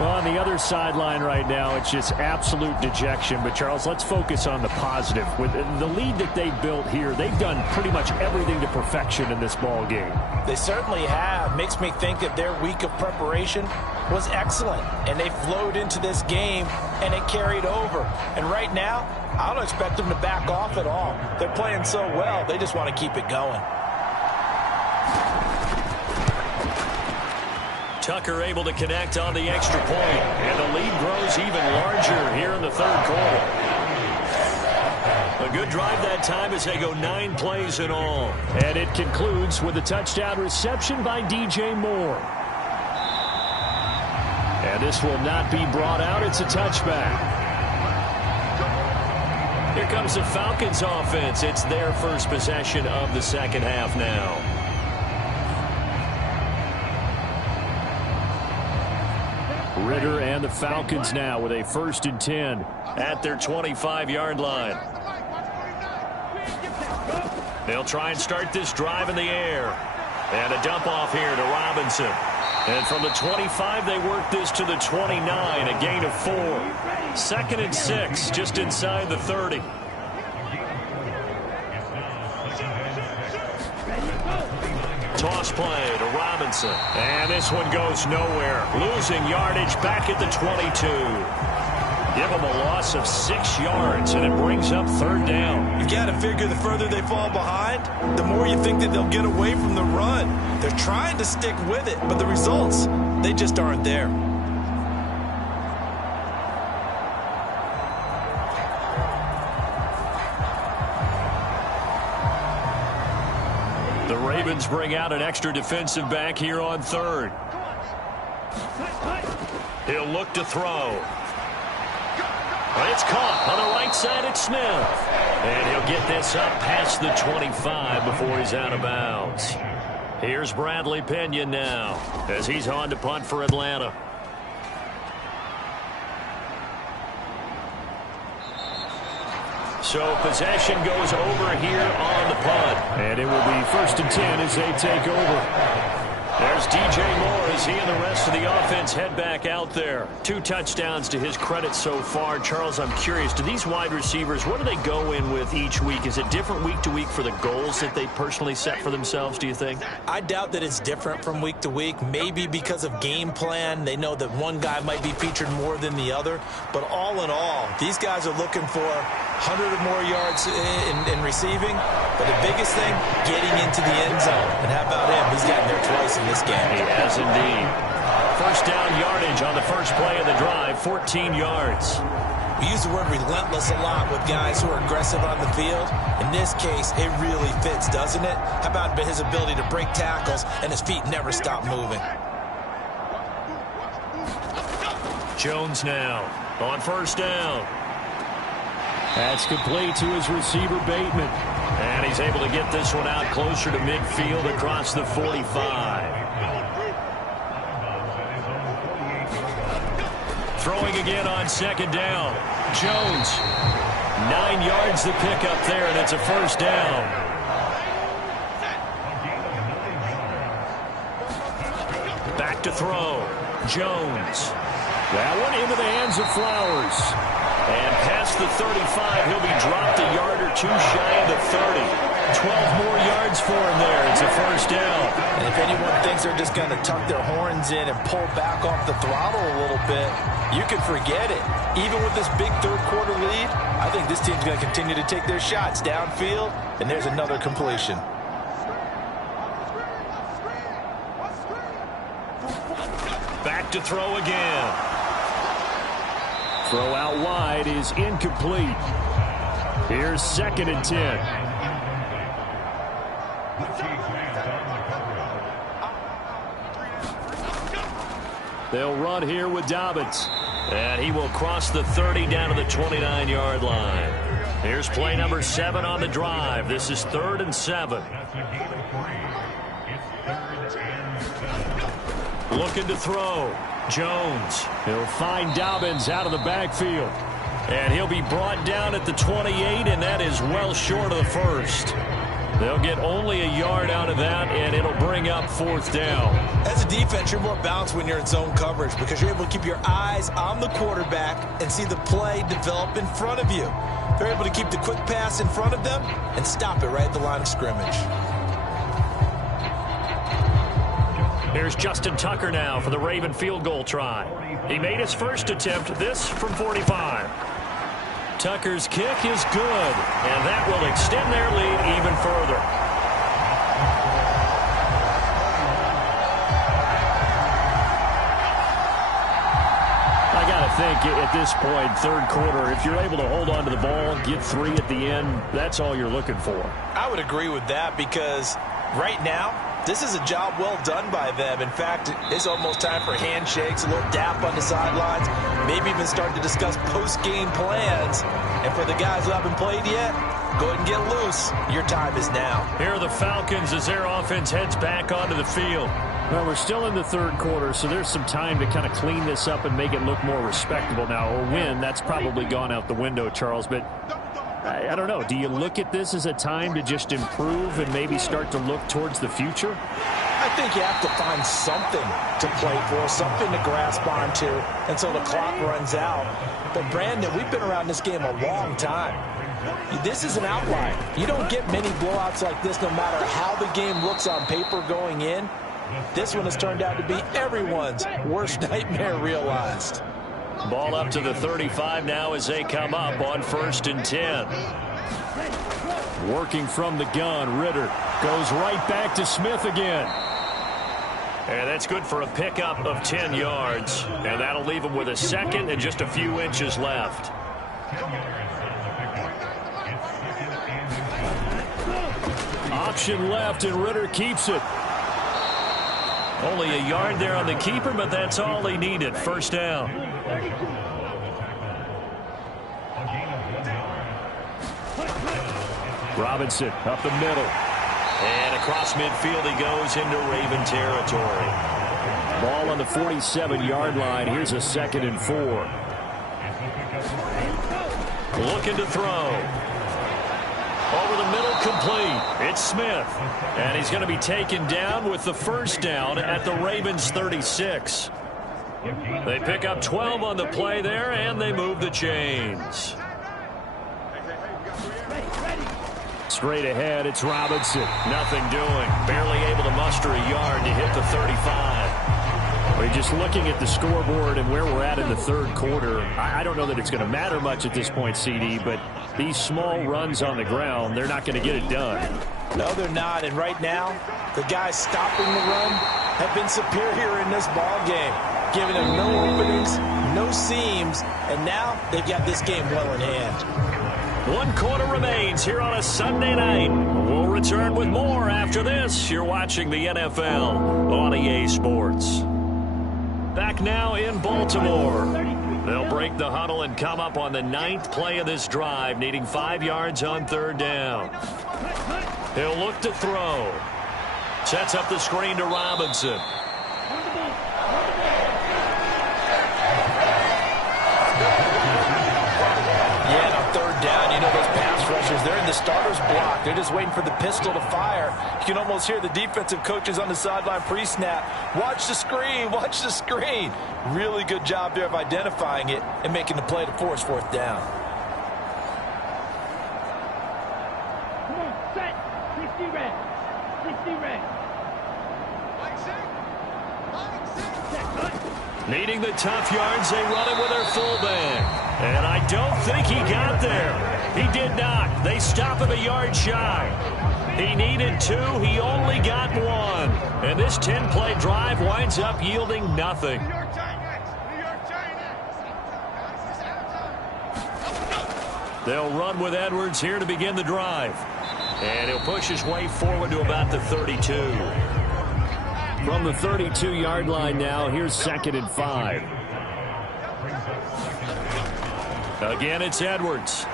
Well, on the other sideline right now, it's just absolute dejection. But, Charles, let's focus on the positive. With the lead that they built here, they've done pretty much everything to perfection in this ball game. They certainly have. Makes me think that their week of preparation was excellent. And they flowed into this game, and it carried over. And right now, I don't expect them to back off at all. They're playing so well, they just want to keep it going. Tucker able to connect on the extra point, and the lead grows even larger here in the third quarter. A good drive that time as they go 9 plays in all. And it concludes with a touchdown reception by DJ Moore. And this will not be brought out. It's a touchback. Here comes the Falcons offense. It's their first possession of the second half now. Ritter and the Falcons now with a 1st and 10 at their 25-yard line. They'll try and start this drive in the air. And a dump off here to Robinson. And from the 25, they work this to the 29, a gain of 4. 2nd and 6, just inside the 30. Toss play to Robinson. And this one goes nowhere. Losing yardage back at the 22. Give them a loss of 6 yards, and it brings up 3rd down. You've got to figure the further they fall behind, the more you think that they'll get away from the run. They're trying to stick with it, but the results, they just aren't there. The Ravens bring out an extra defensive back here on 3rd. He'll look to throw. But it's caught on the right side at Smith. And he'll get this up past the 25 before he's out of bounds. Here's Bradley Pinion now as he's on to punt for Atlanta. So possession goes over here on the punt. And it will be 1st and 10 as they take over. There's DJ Moore as he and the rest of the offense head back out there. 2 touchdowns to his credit so far. Charles, I'm curious, do these wide receivers, what do they go in with each week? Is it different week to week for the goals that they personally set for themselves, do you think? I doubt that it's different from week to week. Maybe because of game plan. They know that one guy might be featured more than the other. But all in all, these guys are looking for 100 or more yards in receiving. But the biggest thing, getting into the end zone. And how about him? He's gotten there twice in this game. He has indeed. First down yardage on the first play of the drive, 14 yards. We use the word relentless a lot with guys who are aggressive on the field. In this case, it really fits, doesn't it? How about his ability to break tackles and his feet never stop moving? Jones now on first down. That's complete to his receiver, Bateman. And he's able to get this one out closer to midfield across the 45. Throwing again on second down. Jones. 9 yards to pick up there, and it's a first down. Back to throw. Jones. That one into the hands of Flowers. And past the 35, he'll be dropped a yard or two shy of the 30. 12 more yards for him there. It's a first down. And if anyone thinks they're just going to tuck their horns in and pull back off the throttle a little bit, you can forget it. Even with this big third-quarter lead, I think this team's going to continue to take their shots downfield, and there's another completion. Back to throw again. Throw out wide is incomplete. Here's 2nd and 10. They'll run here with Dobbins. And he will cross the 30 down to the 29-yard line. Here's play number 7 on the drive. This is 3rd and 7. Looking to throw. Jones. He'll find Dobbins out of the backfield. And he'll be brought down at the 28, and that is well short of the first. They'll get only a yard out of that, and it'll bring up 4th down. As a defense, you're more balanced when you're in zone coverage because you're able to keep your eyes on the quarterback and see the play develop in front of you. They're able to keep the quick pass in front of them and stop it right at the line of scrimmage. Here's Justin Tucker now for the Raven field goal try. He made his first attempt, this from 45. Tucker's kick is good, and that will extend their lead even further. I got to think at this point, 3rd quarter, if you're able to hold on to the ball, get 3 at the end, that's all you're looking for. I would agree with that because right now, this is a job well done by them. In fact, it's almost time for handshakes, a little dap on the sidelines, maybe even start to discuss post-game plans. And for the guys who haven't played yet, go ahead and get loose. Your time is now. Here are the Falcons as their offense heads back onto the field. Well, we're still in the 3rd quarter, so there's some time to kind of clean this up and make it look more respectable now. Or win, that's probably gone out the window, Charles. But I don't know. Do you look at this as a time to just improve and maybe start to look towards the future? I think you have to find something to play for, something to grasp onto until the clock runs out. But, Brandon, we've been around this game a long time. This is an outlier. You don't get many blowouts like this no matter how the game looks on paper going in. This one has turned out to be everyone's worst nightmare realized. Ball up to the 35 now as they come up on 1st and 10. Working from the gun, Ritter goes right back to Smith again. And that's good for a pickup of 10 yards. And that'll leave him with a 2nd and just a few inches left. Option left, and Ritter keeps it. Only a yard there on the keeper, but that's all he needed. First down. Robinson up the middle. And across midfield he goes into Raven territory. Ball on the 47-yard line. Here's a 2nd and 4. Looking to throw. Over the middle, complete. It's Smith. And he's going to be taken down with the first down at the Ravens 36. They pick up 12 on the play there, and they move the chains. Straight ahead, it's Robinson. Nothing doing. Barely able to muster a yard to hit the 35. We're just looking at the scoreboard and where we're at in the 3rd quarter. I don't know that it's going to matter much at this point, CD, but these small runs on the ground, they're not going to get it done. No, they're not. And right now, the guys stopping the run have been superior in this ball game. giving them no openings, no seams, and now they've got this game well in hand. 1 quarter remains here on a Sunday night. We'll return with more after this. You're watching the NFL on EA Sports. Back now in Baltimore. They'll break the huddle and come up on the 9th play of this drive, needing 5 yards on 3rd down. He'll look to throw. Sets up the screen to Robinson. Yeah, on 3rd down, you know those pass rushers, they're in the starter's block. They're just waiting for the pistol to fire. You can almost hear the defensive coaches on the sideline pre-snap. Watch the screen, watch the screen. Really good job there of identifying it and making the play to force 4th down. Come on, set. 60 red. 60 red. Needing the tough yards, they run it with their fullback. And I don't think he got there. He did not. They stop him a yard shy. He needed 2. He only got 1. And this 10-play drive winds up yielding nothing. They'll run with Edwards here to begin the drive. And he'll push his way forward to about the 32. From the 32-yard line now, here's 2nd and 5. Again, it's Edwards.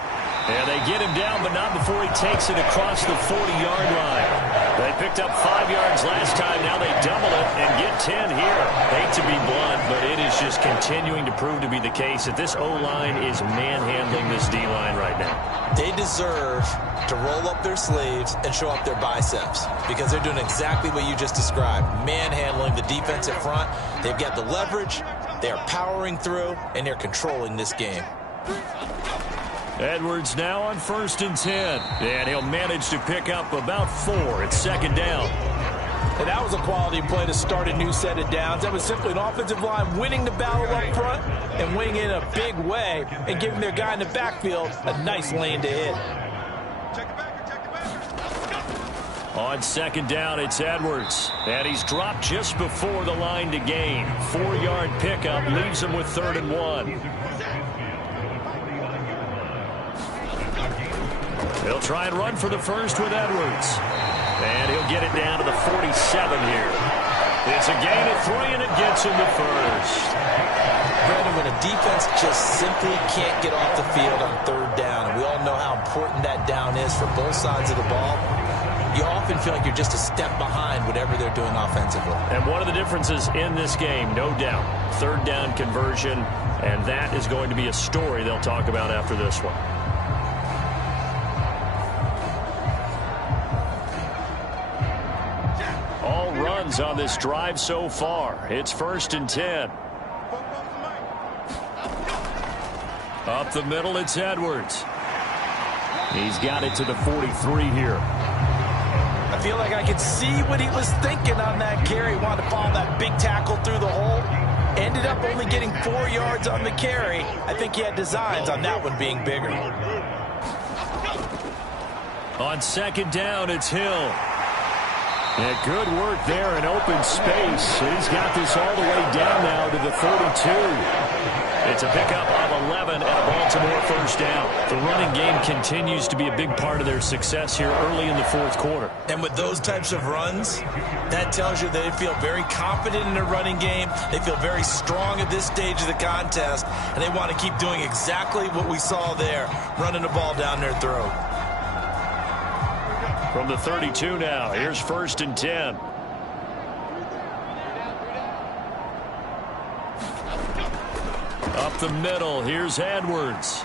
And they get him down, but not before he takes it across the 40-yard line. They picked up 5 yards last time. Now they double it and get 10 here. Hate to be blunt, but it is just continuing to prove to be the case that this O-line is manhandling this D-line right now. They deserve to roll up their sleeves and show up their biceps because they're doing exactly what you just described, manhandling the defensive front. They've got the leverage, they're powering through, and they're controlling this game. Edwards now on 1st and 10. And he'll manage to pick up about 4. It's 2nd down. And that was a quality play to start a new set of downs. That was simply an offensive line winning the battle up front and winning it in a big way and giving their guy in the backfield a nice lane to hit. On 2nd down, it's Edwards. And he's dropped just before the line to gain. 4-yard pickup leaves him with 3rd and 1. They'll try and run for the first with Edwards. And he'll get it down to the 47 here. It's a gain of 3, and it gets him to 1st. Brandon, when a defense just simply can't get off the field on 3rd down, and we all know how important that down is for both sides of the ball, you often feel like you're just a step behind whatever they're doing offensively. And one of the differences in this game, no doubt, 3rd down conversion, and that is going to be a story they'll talk about after this one. All runs on this drive so far. It's 1st and 10. Up the middle, it's Edwards. He's got it to the 43 here. I feel like I could see what he was thinking on that carry. He wanted to follow that big tackle through the hole. Ended up only getting 4 yards on the carry. I think he had designs on that one being bigger. On 2nd down, it's Hill. And good work there in open space. He's got this all the way down now to the 32. It's a pickup of 11 and a Baltimore 1st down. The running game continues to be a big part of their success here early in the 4th quarter. And with those types of runs, that tells you they feel very confident in their running game. They feel very strong at this stage of the contest, and they want to keep doing exactly what we saw there, running the ball down their throat. From the 32 now, here's 1st and 10. Up the middle, here's Edwards.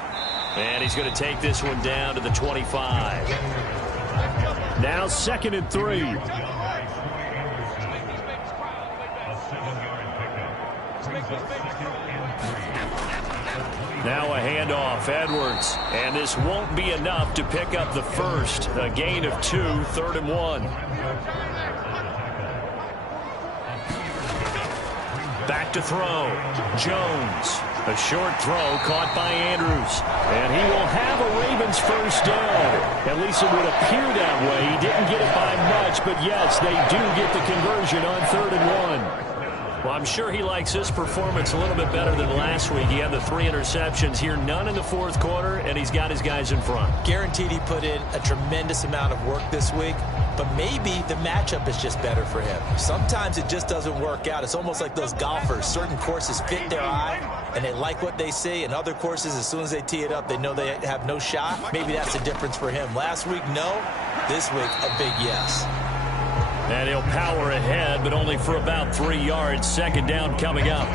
And he's going to take this one down to the 25. Now 2nd and 3. Now a handoff, Edwards. And this won't be enough to pick up the first. A gain of 2, 3rd and 1. Back to throw. Jones. A short throw caught by Andrews. And he will have a Ravens 1st down. At least it would appear that way. He didn't get it by much, but yes, they do get the conversion on 3rd and 1. Well, I'm sure he likes his performance a little bit better than last week. He had the 3 interceptions here, none in the fourth quarter, and he's got his guys in front. Guaranteed he put in a tremendous amount of work this week, but maybe the matchup is just better for him. Sometimes it just doesn't work out. It's almost like those golfers. Certain courses fit their eye, and they like what they see, and other courses, as soon as they tee it up, they know they have no shot. Maybe that's the difference for him. Last week, no. This week, a big yes. And he'll power ahead, but only for about 3 yards. Second down coming up.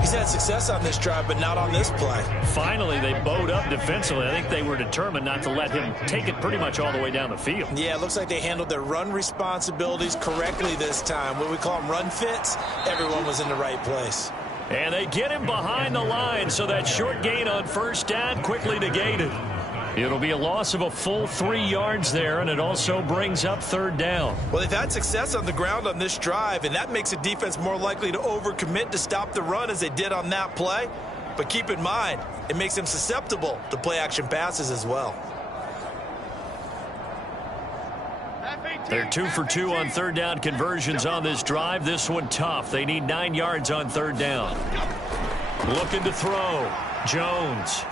He's had success on this drive, but not on this play. Finally, they bowed up defensively. I think they were determined not to let him take it pretty much all the way down the field. Yeah, it looks like they handled their run responsibilities correctly this time. What we call them run fits, everyone was in the right place. And they get him behind the line, so that short gain on first down quickly negated. It'll be a loss of a full 3 yards there, and it also brings up third down. Well, they've had success on the ground on this drive, and that makes the defense more likely to overcommit to stop the run as they did on that play. But keep in mind, it makes them susceptible to play-action passes as well. They're 2 for 2 on third down conversions on this drive. This one tough. They need 9 yards on third down. Looking to throw. Jones.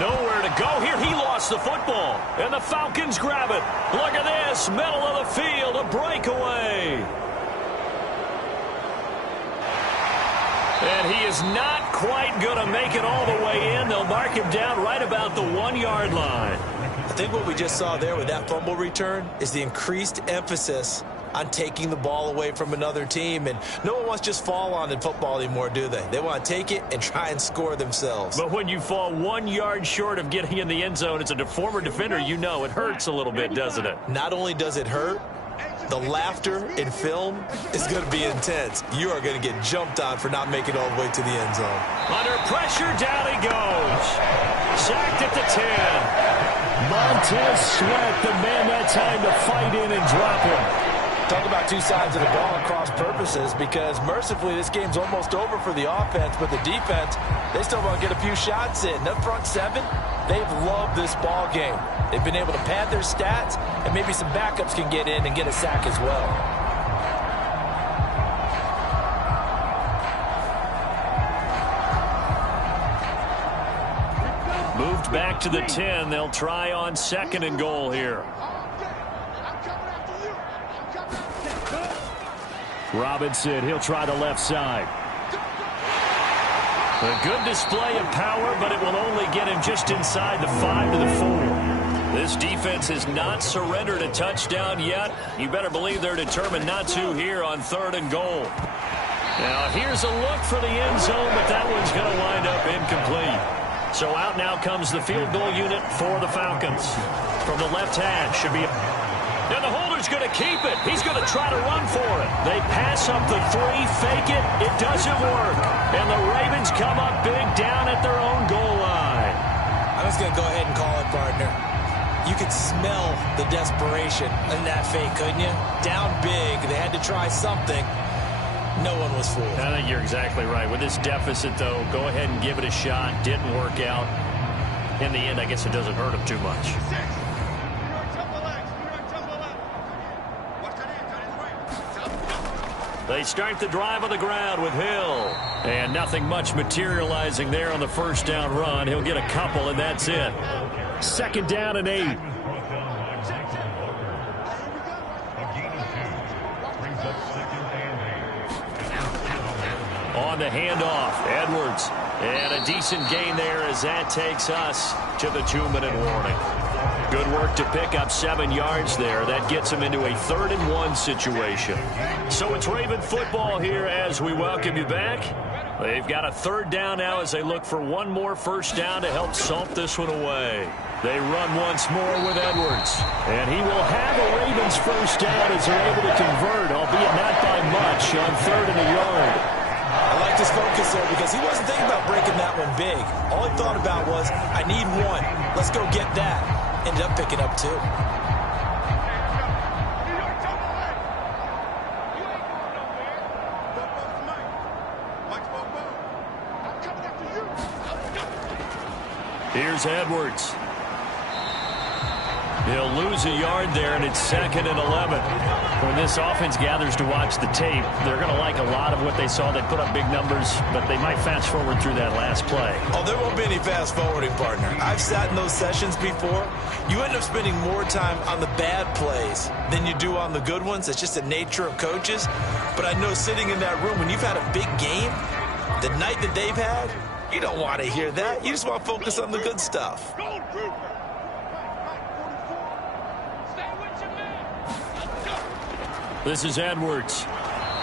Nowhere to go here. He lost the football, and the Falcons grab it. Look at this, middle of the field, a breakaway. And he is not quite going to make it all the way in. They'll mark him down right about the 1 yard line. I think what we just saw there with that fumble return is the increased emphasis on taking the ball away from another team. And no one wants to just fall on in football anymore, do they? They want to take it and try and score themselves. But when you fall 1 yard short of getting in the end zone as a former defender, you know it hurts a little bit, doesn't it? Not only does it hurt, the laughter in film is going to be intense. You are going to get jumped on for not making it all the way to the end zone. Under pressure, down he goes. Sacked at the 10. Montez Sweat, the man that time to fight in and drop him. Talk about two sides of the ball and cross purposes, because mercifully this game's almost over for the offense, but the defense, they still want to get a few shots in. That front seven, they've loved this ball game. They've been able to pad their stats, and maybe some backups can get in and get a sack as well. Moved back to the 10. They'll try on second and goal here. Robinson, he'll try the left side. A good display of power, but it will only get him just inside the 5 to the 4. This defense has not surrendered a touchdown yet. You better believe they're determined not to here on third and goal. Now, here's a look for the end zone, but that one's going to wind up incomplete. So out now comes the field goal unit for the Falcons. From the left hash, should be and the holder's going to keep it. He's going to try to run for it. They pass up the 3, fake it. It doesn't work. And the Ravens come up big down at their own goal line. I'm just going to go ahead and call it, partner. You could smell the desperation in that fake, couldn't you? Down big. They had to try something. No one was fooled. I think you're exactly right. With this deficit, though, go ahead and give it a shot. Didn't work out. In the end, I guess it doesn't hurt them too much. They start the drive on the ground with Hill. And nothing much materializing there on the first down run. He'll get a couple, and that's it. Second down and 8. On the handoff, Edwards. And a decent gain there as that takes us to the 2-minute warning. Good work to pick up 7 yards there. That gets them into a 3rd and 1 situation. So it's Raven football here as we welcome you back. They've got a 3rd down now as they look for one more first down to help salt this one away. They run once more with Edwards. And he will have a Ravens first down as they're able to convert, albeit not by much, on 3rd and a yard. I like his focus there because he wasn't thinking about breaking that one big. All he thought about was, I need one. Let's go get that. Ended up picking up 2. Here's Edwards. He'll lose a yard there, and it's 2nd and 11. When this offense gathers to watch the tape, they're going to like a lot of what they saw. They put up big numbers, but they might fast forward through that last play. Oh, there won't be any fast forwarding, partner. I've sat in those sessions before. You end up spending more time on the bad plays than you do on the good ones. It's just the nature of coaches. But I know sitting in that room, when you've had a big game, the night that they've had, you don't want to hear that. You just want to focus on the good stuff. This is Edwards,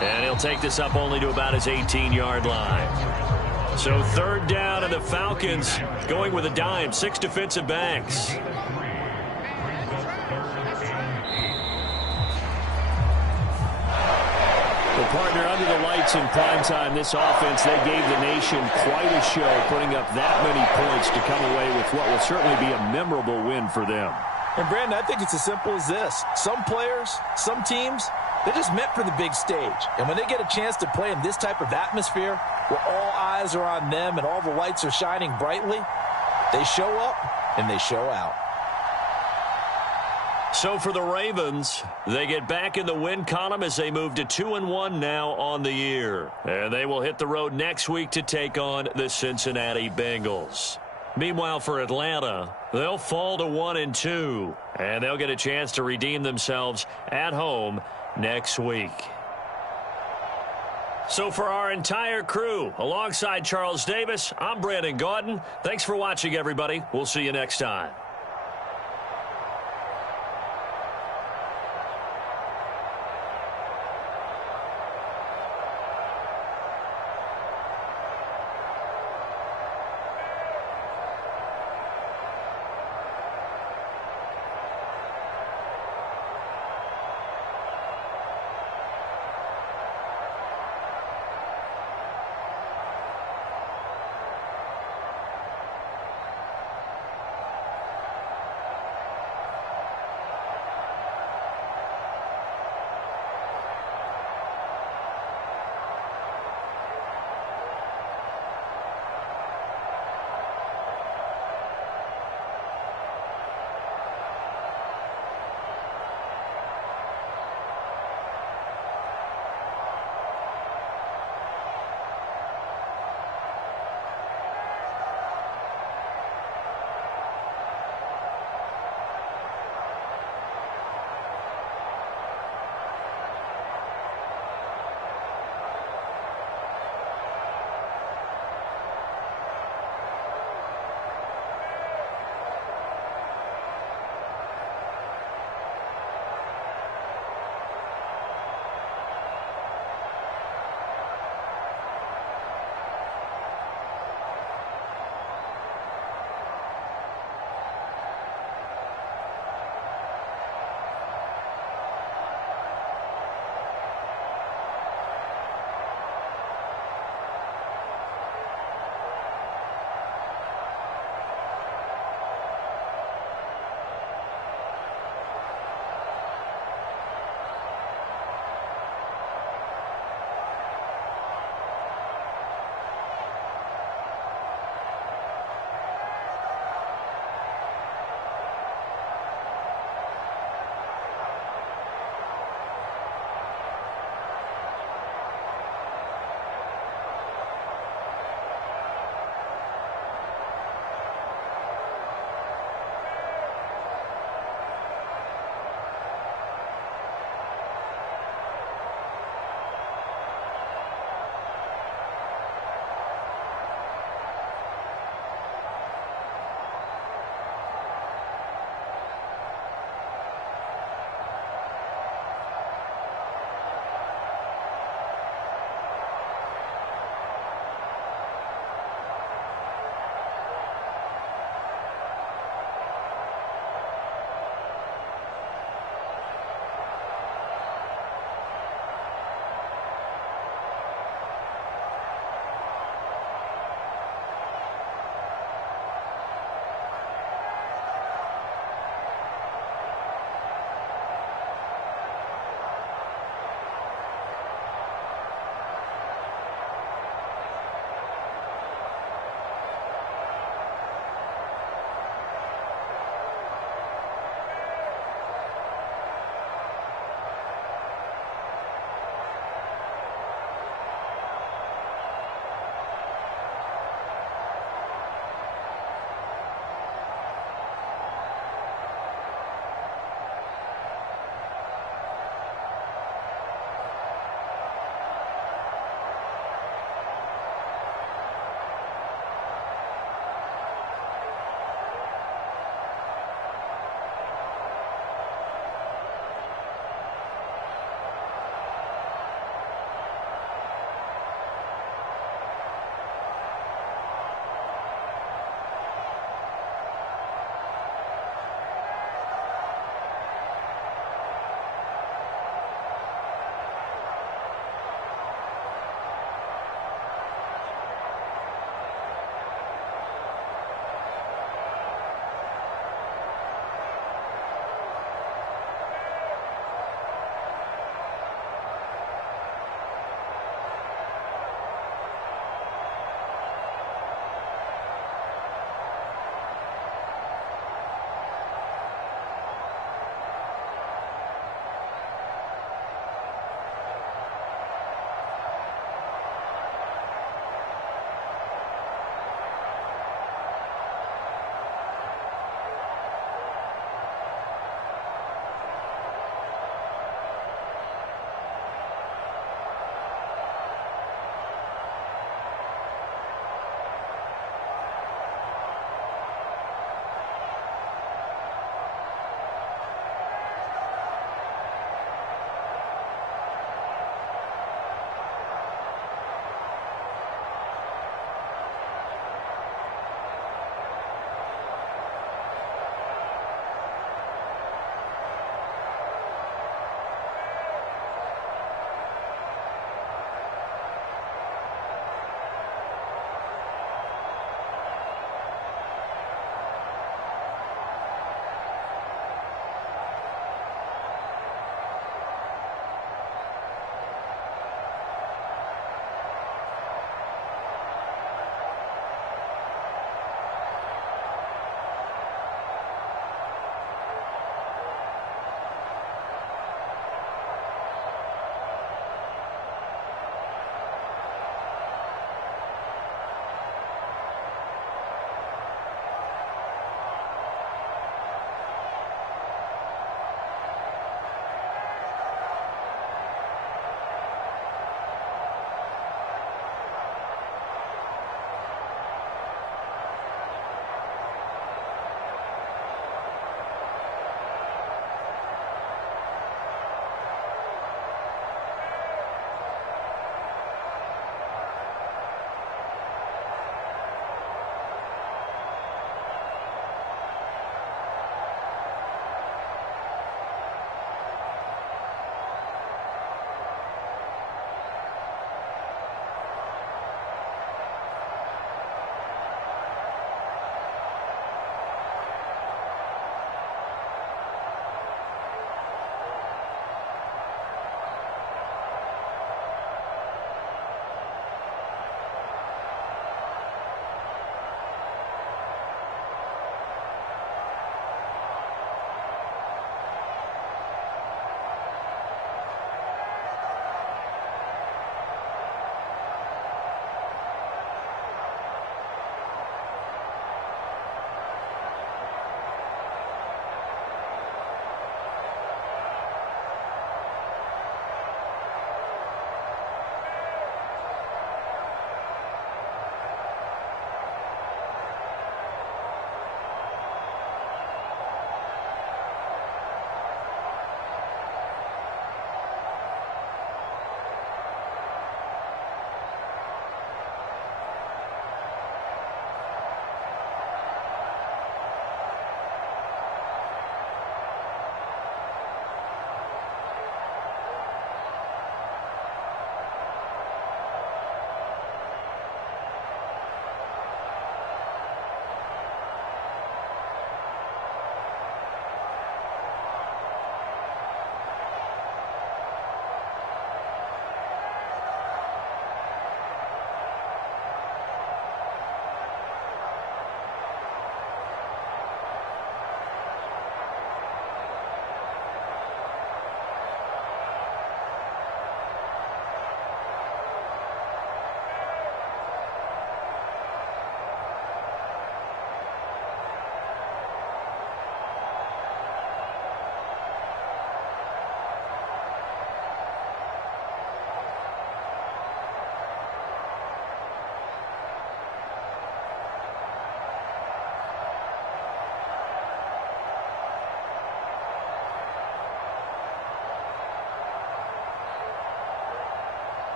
and he'll take this up only to about his 18-yard line. So 3rd down, and the Falcons going with a dime, 6 defensive backs. The partner under the lights in primetime, this offense, they gave the nation quite a show, putting up that many points to come away with what will certainly be a memorable win for them. And, Brandon, I think it's as simple as this. Some players, some teams, they're just meant for the big stage. And when they get a chance to play in this type of atmosphere where all eyes are on them and all the lights are shining brightly, they show up and they show out. So for the Ravens, they get back in the win column as they move to 2-1 now on the year. And they will hit the road next week to take on the Cincinnati Bengals. Meanwhile, for Atlanta, they'll fall to 1-2, and they'll get a chance to redeem themselves at home next week. So for our entire crew, alongside Charles Davis, I'm Brandon Gaudin. Thanks for watching, everybody. We'll see you next time.